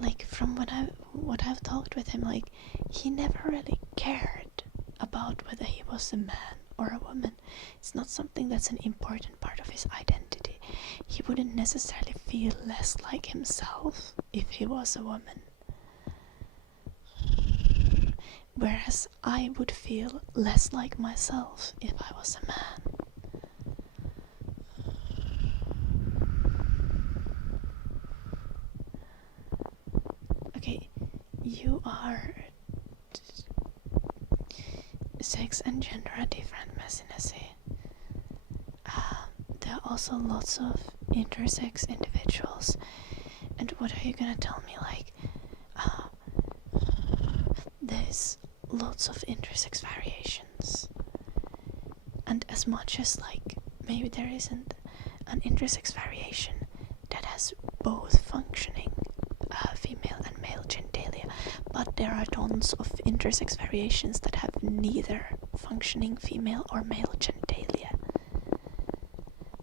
like, from what I've talked with him, like, he never really cared about whether he was a man or a woman. It's not something that's an important part of his identity. He wouldn't necessarily feel less like himself if he was a woman. Whereas I would feel less like myself if I was a man. you are sex and gender are different, messy. There are also lots of intersex individuals, and what are you gonna tell me? Like, there's lots of intersex variations, and as much as like maybe there isn't an intersex variation that has both functioning female and male genitalia, but there are tons of intersex variations that have neither functioning female or male genitalia.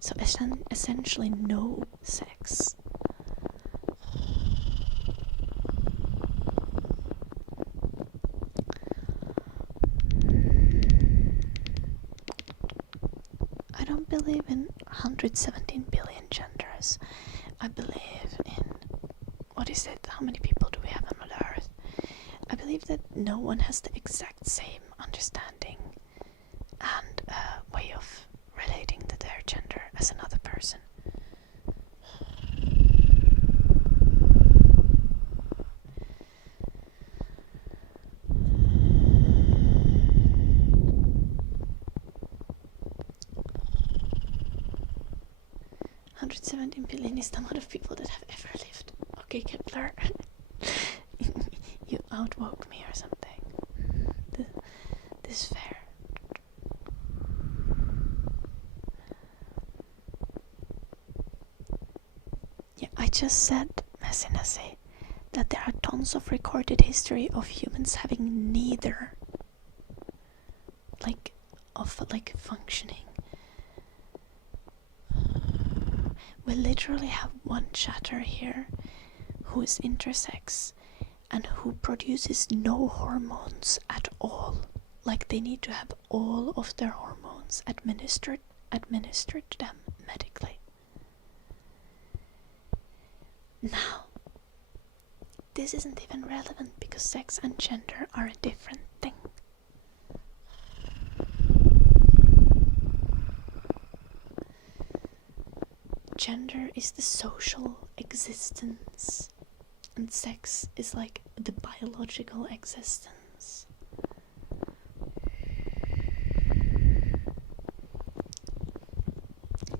So essentially no sex. I don't believe in 117 billion genders. I believe in, what is it? How many people do we have on Earth? I believe that no one has the exact same understanding and way of relating to their gender as another person. Billion is the amount of people that have ever lived. Okay, Kepler. You outwoke me or something. This is fair. Yeah, I just said, Messinessy, that there are tons of recorded history of humans having neither, like functioning. We literally have one chatter here who is intersex and who produces no hormones at all. Like, they need to have all of their hormones administered to them medically. Now, this isn't even relevant because sex and gender are a different thing. Gender is the social existence, and sex is like the biological existence.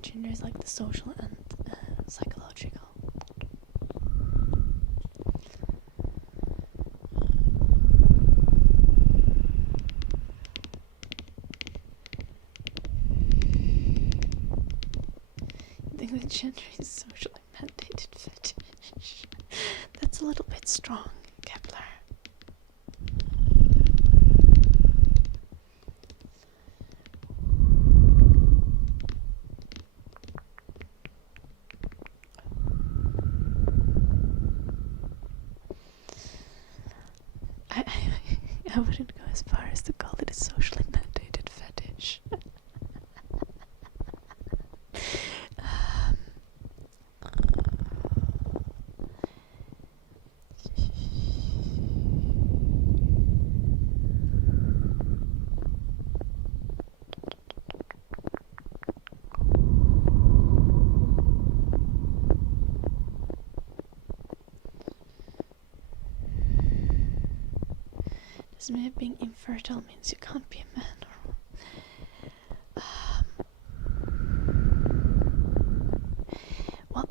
Gender is like the social and psychological. Gender is socially mandated fetish. That's a little bit strong, Kepler. I wouldn't go as far as to call it a socially mandated fetish. Does me being infertile means you can't be a man? Well,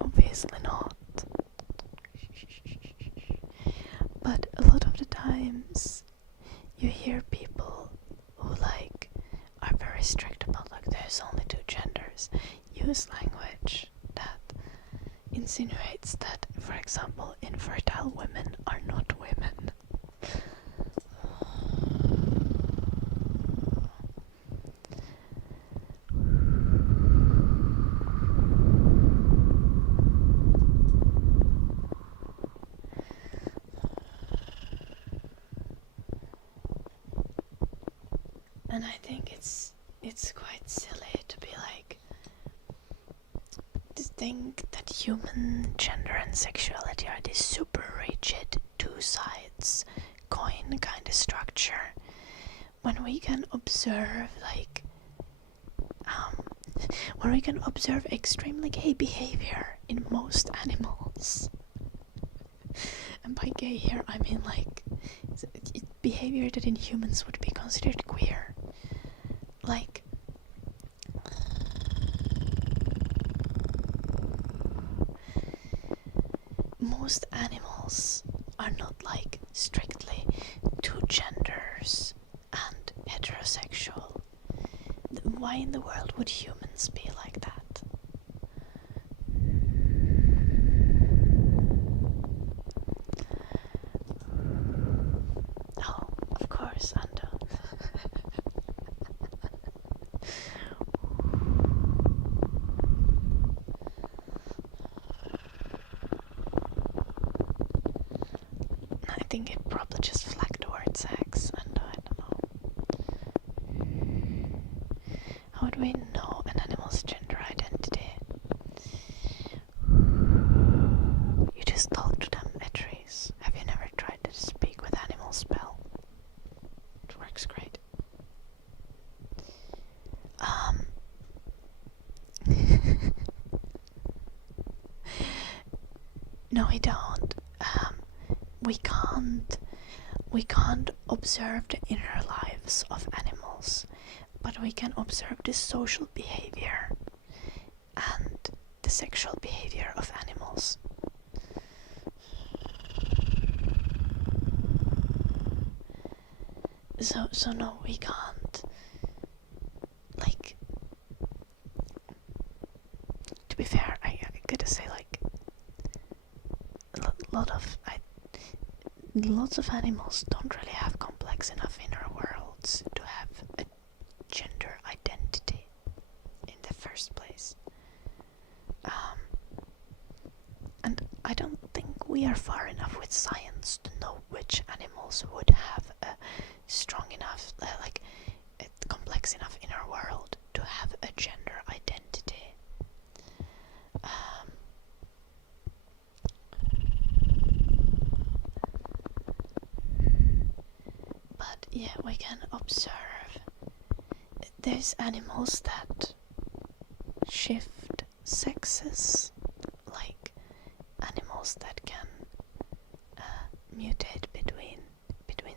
obviously not. But a lot of the times you hear people who are very strict about there's only two genders use language that insinuates that, for example, infertile women are not women. And I think it's quite silly to be to think that human gender and sexuality are this super rigid two sides coin kind of structure, when we can observe extremely gay behavior in most animals. by gay here, I mean like behavior that in humans would be considered queer. Like, most animals are not like strictly two genders and heterosexual. Why in the world would humans be like that? Oh, of course, Ando. I think it probably just flagged the word sex, and I don't know. How do we know an animal's gender identity? You just talk to them at trees. Have you never tried to speak with animals spell? It works great. No, we don't. We can't observe the inner lives of animals, but we can observe the social behavior and the sexual behavior of animals. So no, we can't. Like, to be fair, I gotta say, like, lots of animals don't really have complex enough inner worlds to have a gender identity in the first place. And I don't think we are far enough with science to know which animals would have a strong enough, a complex enough inner world to have a gender identity. But yeah, we can observe. There's animals that shift sexes, like animals that can mutate between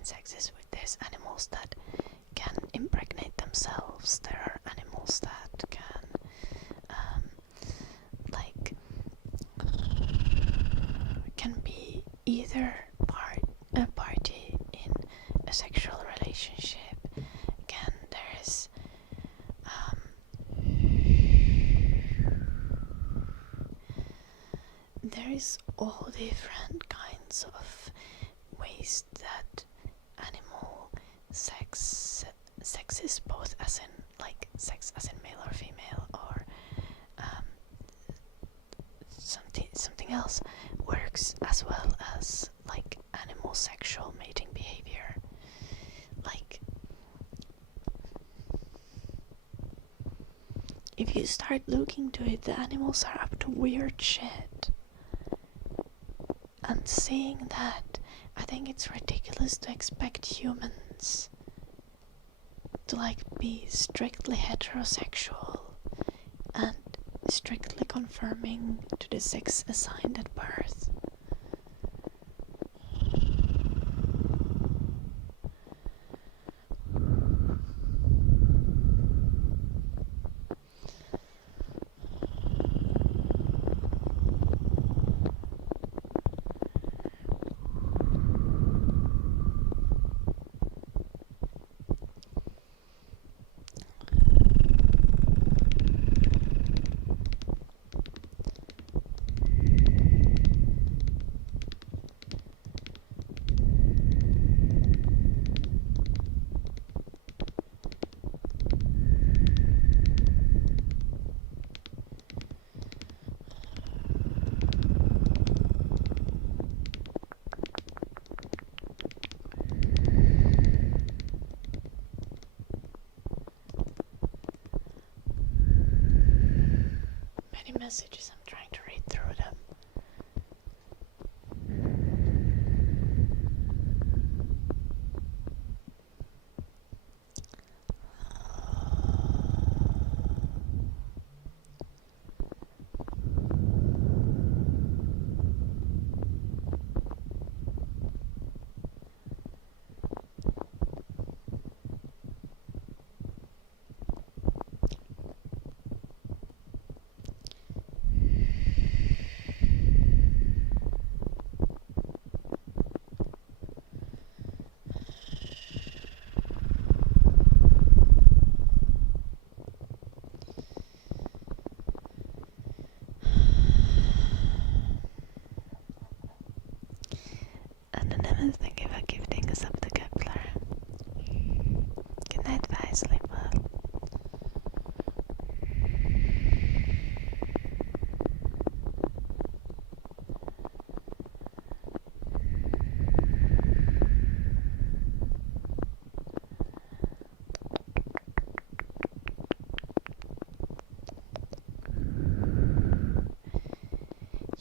sexes. There's animals that can impregnate themselves. There are animals that can be either a party in a sexual relationship. Again, there is all different kinds of ways that animal sex is, both as in like sex as in male or female, or something else, works, as well as like animal sexual mating behavior. Like, if you start looking to it, the animals are up to weird shit. And seeing that, I think it's ridiculous to expect humans to like be strictly heterosexual and strictly conforming to the sex assigned at birth. Messages, I'm trying to read through them.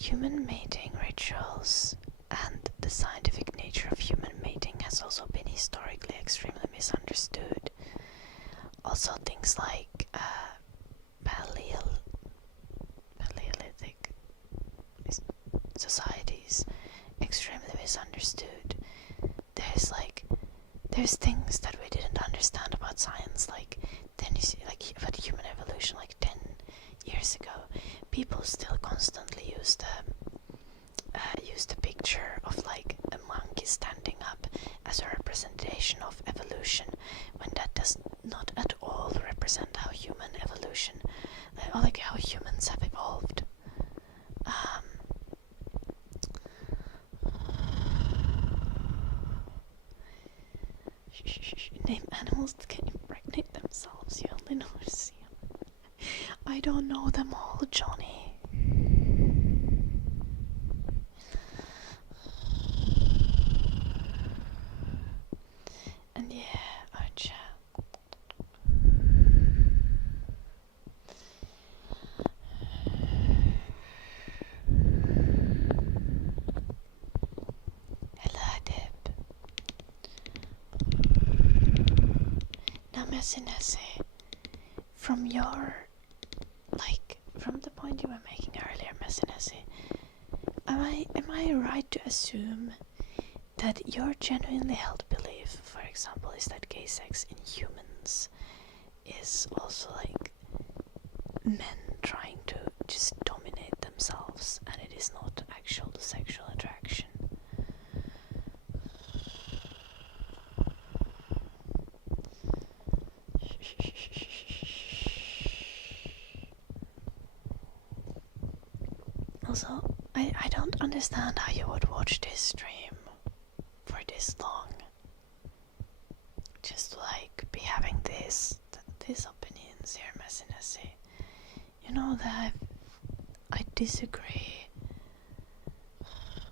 Human mating rituals and the scientific nature of human mating has also been historically extremely misunderstood. Also things like Paleolithic societies, extremely misunderstood. There's things that we didn't understand about science, like about human evolution, like 10 years ago. People still constantly use the picture of like a monkey standing up as a representation of evolution, when that does not at all represent how human evolution, or like how humans have evolved. Name animals that can impregnate themselves. You only know to see them. I don't know them all, Johnny. And yeah, our chat. Hello, Adib. Now, Messinesse, from the point you were making earlier, Messinesse, am I right to assume that your genuinely held belief, for example, is that gay sex in humans is also like men trying to just dominate themselves, and it is not actual sexual attraction? Also, I don't understand how you would watch this stream for this long. Just to like be having these opinions here, Messinesse. You know that I disagree.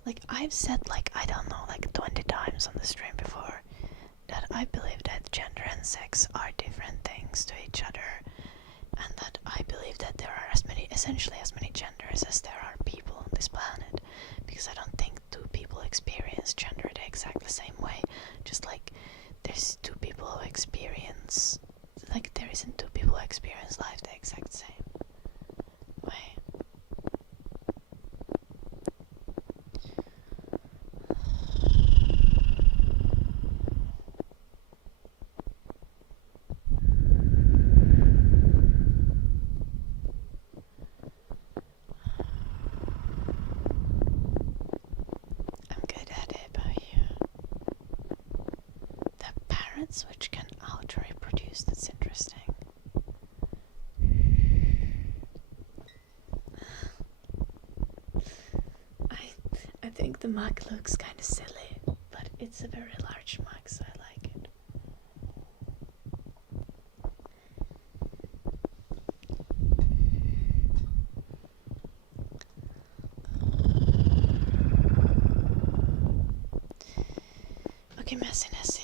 Like I've said like, I don't know, like 20 times on the stream before, that I believe that gender and sex are different things to each other, and that I believe that there are essentially as many genders as there are people on this planet, because I don't think two people experience gender the exact same way. Just like there's two people who experience, like there isn't two people who experience life the exact same way. Which can auto-reproduce, that's interesting. I think the mug looks kind of silly, but it's a very large mug, so I like it. Okay, Messinesse.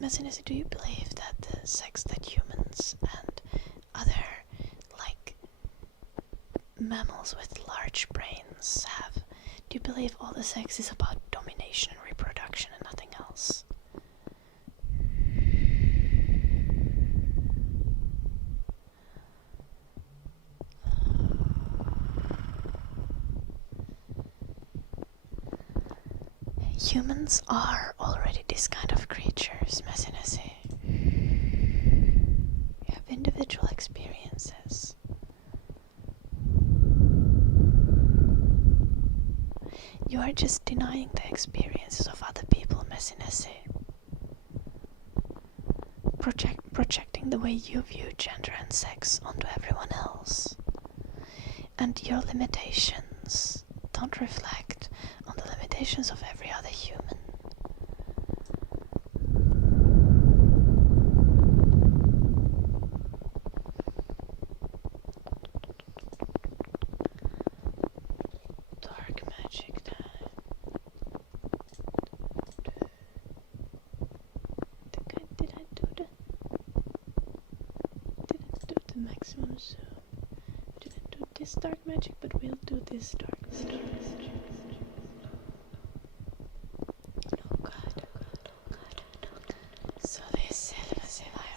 Messinesse, do you believe that the sex that humans and other, like, mammals with large brains have, do you believe all the sex is about domination and reproduction and nothing else? Humans are already this kind of creatures, Messinesse. We have individual experiences. You are just denying the experiences of other people, Messinesse. Projecting the way you view gender and sex onto everyone else. And your limitations don't reflect on the limitations of every other human. Dark magic time. Did I do the maximum zoom? Did I do this dark magic, but we'll do this dark magic. Oh god. Så det är selve varje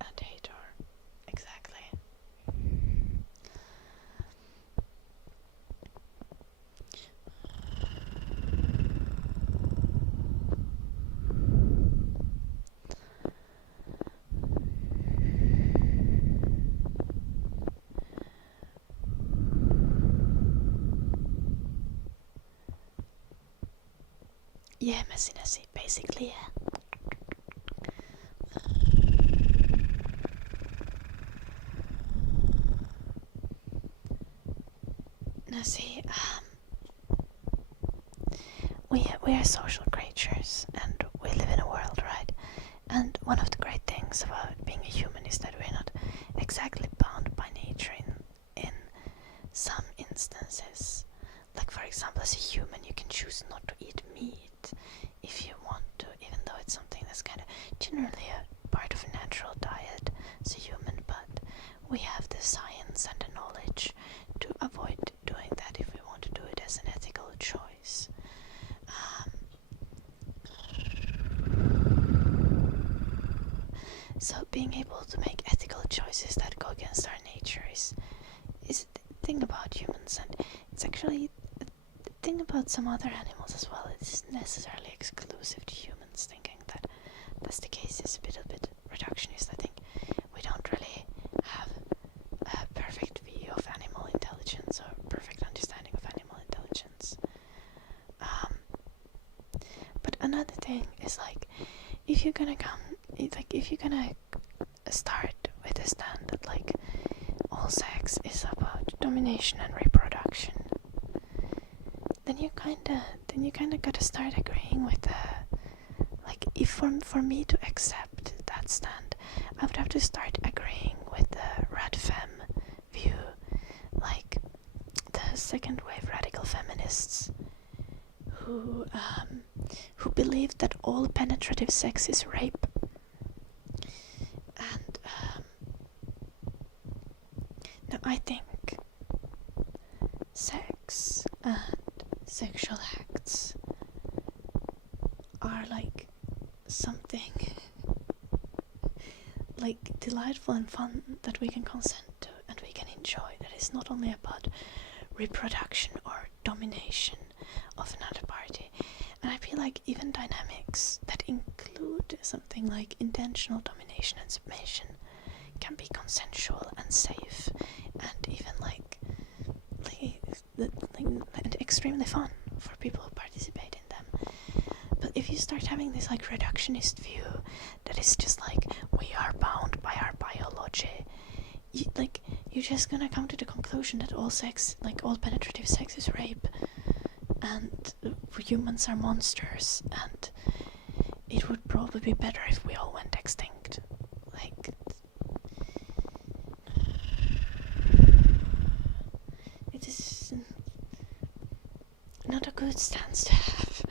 and hater. Exactly. Yeah, messiness, basically, yeah. Now see, we are social creatures, and we live in a world, right? And one of the great things about being a human is that we're not exactly bound by nature in some instances. Like, for example, as a human, you can choose not to eat meat if you want to, even though it's something that's kind of generally a part of a natural diet as a human, but we have the science and the knowledge to avoid doing that if we want to do it as an ethical choice. So being able to make ethical choices that go against our nature is a thing about humans, and it's actually a thing about some other animals as well. It isn't necessarily exclusive to humans. Thinking that that's the case is a bit reductionist. I think we don't really have a perfect view of animal intelligence or perfect understanding of animal intelligence. But another thing is, like, if you're gonna start with a stand that, like, all sex is about domination and reproduction, then you kinda gotta start agreeing with if for me to accept that stand, I would have to start agreeing with the rad femme view, like the second wave radical feminists who believe that all penetrative sex is rape. And now I think sex and sexual acts are like something like delightful and fun that we can consent to and we can enjoy, that is not only about reproduction or domination of another party. And I feel like even dynamics that include something like intentional domination and submission can be consensual and safe, and even and extremely fun for people who participate in them. But if you start having this like reductionist view that is just like, we are bound by our biology, you're just gonna come to the conclusion that all sex, like all penetrative sex, is rape, and humans are monsters, and it would probably be better if we all went extinct. Like, it is not a good stance to have.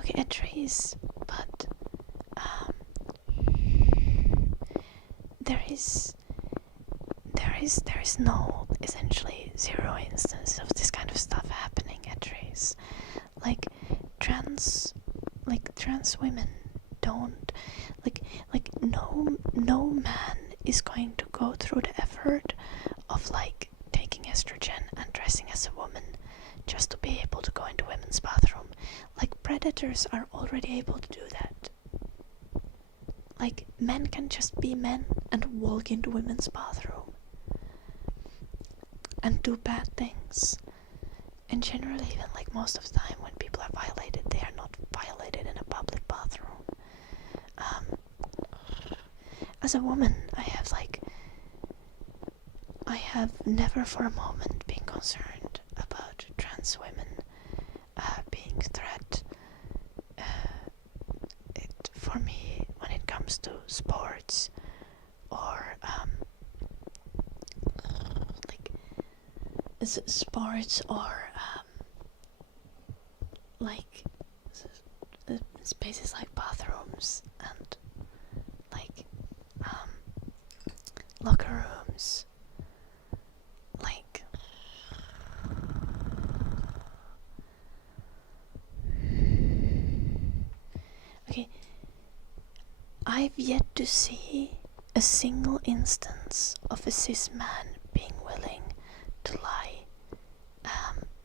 Okay, a trees, but there is no essentially zero instance of this kind of don't no man is going to go through the effort of like taking estrogen and dressing as a woman just to be able to go into women's bathroom. Like, predators are already able to do that. Like, men can just be men and walk into women's bathroom and do bad things. And generally, even like most of the time when people are violated, they are not violated in a public bathroom. As a woman, I have never for a moment been concerned about trans women being threat. For me, when it comes to sports or sports or like spaces like bathrooms and like locker rooms, like okay, I've yet to see a single instance of a cis man being willing to lie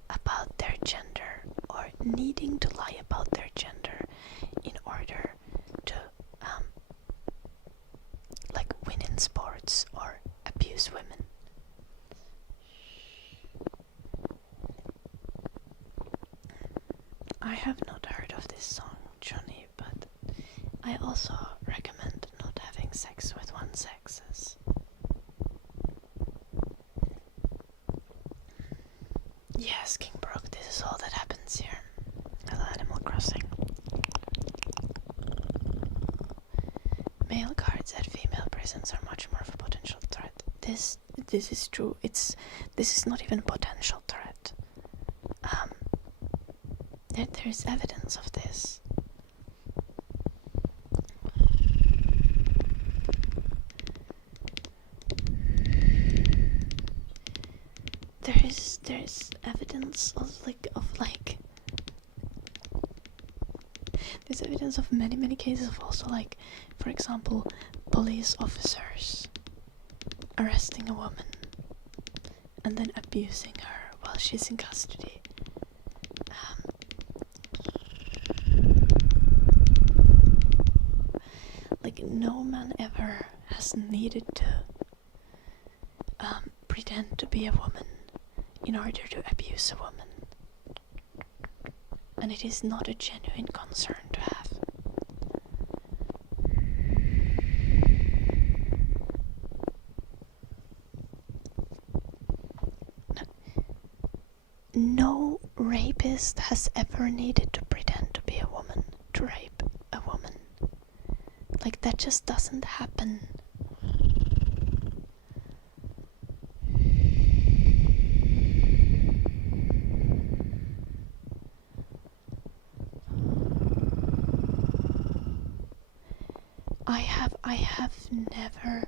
about their gender or needing to lie about their gender in order to like win in sports or abuse women. I have not heard of this song, Johnny, but I also recommend not having sex with one sexes. Yes, King Brook, this is all that happens here. Hello, Animal Crossing. Male guards at female prisons are much more of a potential threat. This is true. This is not even a potential threat. There's evidence of this. There's evidence there's evidence of many cases of also, like, for example, police officers arresting a woman and then abusing her while she's in custody. Like, no man ever has needed to pretend to be a woman in order to abuse a woman. And it is not a genuine concern to have. No rapist has ever needed to pretend to be a woman to rape a woman. Like, that just doesn't happen. I have never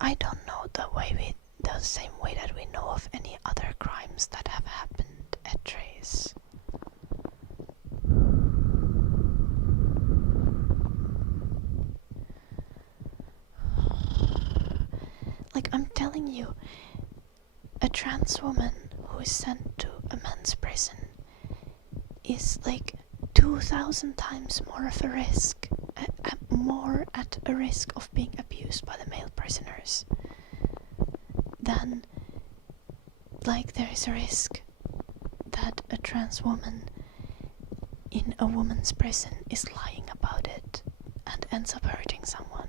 I don't know the same way that we know of any other crimes that have happened at Trace. Like, I'm telling you, a trans woman who is sent to a men's prison is like 2,000 times more of a risk, more at a risk of being abused by the male prisoners than, like, there is a risk that a trans woman in a woman's prison is lying about it and ends up hurting someone.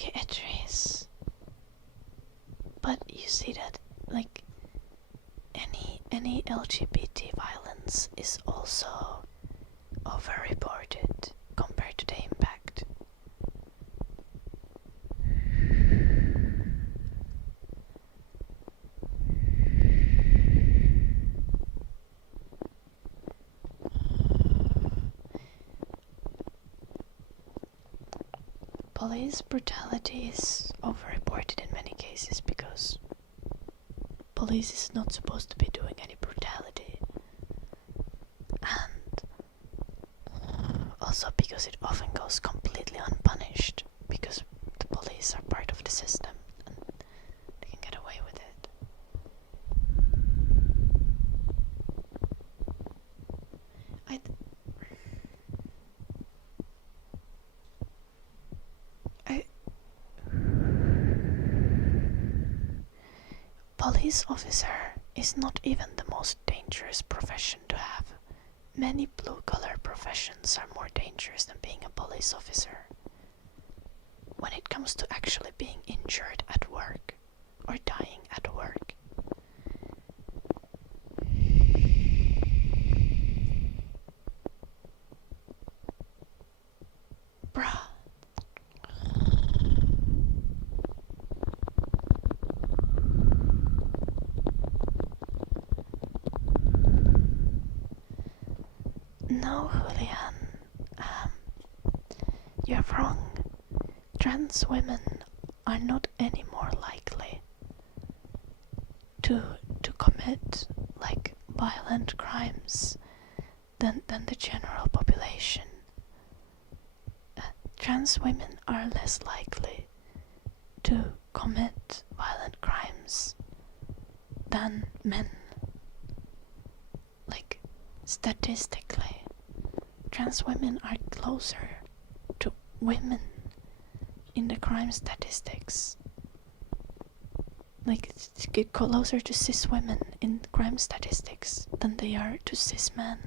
okay, entries. But you see that, like, any LGBT violence is also overreported compared to the impact. Police brutality is overreported in many cases because police is not supposed to be doing any brutality, and also because it often goes completely unpunished because the police are part of the system and they can get away with it. Police officer is not even the most dangerous profession to have. Many blue-collar professions are more dangerous than being a police officer. When it comes to actually being injured at work or dying at work. Bruh. No, Julian. You're wrong. Trans women are not any more likely to commit like violent crimes than the general population. Trans women are less likely to commit violent crimes than men. Like, statistically, trans women are closer to women in the crime statistics. Like, get closer to cis women in crime statistics than they are to cis men.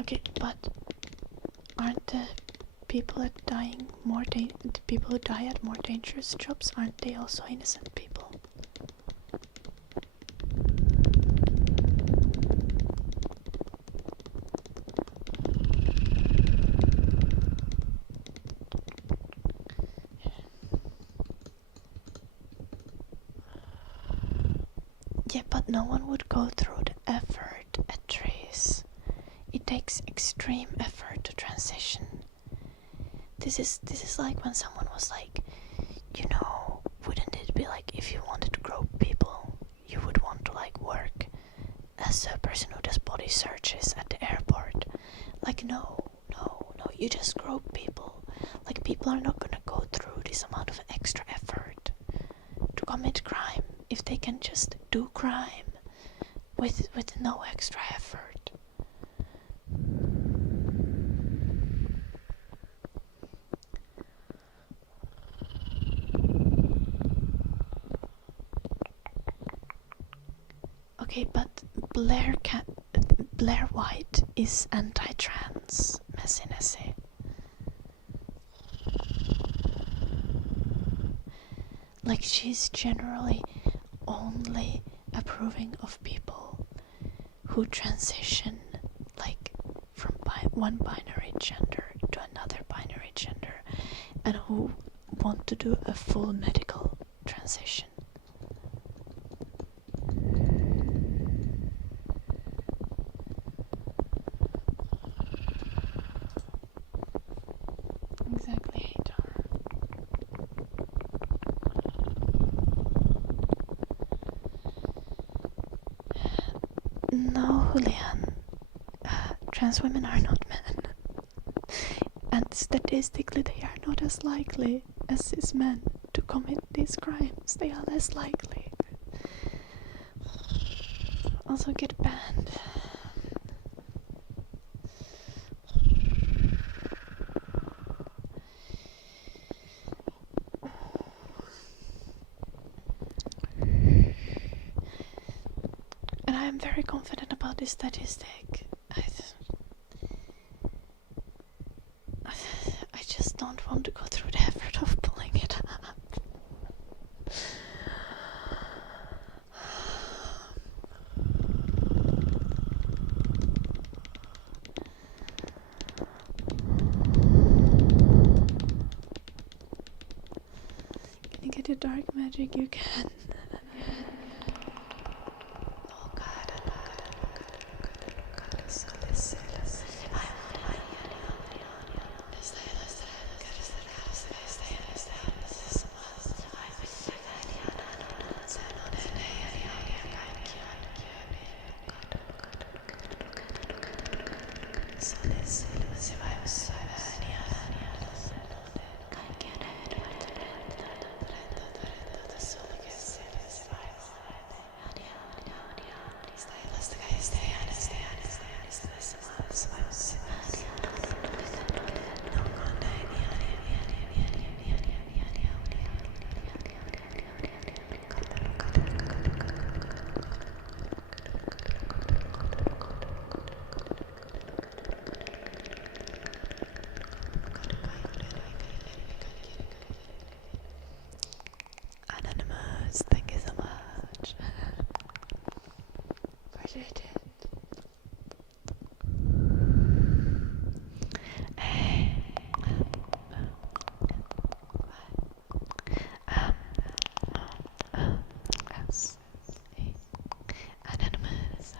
Okay, but aren't the people that the people who die at more dangerous jobs, aren't they also innocent people? Yeah, but no one would go through the effort at trees. It takes extreme effort to transition. This is like when someone was like, wouldn't it be like if you wanted to grow people, you would want to like work as a person who does body searches at the airport? Like, no, you just grow people. Like, people are not gonna go through this amount of extra effort to commit crime if they can just do crime with no extra effort. Okay, but Blair White is anti-trans, Messi. Like, she's generally only approving of people who transition, like, from one binary gender to another binary gender, and who want to do a full medical transition. Exactly, Hatar. No, Julian. Trans women are not men. And statistically they are not as likely as cis men to commit these crimes. They are less likely. Also get banned. I'm very confident about this statistic. I just don't want to go through the effort of pulling it up. Can you get your dark magic? You can. Oh god. Anonymous, thank you so much. Appreciate it. Anonymous.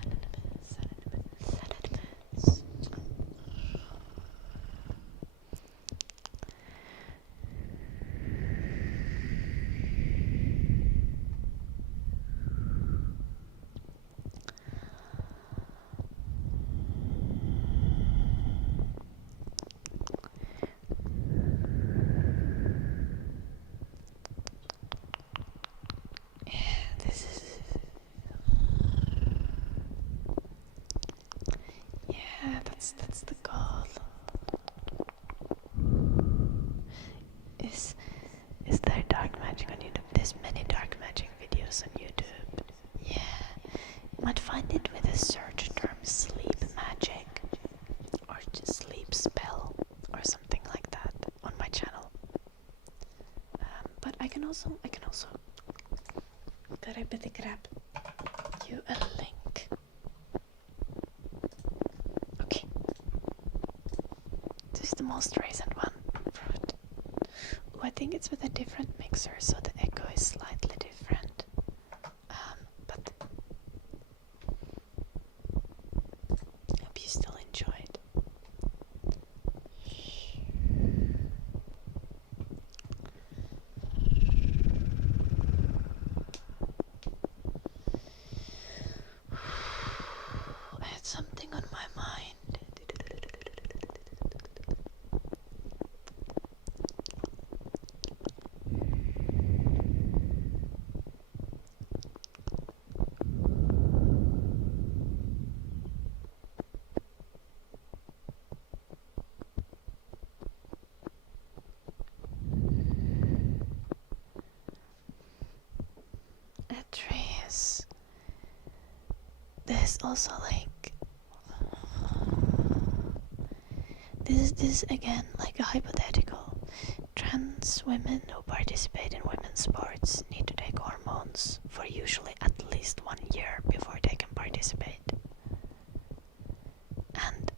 That's the goal. Is there dark magic on YouTube? There's many dark magic videos on YouTube. Yeah. You might find it with a search term sleep magic or just sleep spell or something like that on my channel. But I can also grab you a link. Okay. This is the most recent one. Ooh, I think it's with a different mixer, so the echo is slightly different. But I hope you still enjoyed. I had something on my mind. Trees. There's also like this is again like a hypothetical. Trans women who participate in women's sports need to take hormones for usually at least 1 year before they can participate. And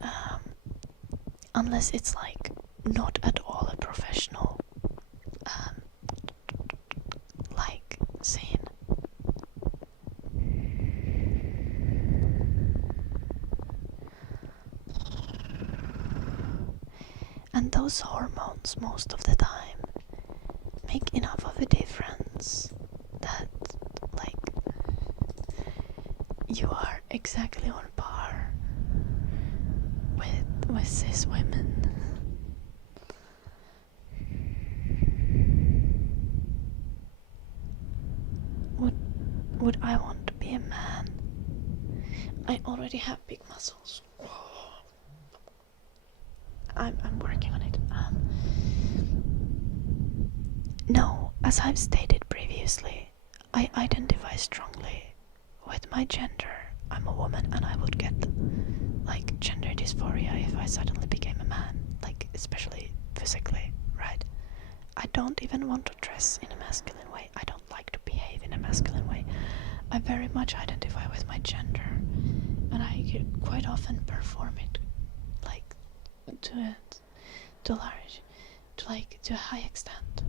unless it's like not at all a professional like scene. And those hormones most of the time make enough of a difference that like you are exactly on par with cis women. Would I want to be a man? I already have big muscles. I'm working on it. No, as I've stated previously, I identify strongly with my gender. I'm a woman and I would get like gender dysphoria if I suddenly became a man, like especially physically, right? I don't even want to dress in a masculine way. I don't like to behave in a masculine way. I very much identify with my gender, and I quite often perform it like to a high extent.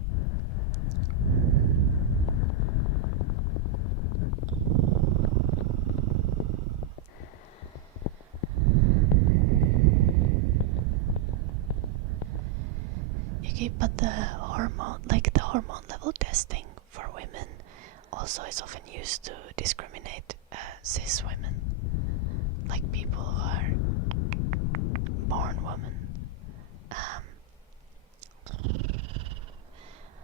Okay, but the hormone level testing for women also is often used to discriminate cis women, like people who are born women,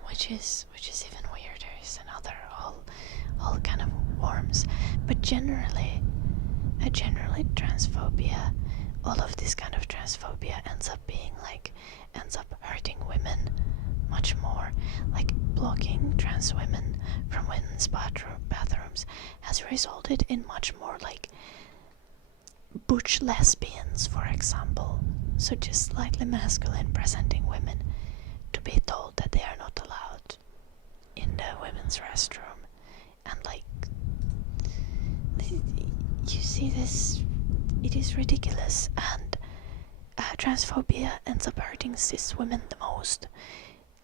which is even weirder. Is another whole kind of worms. But generally transphobia, all of this kind of transphobia ends up hurting women much more. Like blocking trans women from women's bathrooms has resulted in much more like butch lesbians, for example. So just slightly masculine presenting women to be told that they are not allowed in the women's restroom. And like, you see this, it is ridiculous. And transphobia ends up hurting cis women the most,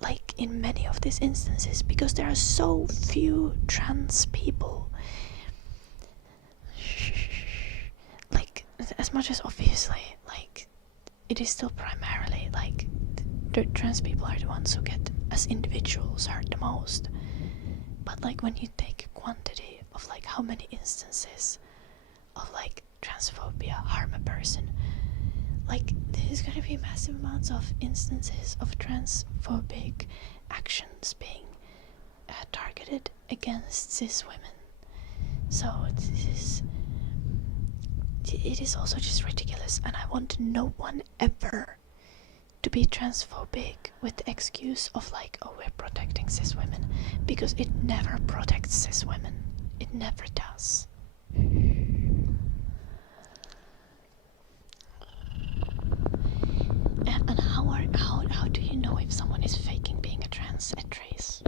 like in many of these instances, because there are so few trans people. Like, as much as obviously, like, it is still primarily like the trans people are the ones who get, as individuals, hurt the most. But like, when you take a quantity of like how many instances of like transphobia harm a person, like there's gonna be massive amounts of instances of transphobic actions being targeted against cis women. So it is also just ridiculous, and I want no one ever to be transphobic with the excuse of like, oh, we're protecting cis women, because it never protects cis women. It never does. And how do you know if someone is faking being a trans at Trace?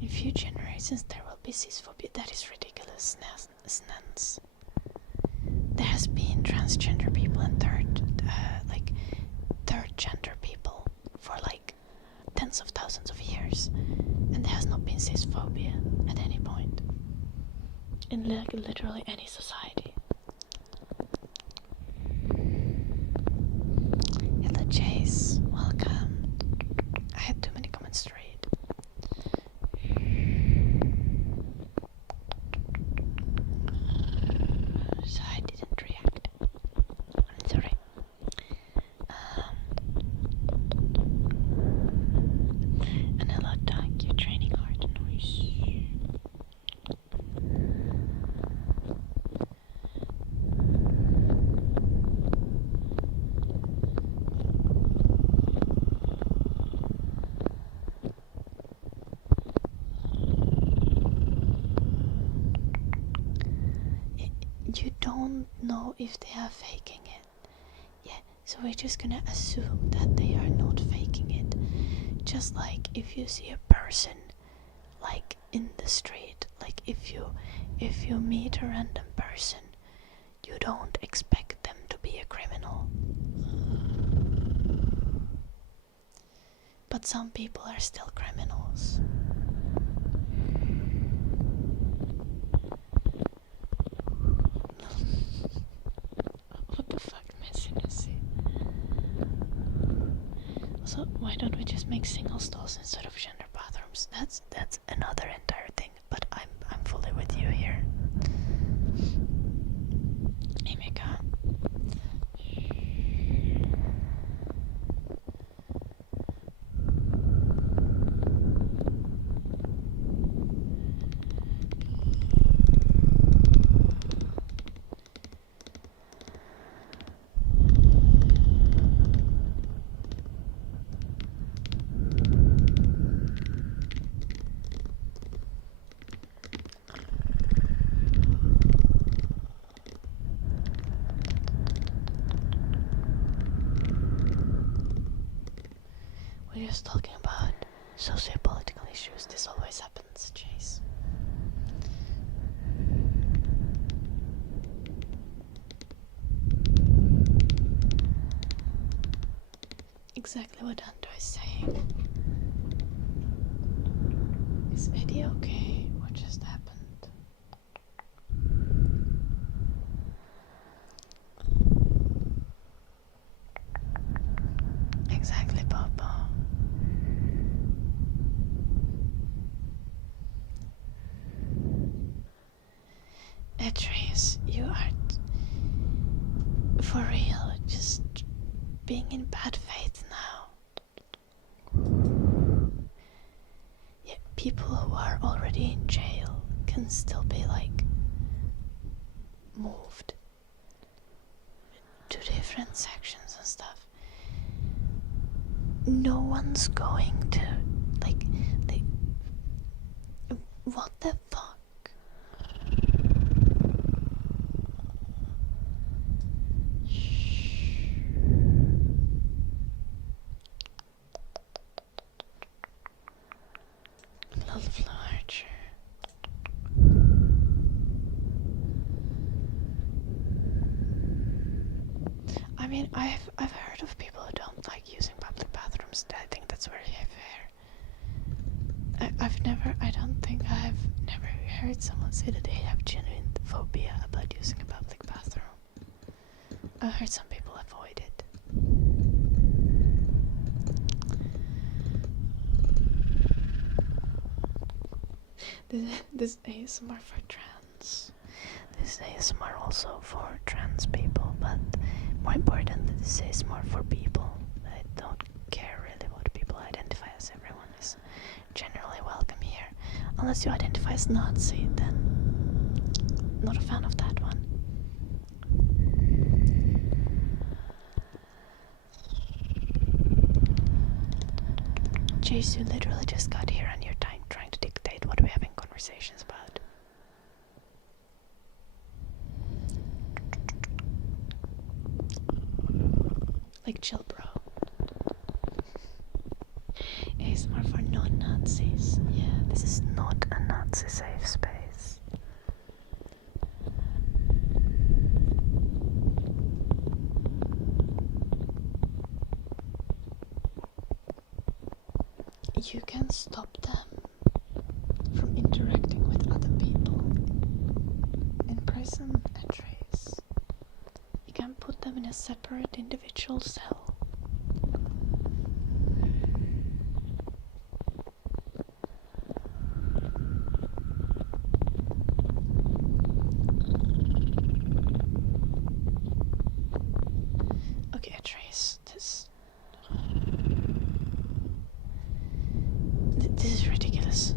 In future generations there will be cisphobia. That is ridiculous. There has been transgender people and third gender people for like tens of thousands of years, and there has not been cisphobia at any point in like literally any society. Hello Chase, welcome. I had too many comments to read. So I didn't react. I'm sorry. And hello Doug, you're training hard. Noise. You don't know if they are faking it. Yeah, so we're just gonna assume that they are not faking it. Just like if you see a person like in the street, like if you meet a random person, you don't expect them to be a criminal. But some people are still criminals. What the fuck messiness? Also, why don't we just make single stalls instead of gender bathrooms? That's another entire thing, but I'm fully with you here. Hey Mika. was talking about socio-political issues. This always happens, Chase. Exactly what Hunter is saying. Is Eddie okay? What just happened? Exactly, Papa. Edris, you are for real just being in bad faith now. Yeah, people who are already in jail can still be like moved to different sections and stuff. No one's going to like what the fuck? Love larger. I mean, I've heard of people who don't like using public bathrooms. I think that's very fair. I don't think I've never heard someone say that they have genuine phobia about using a public bathroom. I've heard some people avoid it. This ASMR for trans. This ASMR also for trans people, but more importantly, this ASMR for people. I don't care really what people identify as. Everyone is generally welcome here. Unless you identify as Nazi, then not a fan of that one. Chase, you literally just got here and you're trying to dictate what we're having conversations about. Like, chill, bro. ASMR for non-Nazis. Yeah, this is not a Nazi safe space. You can stop them from interacting with other people in prison and trace. You can put them in a separate individual cell. Okay, Trace, this is ridiculous.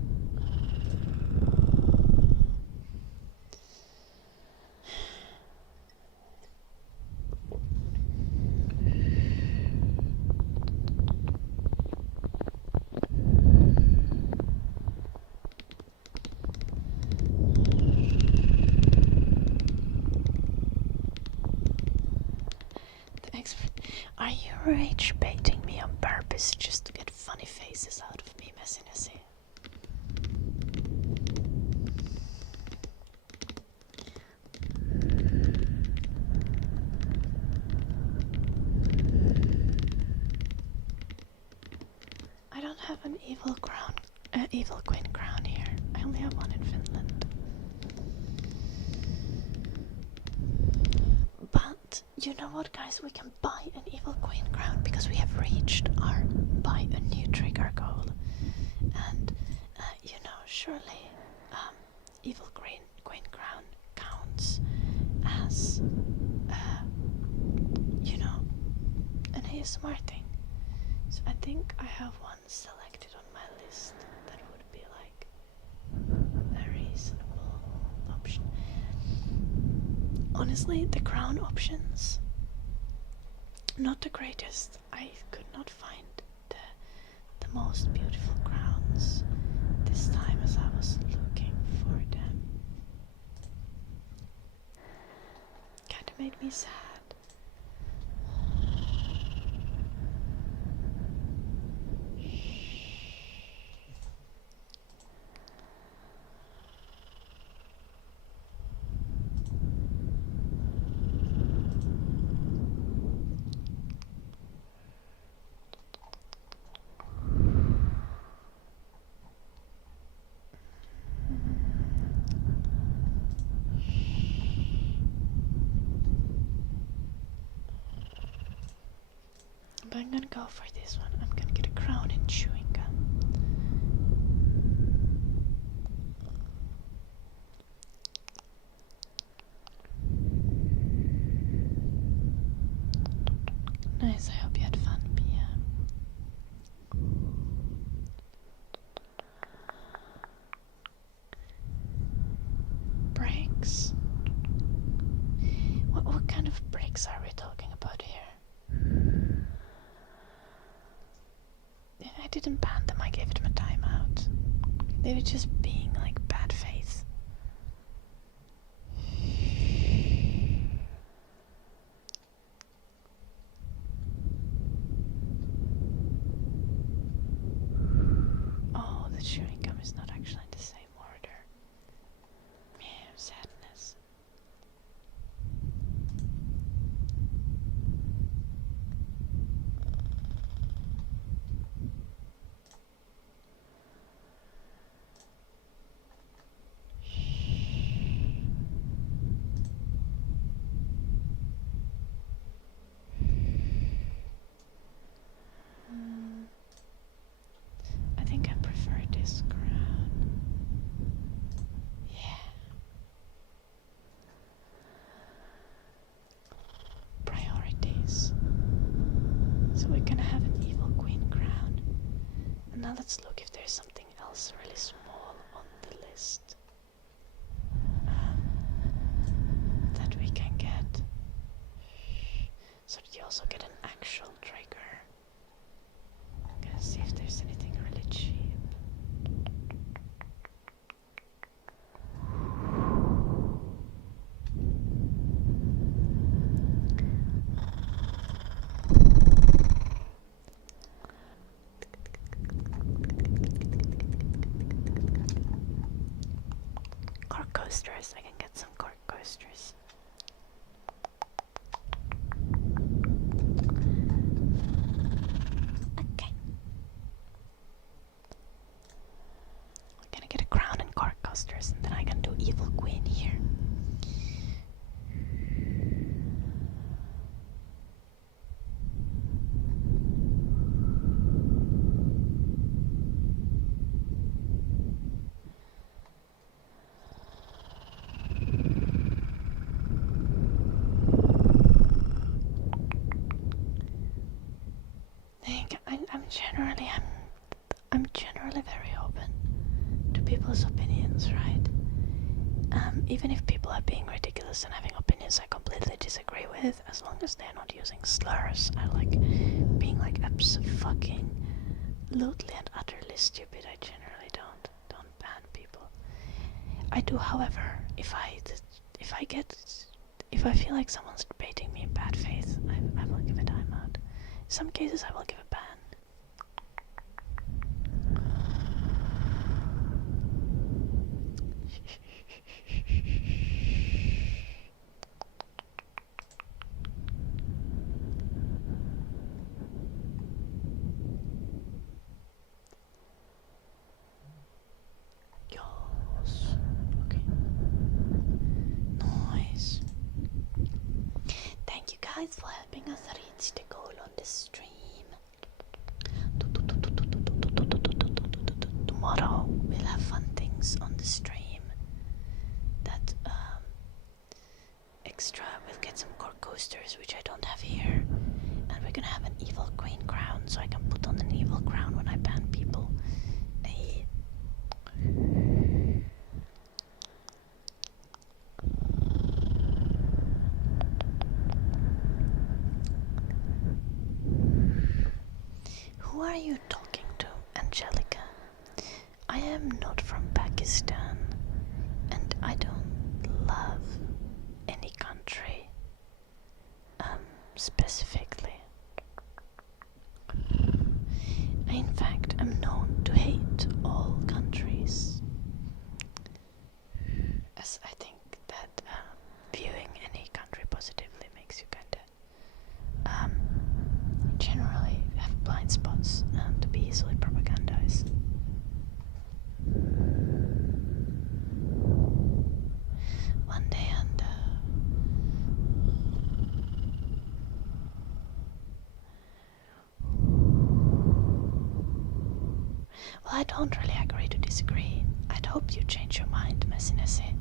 The expert, are you rage baiting me on purpose just to get funny faces out of me, messiness? I don't have an evil queen crown here. I only have one in Finland. But you know what, guys? We can buy an evil queen crown because we have reached our buy a new trigger goal. And you know, surely evil queen crown counts as you know, an ASMR thing. So I think I have one selected on my list that would be like a reasonable option. Honestly, the crown options, not the greatest. I could not find the most beautiful crowns this time as I was looking for them. Kinda made me sad. go for this one. I'm gonna get a crown and chewing gum. Nice, I hope you had fun, Pia. Brakes? What kind of brakes are we talking about here? I didn't ban them, I gave them a timeout. They were just being like bad faith. Oh, the chewing gum is not actually in the same order. Yeah, sadness. I think I prefer this crown. Yeah. Priorities. So we're gonna have an evil queen crown. And now let's look if there's something else really small on the list that we can get. So that you also get an actual trigger. I'm gonna see if there's anything really cheap. Cork coasters, I can get some cork coasters. Okay. I'm gonna get a crown and cork coasters, and then I can do evil queen here. I'm generally very open to people's opinions, right? Even if people are being ridiculous and having opinions I completely disagree with, as long as they're not using slurs. I like being like abso-fucking-lutely and utterly stupid. I generally don't ban people. I do, however, if I feel like someone's debating me in bad faith, I will give a timeout. In some cases I will give a ban. Yes. Okay. Nice. Thank you guys for helping us reach the goal on the stream. Tomorrow we'll have fun things on the stream. That extra, we'll get some cork coasters, which I don't have here, and we're gonna have an evil queen crown, so I can put on an evil crown when I ban people. Who are you talking to, Angelica? I am not from Pakistan, and I don't love any country specifically. In fact, I'm known to hate all countries, as I think that viewing any country positively makes you kinda generally have blind spots and to be easily propagandized. One day, and I don't really agree to disagree. I'd hope you change your mind, Messinessy.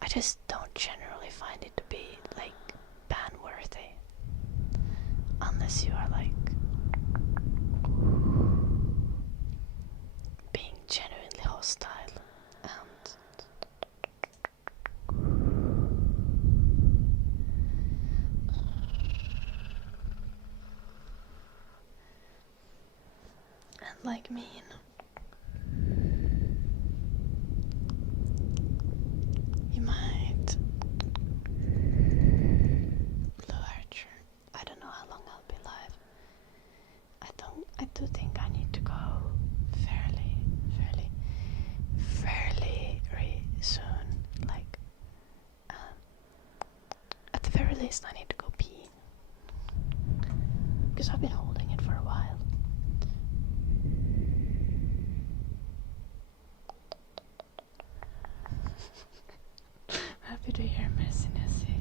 I just don't generally find it to be, like, ban-worthy. Unless you are, like, being genuinely hostile and like mean. You might. Blue Archer. I don't know how long I'll be live. I do think I need to go fairly soon. Like, at the very least I need to go pee. Because I've been holding it for a while. Happy to hear Messinessy.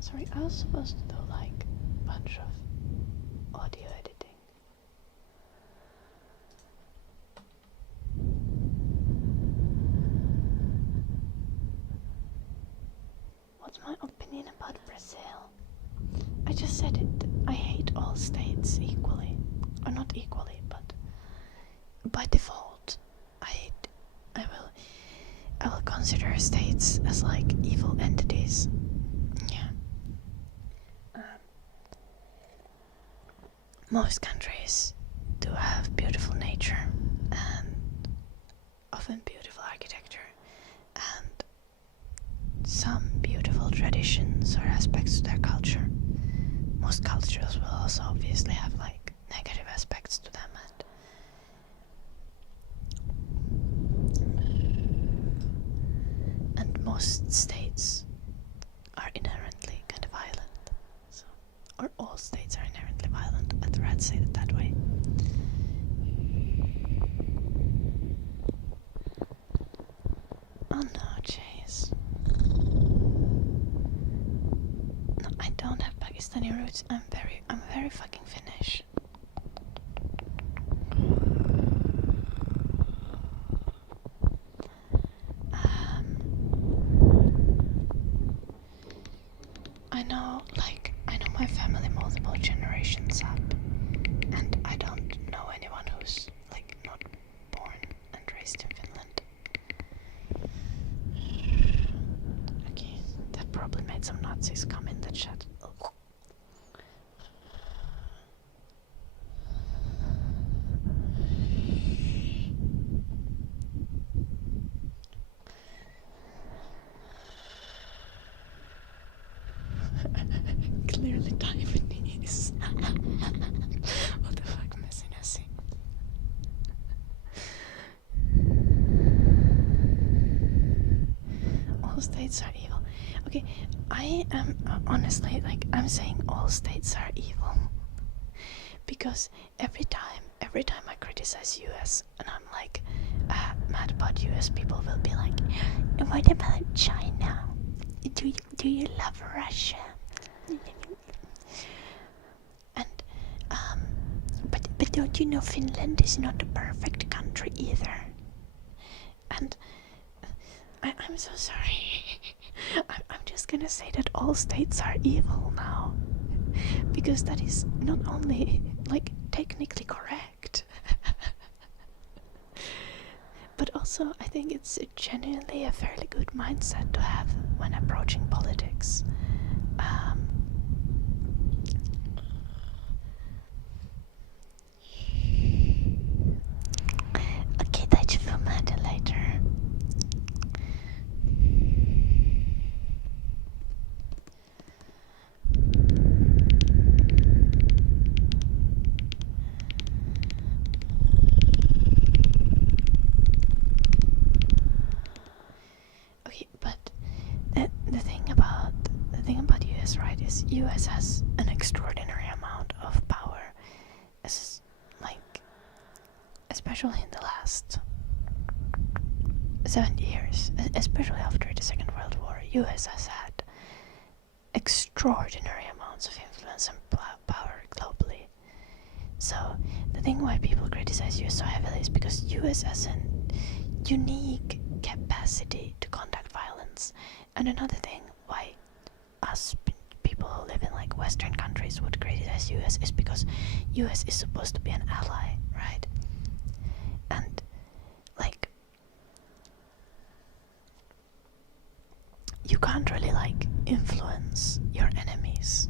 Sorry, I was supposed to do like a bunch of audio editing. What's my opinion about Brazil? I just said it. I hate all states equally. Or not equally, but by default. I will consider states as like evil entities. Most countries do have beautiful nature and often beautiful architecture and some beautiful traditions or aspects to their culture. Most cultures will also obviously have like negative aspects to them, and most states are inherently kind of violent. Or all states are inherently violent. I'd rather say it that way. Oh no, jeez. No, I don't have Pakistani roots. I'm very fucking Finnish. I know my family multiple generations up, and I don't know anyone who's like not born and raised in Finland. Okay, that probably made some Nazis come in the chat. Clearly Taiwanese. What the fuck, Messinessy? All states are evil. Okay, I am honestly, like, I'm saying all states are evil because every time I criticize US and I'm like mad about US, people will be like, what about China? Do you love Russia? And but don't you know Finland is not a perfect country either? And I'm so sorry. I'm just gonna say that all states are evil now, because that is not only like technically correct, but also I think it's genuinely a fairly good mindset to have when approaching politics. Okay, that's for later. But the thing about US, right, is US has an extraordinary amount of power, as like especially in the last 70 years, especially after the Second World War. US has had extraordinary amounts of influence and power globally. So the thing why people criticize US so heavily is because US has an unique capacity to conduct violence. And another thing why us people who live in like Western countries would criticize US is because US is supposed to be an ally, right? And like you can't really like influence your enemies.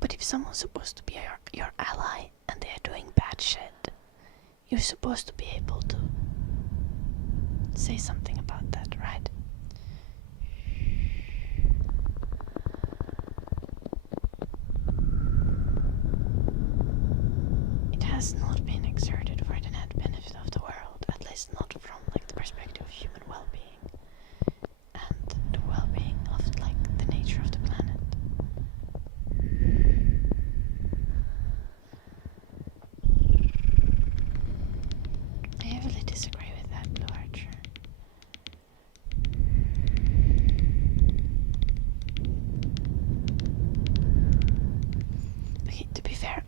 But if someone's supposed to be your ally and they're doing bad shit, you're supposed to be able to say something about that, right? It has not been exerted for the net benefit of the world, at least not from like the perspective of human well-being and the well-being of like the nature of the planet. I heavily disagree with that, Blue Archer. Okay, to be fair,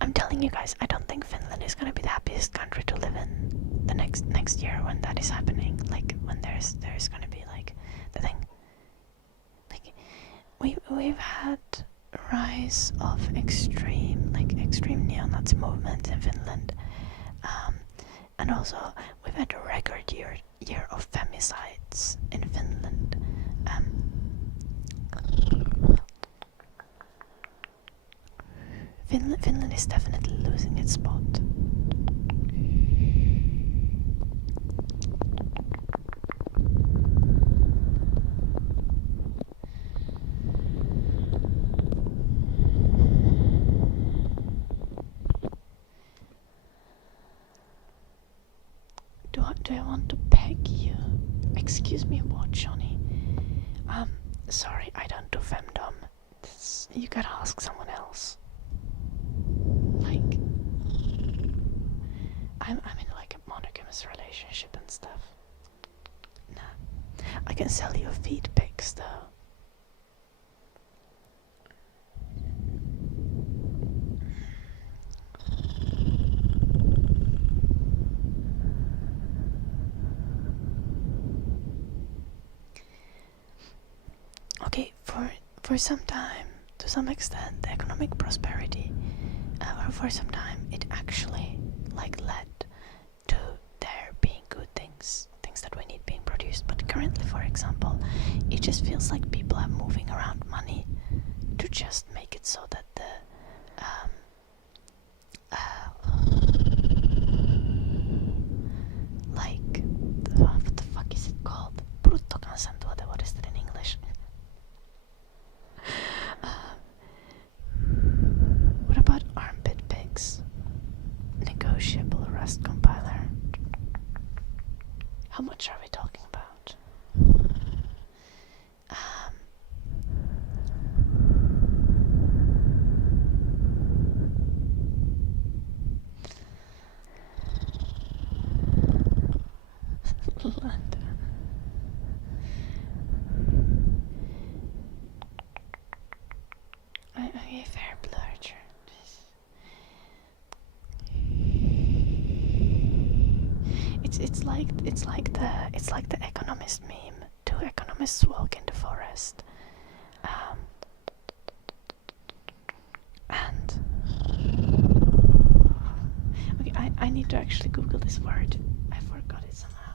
I'm telling you guys, I don't think Finland is gonna be the happiest country to live in the next year when that is happening. Like when there's gonna be like the thing. Like we've had a rise of extreme neo-Nazi movements in Finland. And also, we've had a record year of femicides in Finland. Finland is definitely losing its spot. Do I want to peg you? Excuse me, what, Johnny? Sorry, I don't do femdom. You gotta ask someone else. Like, I'm in like a monogamous relationship and stuff. Nah, I can sell you feed pics though. Okay, for some time, to some extent, the economic prosperity, or for some time, it actually like led to there being good things that we need being produced. But currently, for example, it just feels like people are moving around money to just make it so that the like what the fuck is it called? Bruttokansantuote. What is it in English? What about armpit pics? Negotiable Rust compiler. How much are we talking about? London. Okay, fair, Blue Archer. It's like the Economist meme. Two economists walk in the forest, and okay, I need to actually Google this word. I forgot it somehow.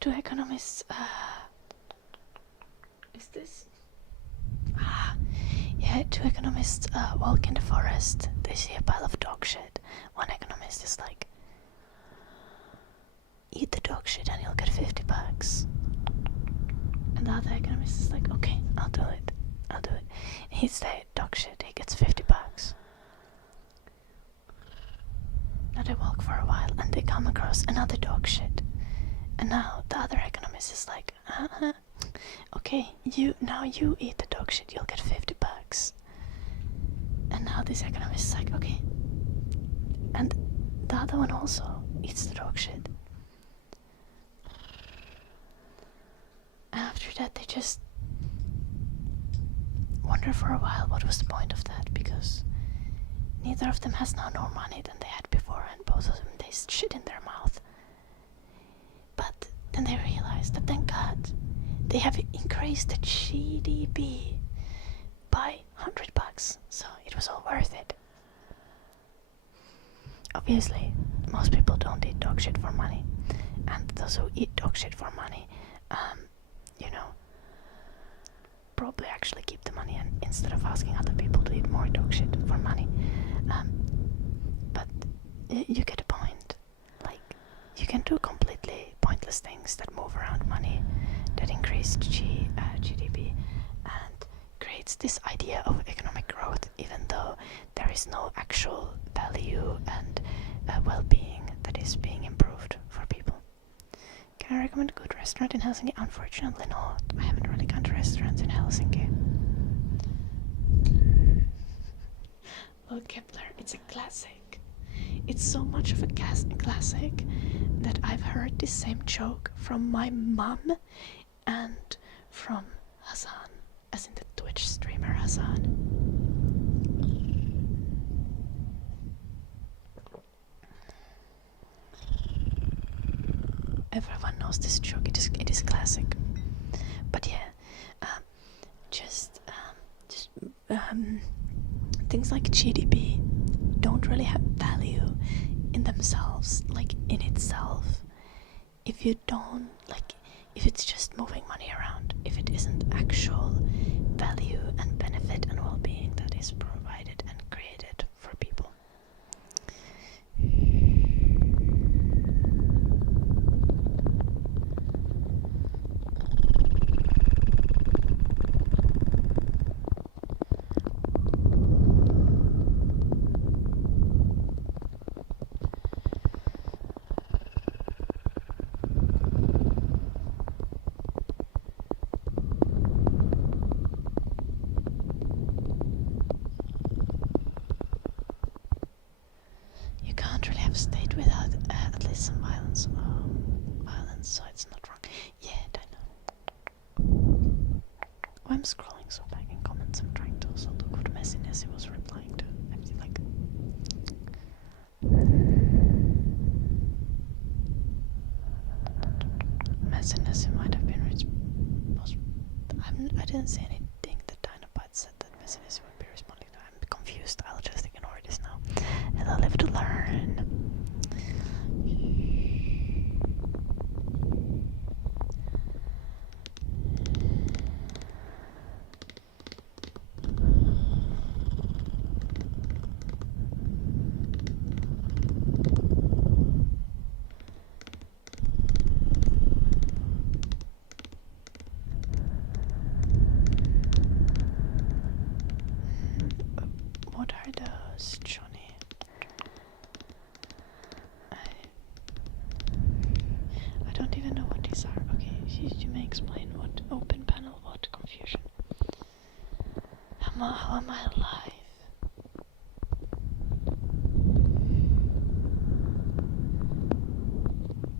Two economists. Is this? Yeah, two economists walk in the forest. They see a pile of dog shit. One economist is like, eat the dog shit and you'll get $50. And the other economist is like, okay, I'll do it. He eats the dog shit, he gets was another dog shit. And now the other economist is like, okay, you eat the dog shit, you'll get $50. And now this economist is like, okay. And the other one also eats the dog shit. And after that they just wonder for a while what was the point of that, because neither of them has now more money than they had before, and both of them taste shit in their mouth. But then they realize that thank God they have increased the GDP by $100, so it was all worth it. Obviously, most people don't eat dog shit for money, and those who eat dog shit for money, probably actually keep the money and instead of asking other people to eat more dog shit for money. But you get a point. Like, you can do completely pointless things that move around money, that increase GDP, and creates this idea of economic growth, even though there is no actual value and well-being that is being improved for people. Can I recommend a good restaurant in Helsinki? Unfortunately not. I haven't really gone to restaurants in Helsinki. Well, Kepler, it's a classic. It's so much of a classic that I've heard the same joke from my mum and from Hassan, as in the Twitch streamer Hassan. Everyone knows this joke. It is classic. But yeah, things like GDP don't really have value in themselves, like in itself. If you don't, like, if it's just moving money around, if it isn't actual value and benefit and well-being that is provided and created for people. State without at least some violence, so it's not wrong. Yeah, I know. I'm scrolling so back in comments. I'm trying to also look what messiness he was replying to. I feel like messiness might have been I didn't say anything that Dinobot said that messiness would be responding to. I'm confused. I'll just ignore this now, and I'll live to learn. What are those, Johnny? I don't even know what these are. Okay, you may explain what open panel, what confusion. How am I alive?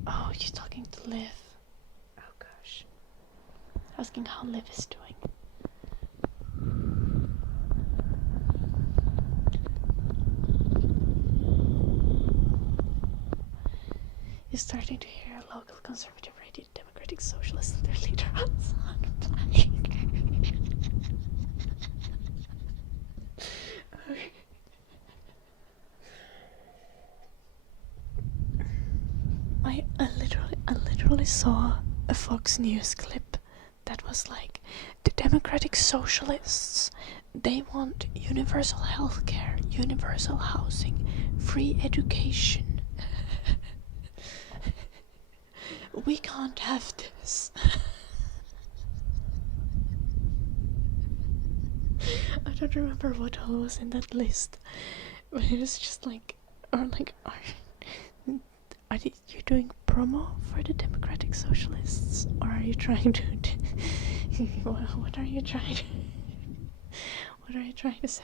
Oh, you're talking to Liv. Oh gosh. Asking how Liv is doing. You're starting to hear a local conservative radio democratic socialist their leader Hassan playing. I literally saw a Fox News clip that was like, the democratic socialists, they want universal healthcare, universal housing, free education. We can't have this. I don't remember what all was in that list, but it was just like, Are you doing promo for the Democratic Socialists, or are you trying to? What are you trying? What are you trying to say?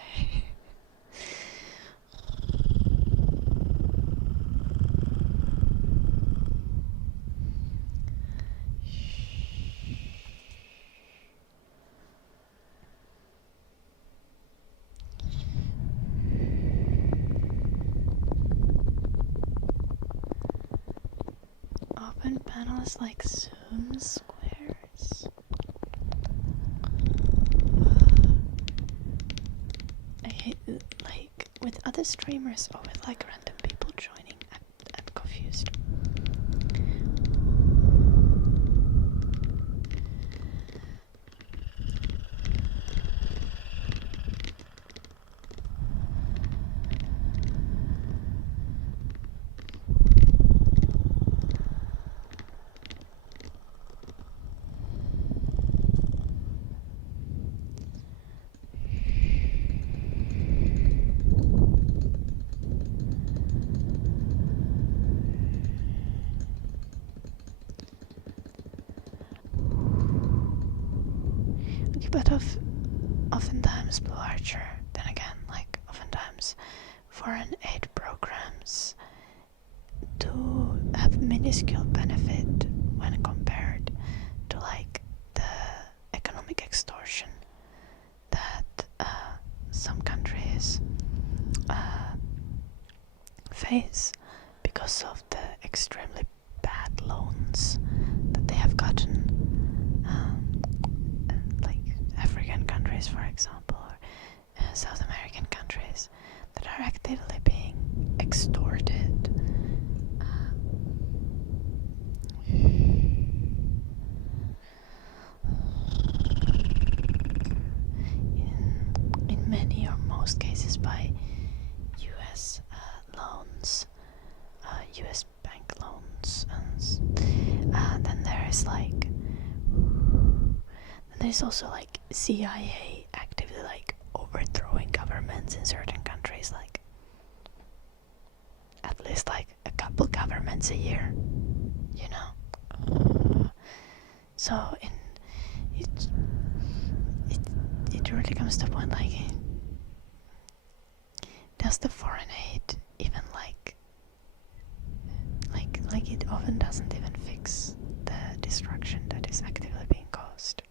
Open panels like Zoom squares. I hate, like, with other streamers or with like random people joining. I'm confused. But oftentimes Blue Archer, then again, like oftentimes foreign aid programs do have minuscule benefit when compared to like the economic extortion that some countries face because of the extremely bad loans that they have gotten. African countries, for example, or South American countries that are actively being extorted. In many or most cases by US loans, US bank loans, and then there's also like CIA actively like overthrowing governments in certain countries, like at least like a couple governments a year, you know. So it really comes to a point like, does the foreign aid even like it often doesn't even fix the destruction that is actively being caused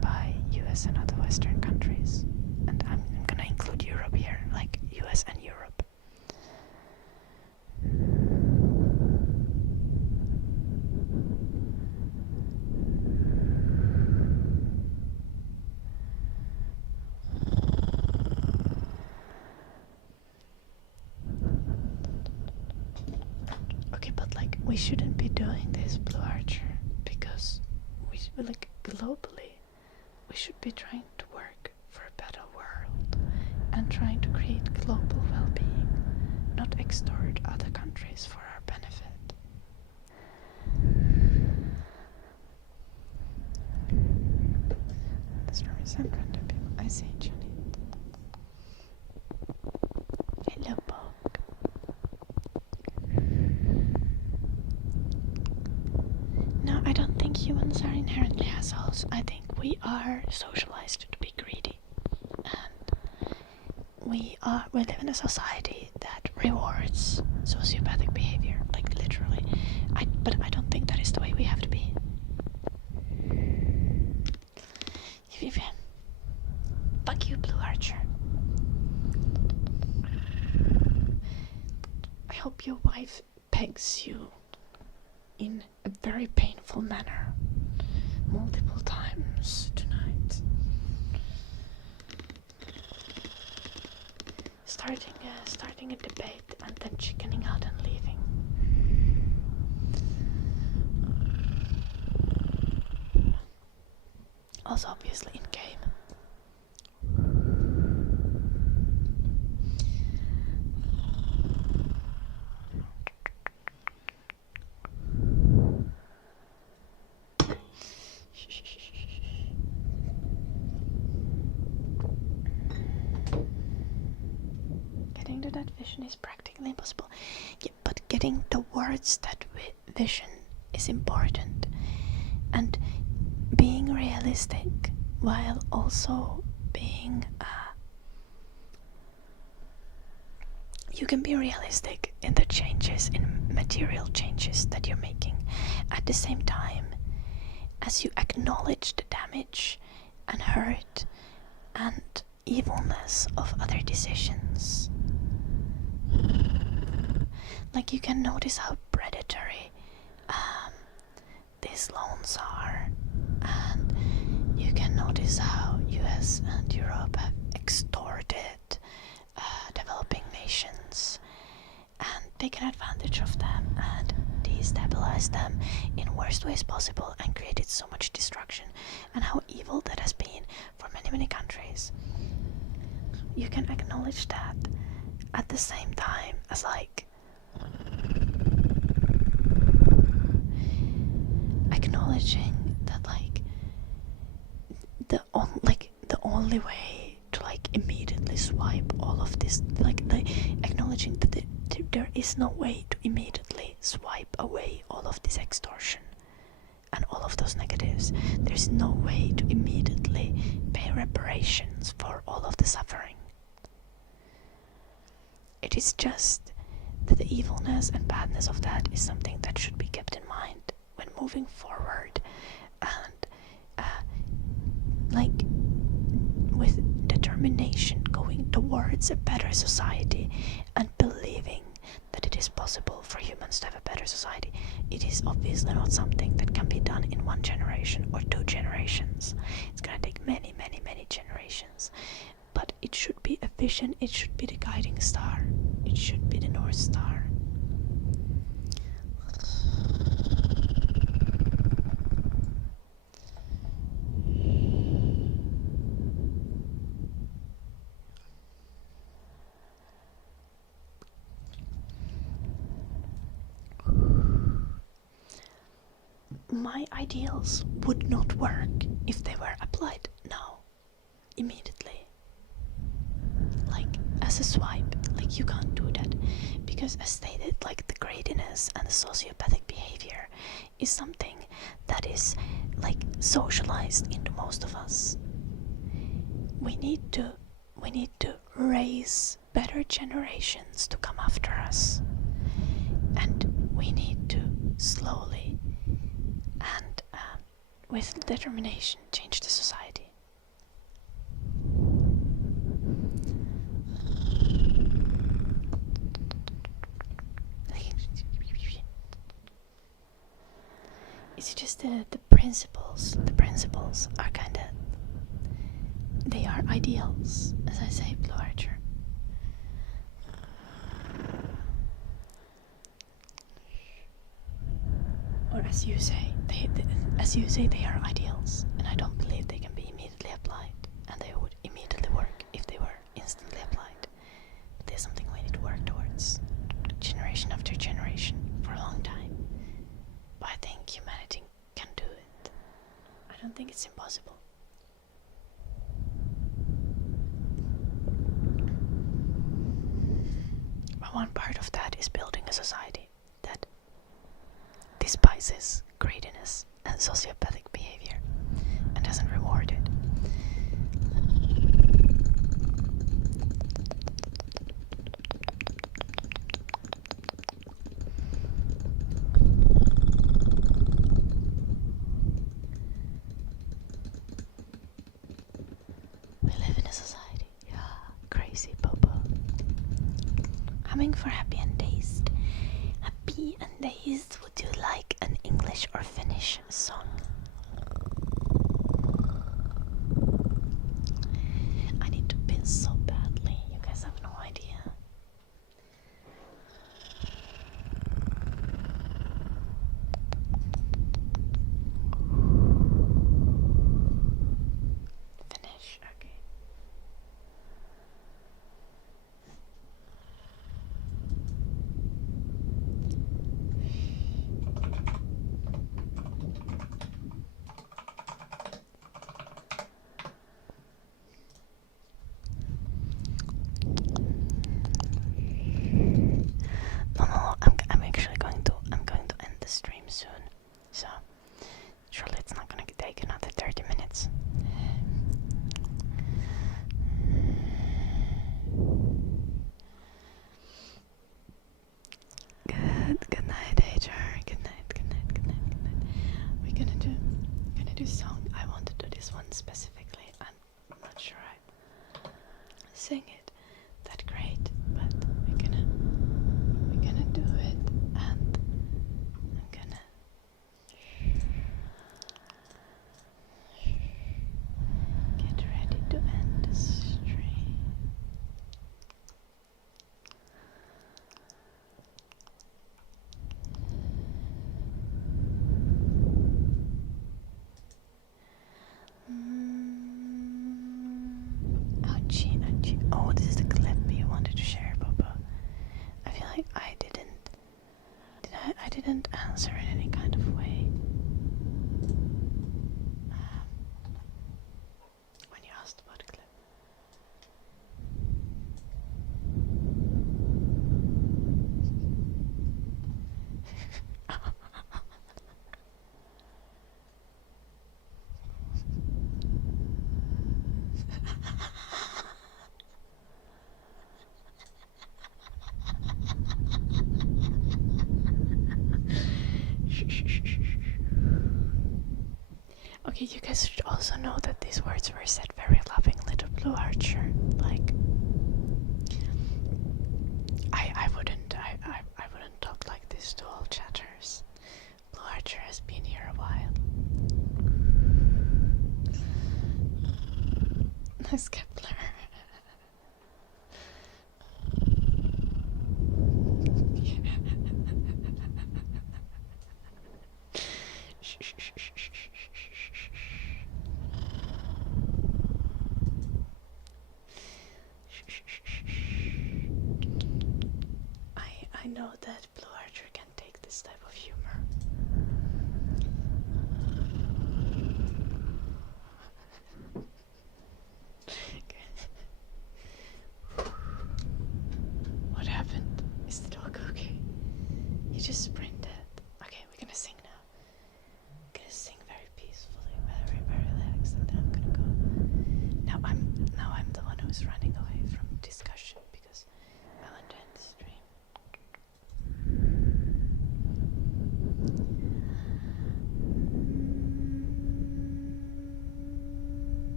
by US and other Western countries, and I'm gonna include Europe here, like US and Europe. Okay, but like we shouldn't be doing this, Blue Archer, because like globally we should be trying to work for a better world and trying to create global well-being, not extort other countries for our benefit. Let's represent random people. I see Johnny. Hello, Pog. No, I don't think humans are inherently assholes. I think we are socialized to be greedy, and we live in a society that rewards sociopathic behavior, like literally. But I don't think that is the way we have to be. Fuck you, Blue Archer. I hope your wife pegs you in a very painful manner multiple times tonight. Starting a debate and then chickening out and leaving. Also obviously in game. Getting to the that vision is practically impossible. Yeah, but getting towards that vision is important. And being realistic while also being you can be realistic in the changes, in material changes that you're making, at the same time as you acknowledge the damage and hurt and evilness of other decisions. Like, you can notice how predatory these loans are, and you can notice how US and Europe have extorted developing nations and taken advantage of them and destabilized them in worst ways possible and created so much destruction, and how evil that has been for many countries. You can acknowledge that at the same time as like acknowledging that like the only way to like immediately swipe all of this, like acknowledging that there is no way to immediately swipe away all of this extortion and all of those negatives. There's no way to immediately pay reparations for all of the suffering. It is just that the evilness and badness of that is something that should be kept in mind when moving forward, and like with determination going towards a better society and believing that it is possible for humans to have a better society. It is obviously not something that can be done in 1 generation or 2 generations. It's gonna take many generations. But it should be a vision, it should be the guiding star, it should be the North Star. My ideals would not work if they were applied now, immediately. Like, as a swipe, like you can't do that. Because as stated, like the greediness and the sociopathic behavior is something that is like socialized into most of us. We need to raise better generations to come after us. And we need to slowly and with determination change the society. It's just the principles. The principles are kind of, they are ideals, as I say, Blue Archer. Or as you say, they are ideals, and I don't believe they can be immediately applied, and they would immediately work if they were instantly applied. But there's something we need to work towards, generation after generation, for a long time. But I think humanity can do it. I don't think it's impossible. But one part of that is building a society that despises greediness and sociopathic behavior and doesn't reward it. We live in a society. Yeah, crazy Popo. Humming for happy and dazed. Happy and dazed, would you like an English or Finnish song? I need to piss so badly, you guys have no idea. Finnish, okay. specifically. I'm not sure I sing it that great, but we're gonna do it, and I'm gonna get ready to end the stream. Ouchie, ouchie. Oh, this is the clip you wanted to share, Bobo. I feel like I didn't answer in any kind of way. When you asked about the clip. Okay, you guys should also know that these words were said very lovingly to Blue Archer. Like, I wouldn't talk like this to all chatters. Blue Archer has been here a while. Nice Kepler. I know that Blue Archer can take this type of humor. What happened? Is the dog okay? He just sprinted. Okay, we're gonna sing now. I'm gonna sing very peacefully, very, very relaxed, and then I'm gonna go. Now I'm the one who's running away from discussion because I want to end the stream.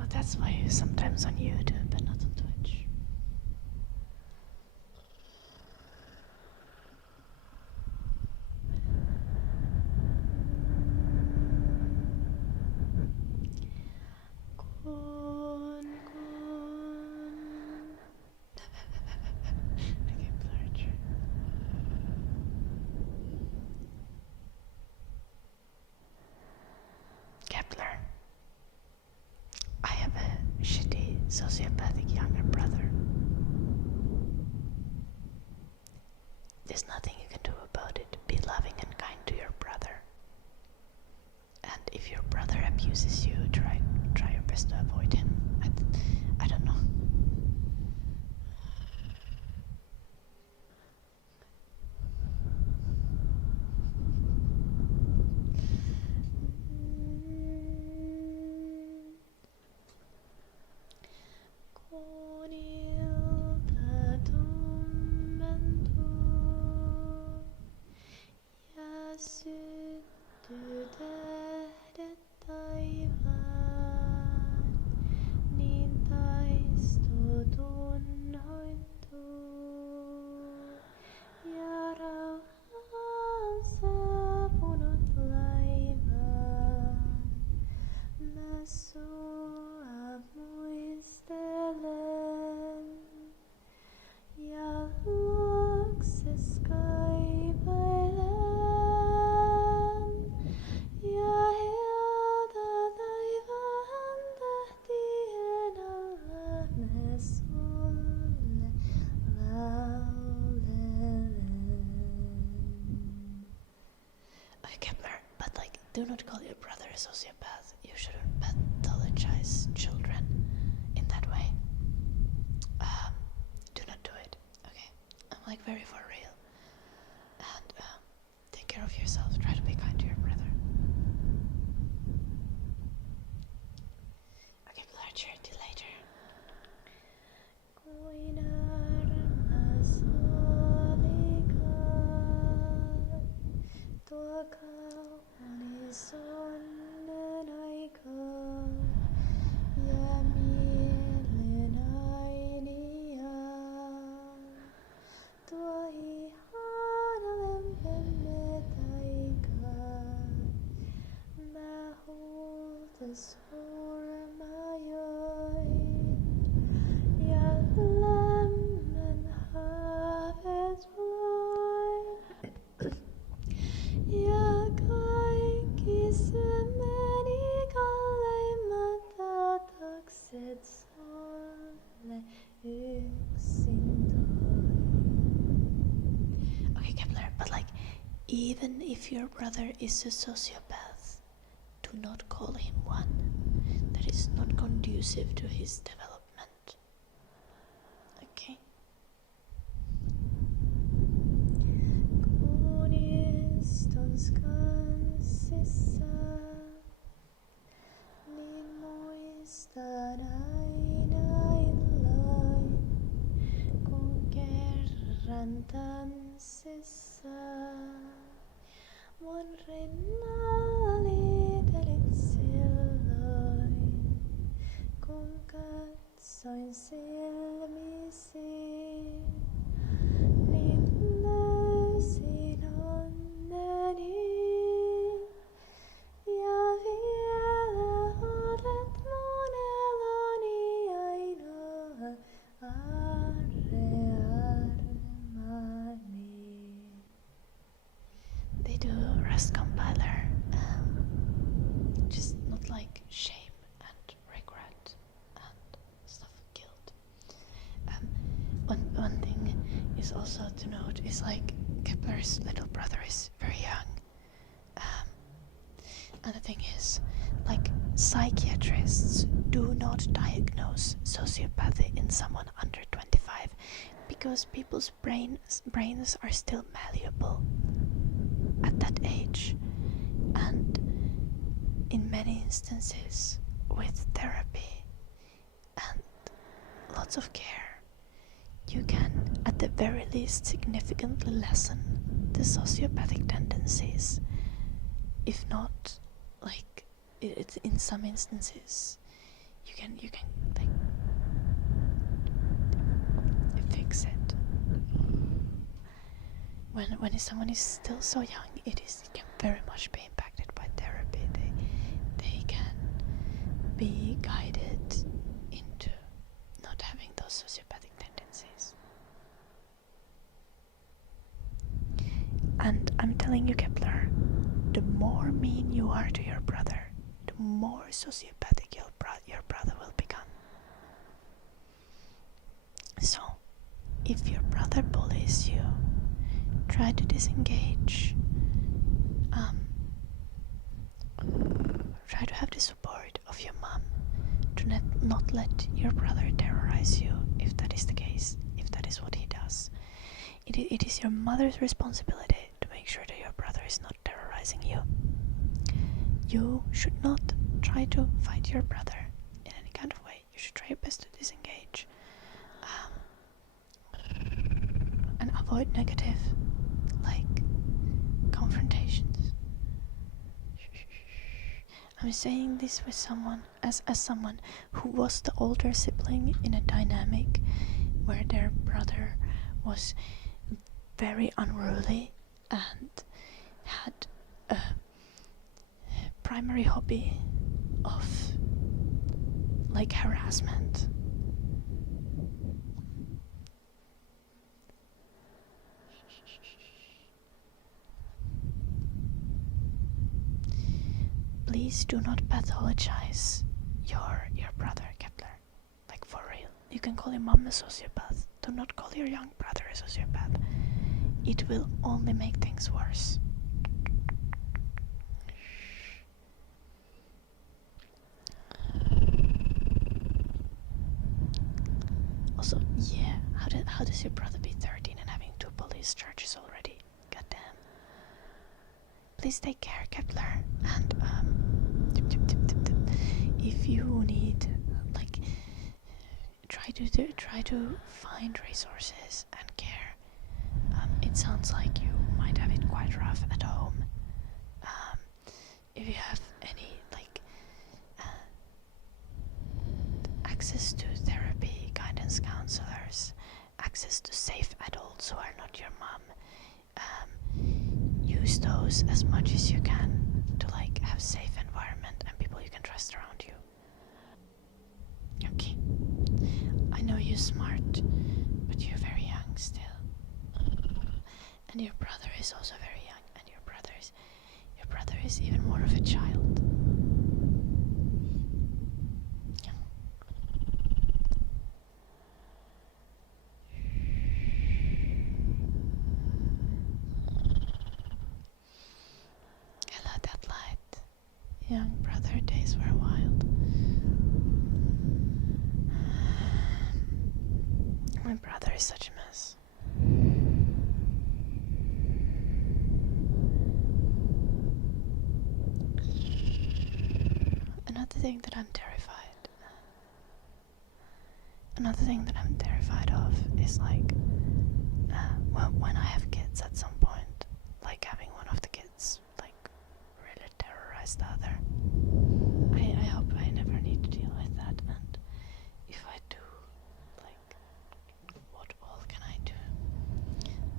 Oh, that's why you're sometimes on YouTube and not on Twitch. Okay, Blue Archer. Kepler. I have a shitty, sociopathic younger brother. There's nothing you can do about it. Be loving and kind to your brother. And if your brother abuses you, try your best to avoid him. I don't know. Do not call your brother a sociopath. You shouldn't pathologize children in that way. Do not do it, okay? I'm like very for real. And take care of yourself. Try to be kind to your brother. Okay, Blarcher, till later. Okay, Kepler, but like, even if your brother is a sociopath, do not call him one. That is not conducive to his development. Okay? They do Rust compiler, just not like shame and regret and stuff, guilt. One thing is also to note is like Kepler's little brother is very young. And the thing is, like, psychiatrists do not diagnose sociopathy in someone under 25 because people's brains are still malleable at that age, and in many instances with therapy and lots of care you can at the very least significantly lessen the sociopathic tendencies, if not like it's in some instances you can like fix it. When someone is still so young, it can very much be impacted by therapy. They can be guided into not having those sociopathic tendencies. And I'm telling you, Kepler, the more mean you are to your brother, the more sociopathic your brother will become. So, if your brother bullies you, try to disengage. Try to have the support of your mom to not let your brother terrorize you, if that is the case, if that is what he does. It is your mother's responsibility to make sure that your brother is not terrorizing you. You should not try to fight your brother in any kind of way. You should try your best to disengage. And avoid negative, like, confrontations. I'm saying this with someone, as someone who was the older sibling in a dynamic where their brother was very unruly and had a primary hobby of like harassment. Please do not pathologize your brother, Kepler. Like, for real. You can call your mom a sociopath. Do not call your young brother a sociopath. It will only make things worse. Also, yeah, how does your brother be 13 and having 2 police charges already? Goddamn. Please take care, Kepler, and if you need, like, try to find resources and care. It sounds like you might have it quite rough at home. If you have any like access to therapy, guidance counselors, access to safe adults who are not your mom, use those as much as you can to like have safe environment and people you can trust around is also very young, and your brother is even more of a child. Yeah. Hello, that light. Young brother, days were wild. My brother is such a mess. Another thing that I'm terrified of is like, well, when I have kids at some point, like having one of the kids like really terrorize the other. I hope I never need to deal with that, and if I do, like, what all can I do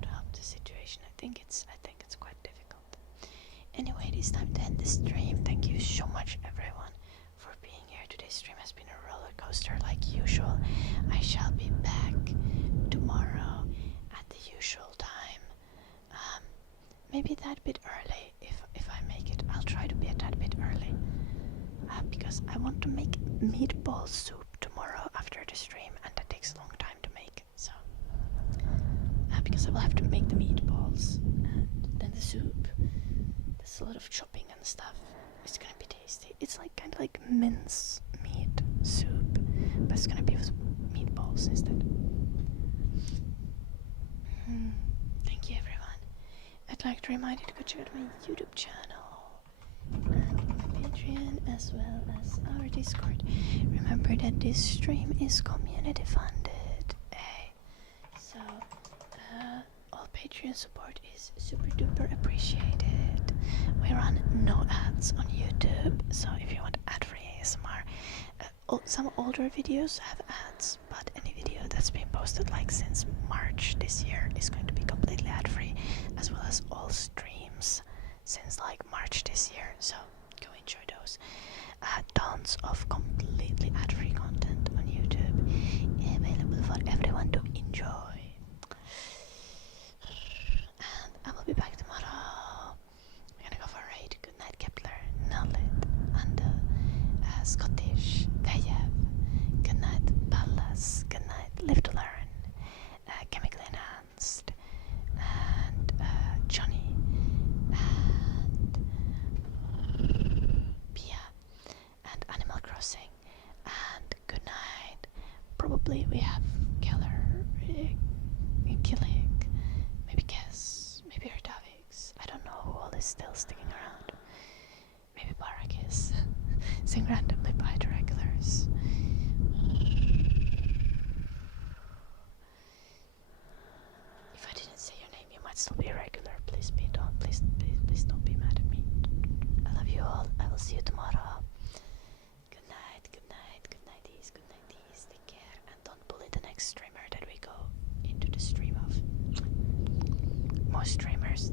to help the situation? I think it's quite difficult. Anyway, it is time to end the stream. Thank you so much, everyone, for being here. Today's stream has been a roller coaster like usual. I shall be back tomorrow at the usual time. Maybe that bit early. If I make it, I'll try to be a tad bit early. Because I want to make meatball soup tomorrow after the stream, and that takes a long time to make. So, because I will have to make the meatballs and then the soup. There's a lot of chopping and stuff. It's gonna be tasty. It's like kind of like mince meat soup, but it's gonna be with meatballs instead. Thank you, everyone. I'd like to remind you to go check out my YouTube channel and my Patreon, as well as our Discord. Remember that this stream is community funded. So all Patreon support is super duper appreciated. We run no ads on YouTube, so if you want ad-free ASMR, some older videos have ads, but any video that's been posted like since March this year is going to be completely ad-free, as well as all streams since like March this year, so go enjoy those. Tons of completely ad-free content on YouTube available for everyone to enjoy. And I will be back tomorrow. We're gonna go for a raid. Good night, Kepler, Nullit, and Scottish, Veyev. Good night, Pallas. Good night, Live to Learn, Chemically Enhanced, and Johnny, and Pia, and Animal Crossing, and good night. Probably we have Keller, Killick, maybe Kess, maybe Erdavix. I don't know who all is still sticking around. Maybe Barakis. Sing randomly by the regulars. If I didn't say your name, you might still be a regular. Please don't be mad at me. I love you all. I will see you tomorrow. Good night, good night, good nighties, good nighties. Take care, and don't bully the next streamer that we go into the stream of. Most streamers